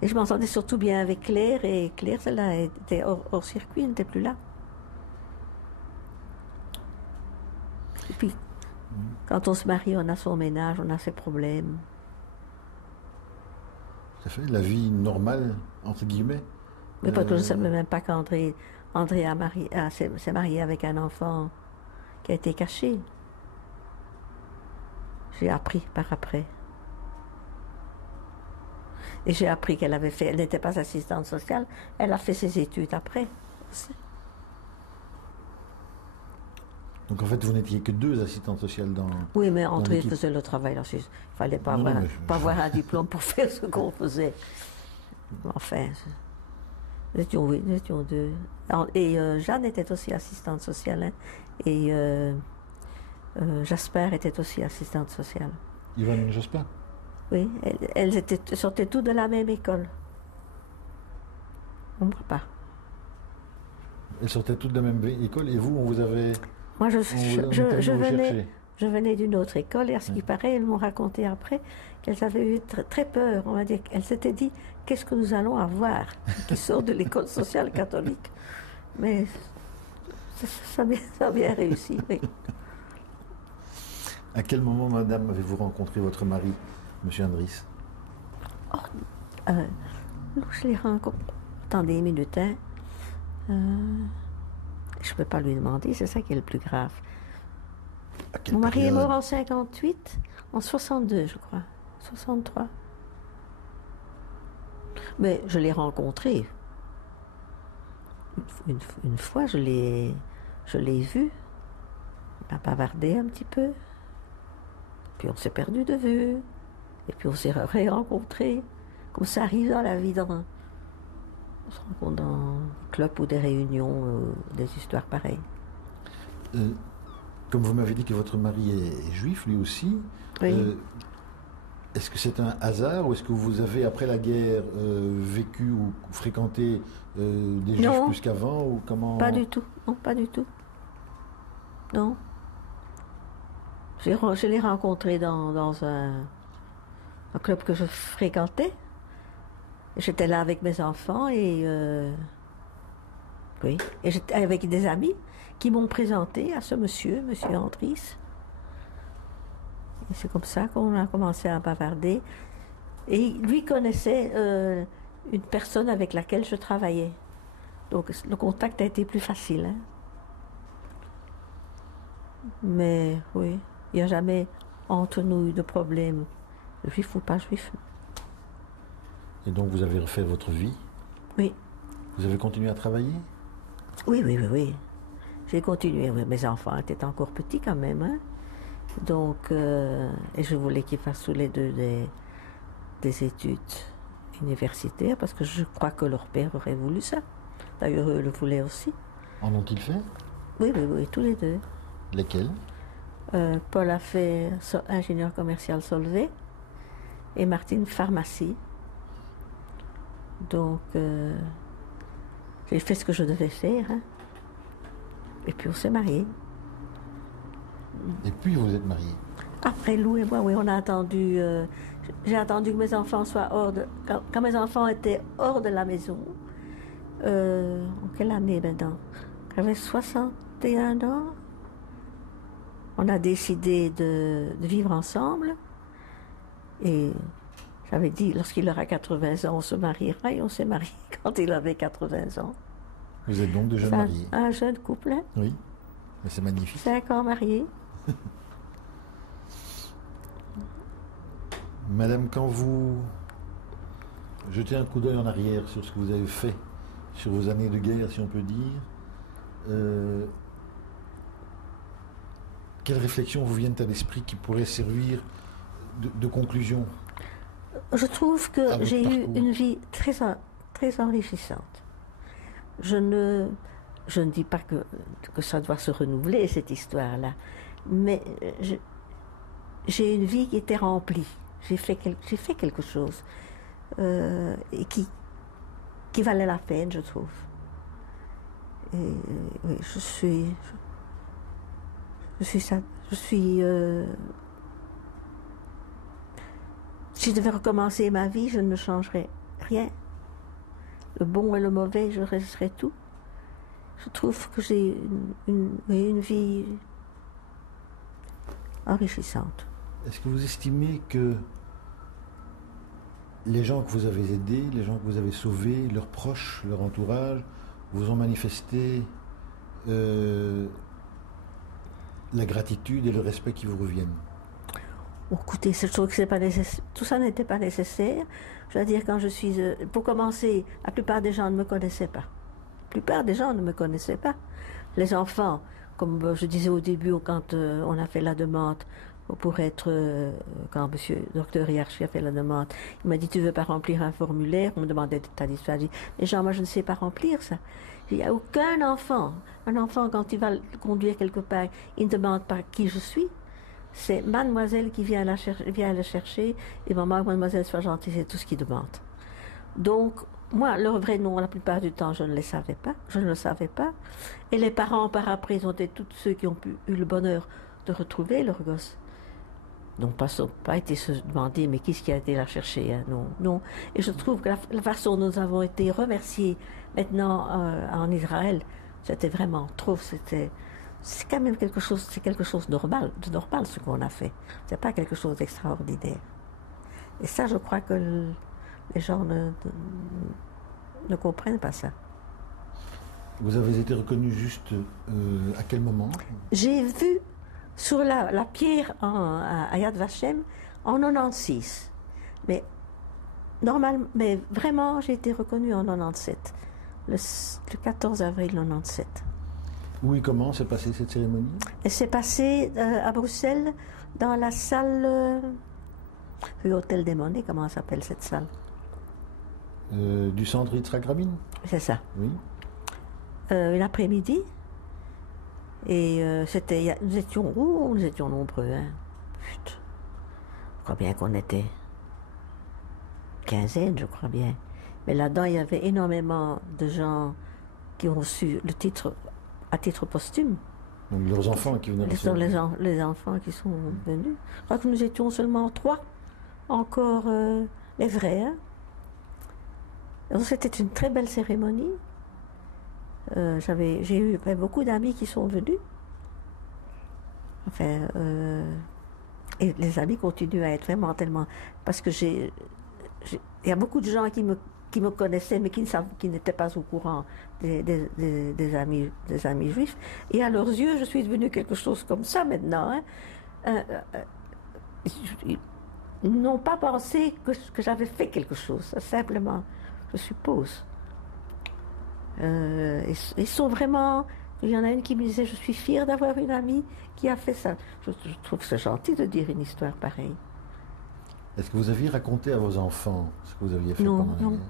Et je m'entendais surtout bien avec Claire, et Claire, celle-là, était hors circuit, elle n'était plus là. Et puis, quand on se marie, on a son ménage, on a ses problèmes. Ça fait la vie normale, entre guillemets. Mais parce que je ne savais même pas qu'André s'est marié avec un enfant qui a été caché. J'ai appris par après. Et j'ai appris qu'elle n'était pas assistante sociale, elle a fait ses études après aussi. Donc en fait, vous n'étiez que 2 assistantes sociales dans. Oui, mais André faisait le travail là. Il ne fallait pas avoir un diplôme pour faire ce qu'on faisait. Enfin, nous étions 2. Et Jeanne était aussi assistante sociale. Hein, et Jasper était aussi assistante sociale. Yvonne Jasper? Oui, elles sortaient toutes de la même école. On ne voit pas. Elles sortaient toutes de la même école et vous, on vous avait. Moi, je venais d'une autre école et à ce qui paraît, elles m'ont raconté après qu'elles avaient eu très peur. On va dire qu'elles s'étaient dit qu'est-ce que nous allons avoir qui sort de l'école sociale catholique. Mais ça a bien réussi. Oui. À quel moment, madame, avez-vous rencontré votre mari, monsieur Andries? Je l'ai rencontré. Attendez une minute, hein. Je ne peux pas lui demander, c'est ça qui est le plus grave. Mon mari est mort en 58, en 62, je crois. 63. Mais je l'ai rencontré. Une fois, je l'ai vu. On a bavardé un petit peu. Puis on s'est perdu de vue. Et puis on s'est rencontrés. Comme ça arrive dans la vie, on se rencontre dans des clubs ou des réunions, des histoires pareilles. Comme vous m'avez dit que votre mari est juif, lui aussi, oui. Est-ce que c'est un hasard ou est-ce que vous avez, après la guerre, vécu ou fréquenté des juifs plus qu'avant ou comment... Pas du tout, non, pas du tout. Non. Je l'ai rencontré dans un club que je fréquentais. J'étais là avec mes enfants et Oui. Et j'étais avec des amis qui m'ont présenté à ce monsieur, monsieur Andris. Et c'est comme ça qu'on a commencé à bavarder. Et lui connaissait une personne avec laquelle je travaillais. Donc le contact a été plus facile. Hein. Mais oui, il n'y a jamais entre nous eu de problème, juif ou pas juif. Et donc vous avez refait votre vie? Oui. Vous avez continué à travailler? Oui, oui, oui, oui. J'ai continué. Oui. Mes enfants étaient encore petits quand même. Hein. Donc, et je voulais qu'ils fassent tous les deux des études universitaires parce que je crois que leur père aurait voulu ça. D'ailleurs, eux le voulaient aussi. En ont-ils fait? Oui, oui, oui, tous les deux. Lesquels? Paul a fait ingénieur commercial Solvay et Martine pharmacie. Donc, j'ai fait ce que je devais faire. Hein. Et puis on s'est mariés. Et puis vous êtes mariés? Après Lou et moi, oui, on a attendu. J'ai attendu que mes enfants soient hors de. Quand mes enfants étaient hors de la maison. En quelle année maintenant? J'avais 61 ans. On a décidé de vivre ensemble. Et j'avais dit, lorsqu'il aura 80 ans, on se mariera. Et on s'est mariés quand il avait 80 ans. Vous êtes donc de jeunes mariés? Un jeune couple. Hein? Oui, mais c'est magnifique. 5 ans mariés. Madame, quand vous jetez un coup d'œil en arrière sur ce que vous avez fait, sur vos années de guerre, si on peut dire, quelles réflexions vous viennent à l'esprit qui pourraient servir de conclusion? Je trouve que j'ai eu une vie très, très enrichissante. Je ne dis pas que ça doit se renouveler, cette histoire-là, mais j'ai une vie qui était remplie. J'ai fait quelque chose et qui valait la peine, je trouve. Et oui, je suis ça. Si je devais recommencer ma vie, je ne changerais rien. Le bon et le mauvais, je resterais tout. Je trouve que j'ai une vie enrichissante. Est-ce que vous estimez que les gens que vous avez aidés, les gens que vous avez sauvés, leurs proches, leur entourage, vous ont manifesté la gratitude et le respect qui vous reviennent? Écoutez, je trouve que tout ça n'était pas nécessaire. Je veux dire, quand je suis... pour commencer, la plupart des gens ne me connaissaient pas. La plupart des gens ne me connaissaient pas. Les enfants, comme je disais au début, quand on a fait la demande pour être... quand monsieur docteur Hiarchi a fait la demande, il m'a dit, tu veux pas remplir un formulaire? On me demandait ta liste. J'ai dit, mais Jean, moi je ne sais pas remplir ça. Il n'y a aucun enfant. Un enfant, quand il va le conduire quelque part, il ne demande pas qui je suis. C'est mademoiselle qui vient le chercher, et maman, mademoiselle, sois gentille, c'est tout ce qu'il demande. Donc, moi, leur vrai nom, la plupart du temps, je ne le savais pas. Et les parents, par après, ils ont été tous ceux qui ont eu le bonheur de retrouver leur gosse. Donc, pas été se demander, mais qui est-ce qui a été la chercher? Hein? Non, non. Et je trouve que la façon dont nous avons été remerciés maintenant en Israël, c'était vraiment trop, c'est quand même quelque chose de normal ce qu'on a fait. C'est pas quelque chose d'extraordinaire. Et ça, je crois que les gens ne comprennent pas ça. Vous avez été reconnu juste à quel moment? J'ai vu sur la pierre à Yad Vashem en 96. Mais vraiment, j'ai été reconnue en 97. Le 14 avril 97. Où et comment s'est passée cette cérémonie? Elle s'est passée à Bruxelles, dans la salle rue Hôtel des Monnaies, comment s'appelle cette salle? Du centre Yitzhak Rabin? C'est ça. Oui. Une après-midi. Et nous étions nombreux. Hein. Putain. Je crois bien qu'on était quinzaine, je crois bien. Mais là-dedans, il y avait énormément de gens qui ont reçu le titre à titre posthume. Donc leurs enfants qui venaient recevoir. Les enfants qui sont venus. Je crois que nous étions seulement 3, encore les vrais. Hein. Donc c'était une très belle cérémonie. J'ai eu beaucoup d'amis qui sont venus. Enfin, et les amis continuent à être vraiment tellement... Parce que il y a beaucoup de gens qui me connaissaient, mais qui n'étaient pas au courant des amis juifs. Et à leurs yeux, je suis devenue quelque chose comme ça maintenant. Hein. Ils n'ont pas pensé que j'avais fait quelque chose, simplement, je suppose. Ils sont vraiment... Il y en a une qui me disait, je suis fière d'avoir une amie qui a fait ça. Je trouve que c'est gentil de dire une histoire pareille. Est-ce que vous aviez raconté à vos enfants ce que vous aviez fait non, pendant la non. guerre?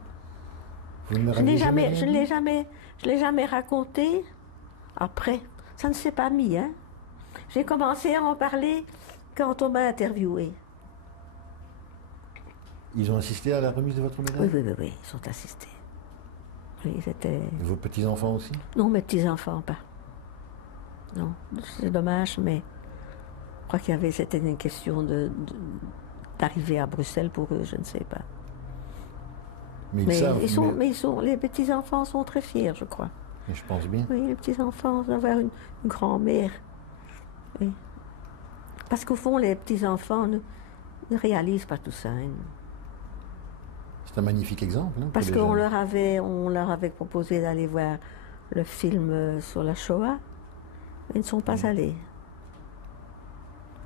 Vous ne leur aviez jamais Je ne l'ai jamais raconté. Après, ça ne s'est pas mis. Hein. J'ai commencé à en parler quand on m'a interviewé. Ils ont assisté à la remise de votre médaille? Oui, ils ont assisté. Oui, c'était... Et vos petits-enfants aussi? Non, mes petits-enfants, pas. Non, c'est dommage, mais je crois c'était une question d'arriver à Bruxelles pour eux, je ne sais pas. Mais ils savent. Les petits-enfants sont très fiers, je crois. Mais je pense bien. Oui, les petits-enfants, d'avoir une grand-mère. Oui. Parce qu'au fond, les petits-enfants ne réalisent pas tout ça. Hein. C'est un magnifique exemple. Hein, parce qu'on leur avait proposé d'aller voir le film sur la Shoah. Ils ne sont pas allés.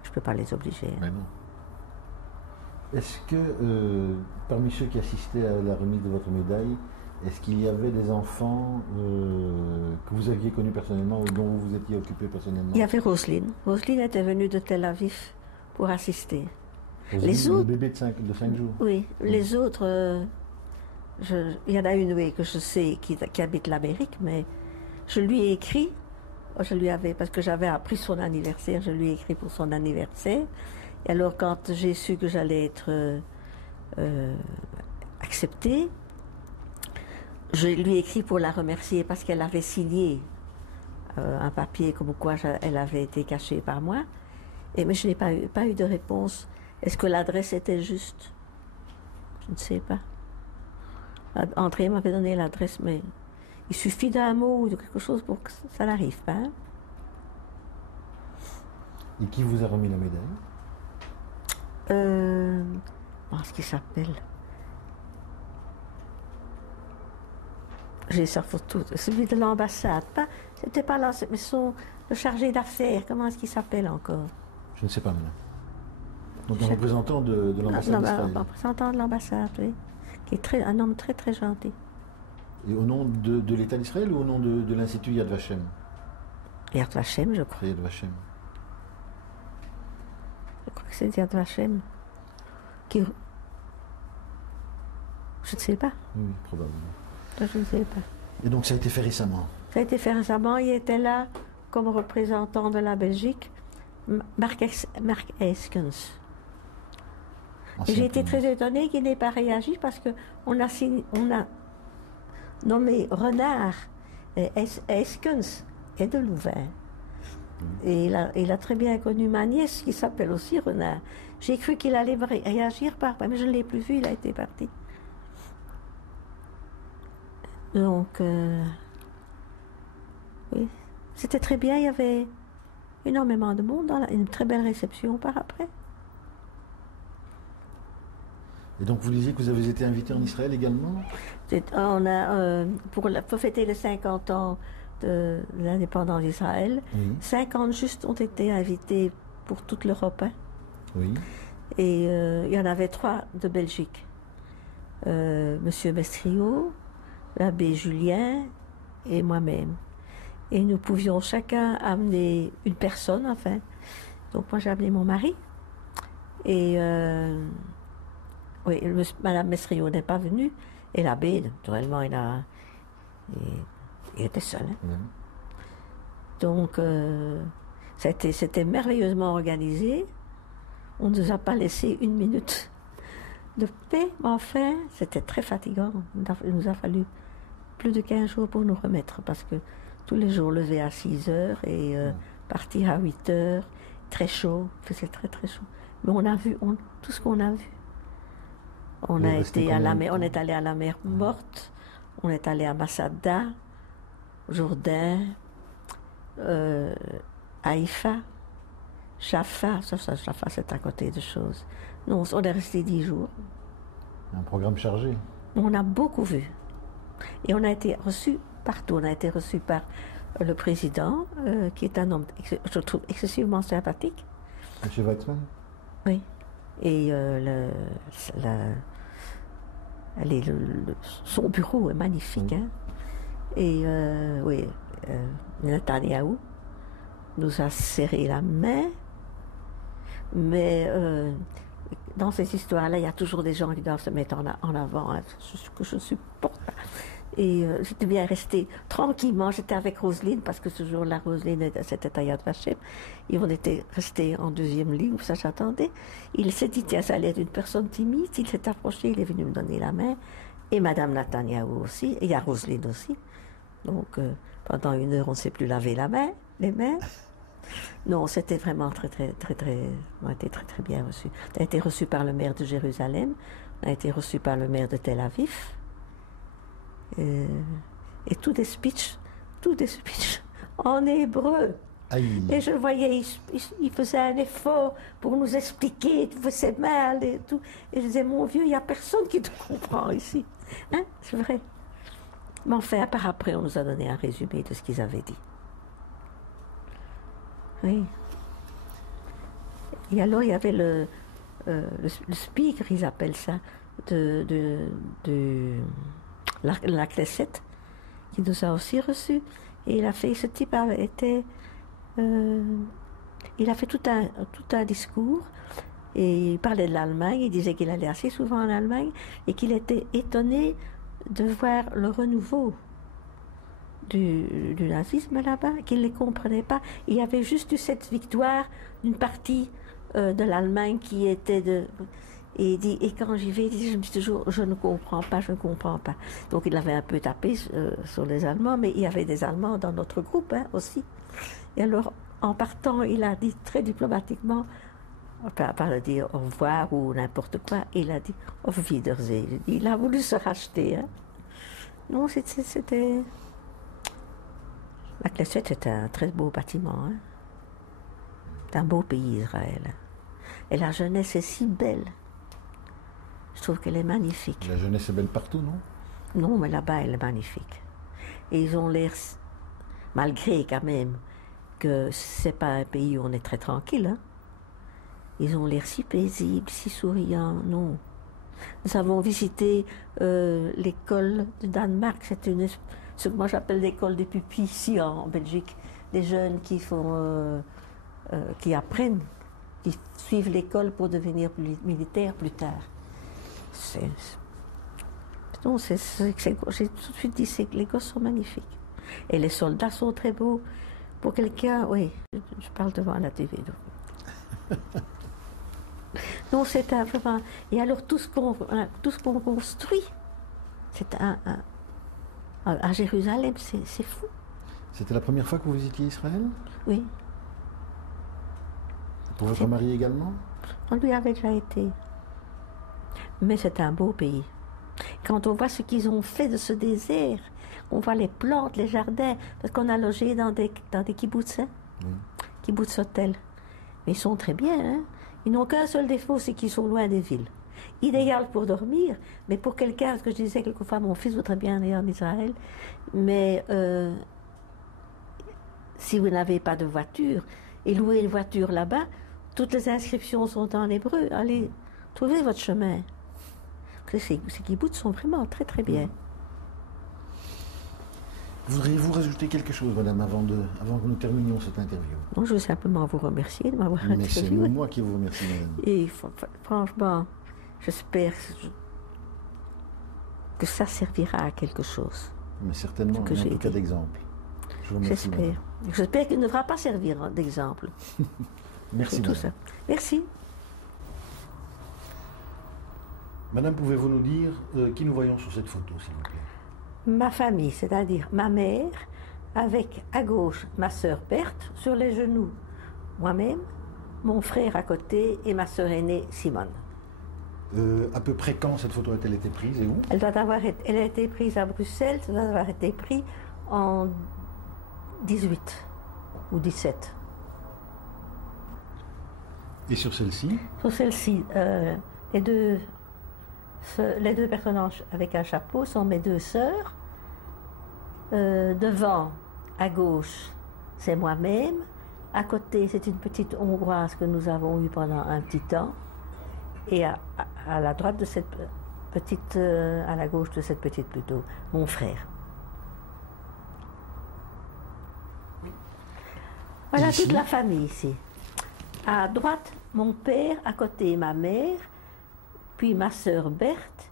Je ne peux pas les obliger. Mais non. Est-ce que, parmi ceux qui assistaient à la remise de votre médaille, est-ce qu'il y avait des enfants que vous aviez connus personnellement ou dont vous vous étiez occupé personnellement? Il y avait Roselyne. Roselyne était venue de Tel Aviv pour assister. Roselyne, les autres, le bébé de 5 jours? Oui, les autres, il y en a une que je sais qui habite l'Amérique, mais je lui ai écrit, parce que j'avais appris son anniversaire, je lui ai écrit pour son anniversaire. Et alors quand j'ai su que j'allais être acceptée, je lui ai écrit pour la remercier parce qu'elle avait signé un papier comme quoi elle avait été cachée par moi. Mais je n'ai pas eu de réponse. Est-ce que l'adresse était juste? Je ne sais pas. André m'avait donné l'adresse, mais il suffit d'un mot ou de quelque chose pour que ça n'arrive pas. Hein? Et qui vous a remis la médaille? Comment est-ce qu'il s'appelle? J'ai sa photo. Celui de l'ambassade. C'était pas là, mais le chargé d'affaires. Comment est-ce qu'il s'appelle encore? Je ne sais pas maintenant. Donc un représentant de l'ambassade d'Israël. Un représentant de l'ambassade, oui. Qui est un homme très très gentil. Et au nom de l'État d'Israël ou au nom de l'Institut Yad Vashem? Yad Vashem, je crois. Yad Vashem. Je crois que c'est Yad Vashem. Je ne sais pas. Oui, probablement. Je ne sais pas. Et donc ça a été fait récemment? Ça a été fait récemment. Il était là comme représentant de la Belgique, Marc Eskens. Et j'ai été très étonnée qu'il n'ait pas réagi parce qu'on a nommé Renard Eskens et de Louvain. Et il a très bien connu ma nièce qui s'appelle aussi Renard. J'ai cru qu'il allait réagir mais je ne l'ai plus vu, il a été parti. Donc, oui, c'était très bien, il y avait énormément de monde, une très belle réception par après. Et donc vous disiez que vous avez été invité en Israël également? On a, pour fêter les 50 ans de l'indépendance d'Israël, 50 juste ont été invités pour toute l'Europe. Hein. Oui. Et il y en avait 3 de Belgique. Monsieur Mestrio, l'abbé Julien et moi-même. Et nous pouvions chacun amener une personne, enfin. Donc moi j'ai amené mon mari. Et oui, Madame Mestrio n'est pas venue. Et l'abbé, naturellement, il était seul. Hein. Donc c'était merveilleusement organisé. On ne nous a pas laissé une minute de paix, mais enfin, c'était très fatigant. Il nous a fallu plus de 15 jours pour nous remettre, parce que tous les jours lever à 6 heures et partir à 8 heures, très chaud, il faisait très très chaud. Mais on a vu tout ce qu'on a vu. On est allé à la mer Morte, on est allé à Masada, Jourdain, Haïfa, Jaffa, Jaffa c'est à côté de choses. Non, on est resté 10 jours. Un programme chargé. On a beaucoup vu. Et on a été reçus partout. On a été reçus par le président, qui est un homme, je trouve, excessivement sympathique. M. Weizmann? Oui. Et son bureau est magnifique. Hein. Et oui, Netanyahou nous a serré la main. Mais dans ces histoires-là, il y a toujours des gens qui doivent se mettre en avant, hein, ce que je ne supporte pas. Et j'étais bien restée tranquillement, j'étais avec Roselyne, parce que ce jour-là, Roselyne, c'était à Yad Vashem, et on était restés en deuxième ligne, ça j'attendais. Il s'est dit, tiens, ça allait être une personne timide, il s'est approché, il est venu me donner la main, et Madame Netanyahou aussi, et il y a Roselyne aussi. Donc, pendant 1 heure, on ne s'est plus lavé les mains. Non, c'était vraiment on a été très bien reçus. On a été reçus par le maire de Jérusalem, on a été reçus par le maire de Tel Aviv, et tous des speeches en hébreu. Aïe. Et je voyais, il faisait un effort pour nous expliquer, il faisait mal et tout. Et je disais, mon vieux, il n'y a personne qui te comprend ici. Hein, c'est vrai. Mais enfin, par après, on nous a donné un résumé de ce qu'ils avaient dit. Oui. Et alors, il y avait le speaker, ils appellent ça, de la Knesset, qui nous a aussi reçus. Et ce type il a fait tout un discours, et il parlait de l'Allemagne, il disait qu'il allait assez souvent en Allemagne, et qu'il était étonné de voir le renouveau du nazisme là-bas, qu'il ne les comprenait pas. Il y avait juste eu cette victoire d'une partie de l'Allemagne qui était Et quand j'y vais, je me dis toujours, je ne comprends pas. Donc il avait un peu tapé sur les Allemands, mais il y avait des Allemands dans notre groupe aussi. Et alors, en partant, il a dit très diplomatiquement, pas de dire au revoir ou n'importe quoi, il a dit Auf Wiedersehen. Il a voulu se racheter. Hein. Non, c'était... La Knesset, c'est un très beau bâtiment. Hein. C'est un beau pays, Israël. Et la jeunesse est si belle. Je trouve qu'elle est magnifique. La jeunesse est belle partout, non? Non, mais là-bas, elle est magnifique. Et ils ont l'air, malgré quand même que c'est pas un pays où on est très tranquille, hein, ils ont l'air si paisibles, si souriants. Non. Nous avons visité l'école de Danemark. C'est ce que moi j'appelle l'école des pupilles ici en Belgique. Des jeunes qui apprennent, qui suivent l'école pour devenir militaires plus tard. J'ai tout de suite dit que les gosses sont magnifiques. Et les soldats sont très beaux. Pour quelqu'un, oui, je parle devant la TV. Non, c'est vraiment... Et alors tout ce qu'on construit, c'est à Jérusalem, c'est fou. C'était la première fois que vous visitiez Israël? Oui. Pour votre mari également? On lui avait déjà été. Mais c'est un beau pays. Quand on voit ce qu'ils ont fait de ce désert, on voit les plantes, les jardins, parce qu'on a logé dans des kibboutz, hein, kibboutz hôtels. Mais ils sont très bien, hein. Ils n'ont qu'un seul défaut, c'est qu'ils sont loin des villes. Idéal pour dormir, mais pour quelqu'un, ce que je disais quelquefois, mon fils voudrait bien aller en Israël, mais si vous n'avez pas de voiture, et louer une voiture là-bas, toutes les inscriptions sont en hébreu. Allez, trouvez votre chemin. Ces kibboutz sont vraiment très très bien. Voudriez-vous rajouter quelque chose, madame, avant que nous terminions cette interview? Non, je veux simplement vous remercier de m'avoir interviewé. Mais c'est moi qui vous remercie, madame. Et franchement, j'espère que ça servira à quelque chose. Mais certainement, en tout cas d'exemple. Je vous remercie. J'espère. J'espère qu'il ne devra pas servir d'exemple. Merci, tout ça. Merci. Madame, pouvez-vous nous dire qui nous voyons sur cette photo, s'il vous plaît? Ma famille, c'est-à-dire ma mère, avec à gauche ma sœur Berthe, sur les genoux moi-même, mon frère à côté et ma sœur aînée Simone. À peu près quand cette photo a-t-elle été prise et où? Elle a été prise à Bruxelles, ça doit avoir été pris en 18 ou 17. Et sur celle-ci? Sur celle-ci, les deux personnages avec un chapeau sont mes deux sœurs. Devant, à gauche, c'est moi-même. À côté, c'est une petite Hongroise que nous avons eue pendant un petit temps. Et à la droite de cette petite, à la gauche de cette petite plutôt, mon frère. Voilà toute la famille ici. À droite, mon père, à côté ma mère, puis ma sœur Berthe,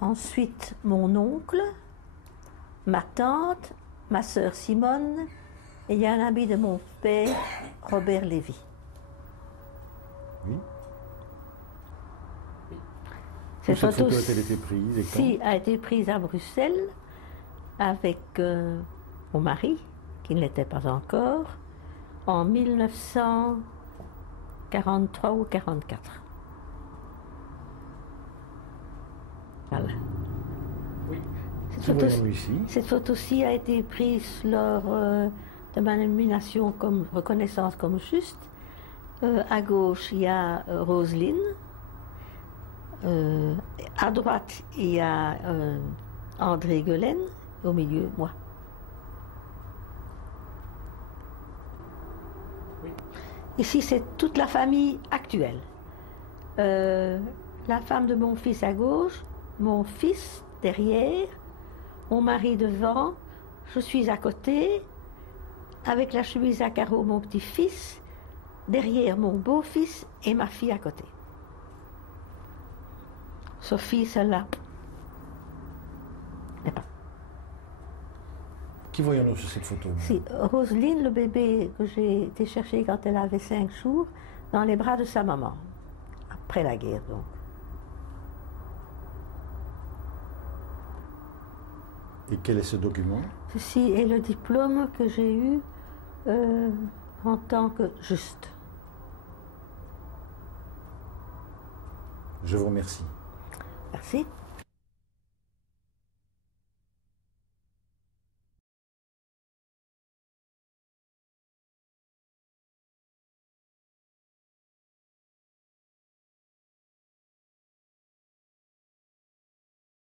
ensuite mon oncle, ma tante, ma sœur Simone, et il y a un ami de mon père, Robert Lévy. Oui. Cette photo a-t-elle été prise? Si, a été prise à Bruxelles avec mon mari, qui ne l'était pas encore, en 1943 ou 44. Voilà. Oui. Cette photo-ci a été prise lors de ma nomination comme reconnaissance comme juste. À gauche, il y a Roselyne. À droite, il y a André Guelen. Au milieu, moi. Oui. Ici, c'est toute la famille actuelle. La femme de mon fils à gauche, mon fils derrière, mon mari devant, je suis à côté, avec la chemise à carreaux, mon petit-fils, derrière mon beau-fils et ma fille à côté. Sophie, celle-là. n'est pas. Qui voyons-nous sur cette photo? Si, Roselyne, le bébé que j'ai été chercher quand elle avait 5 jours, dans les bras de sa maman, après la guerre donc. Et quel est ce document? Ceci est le diplôme que j'ai eu en tant que juste. Je vous remercie. Merci.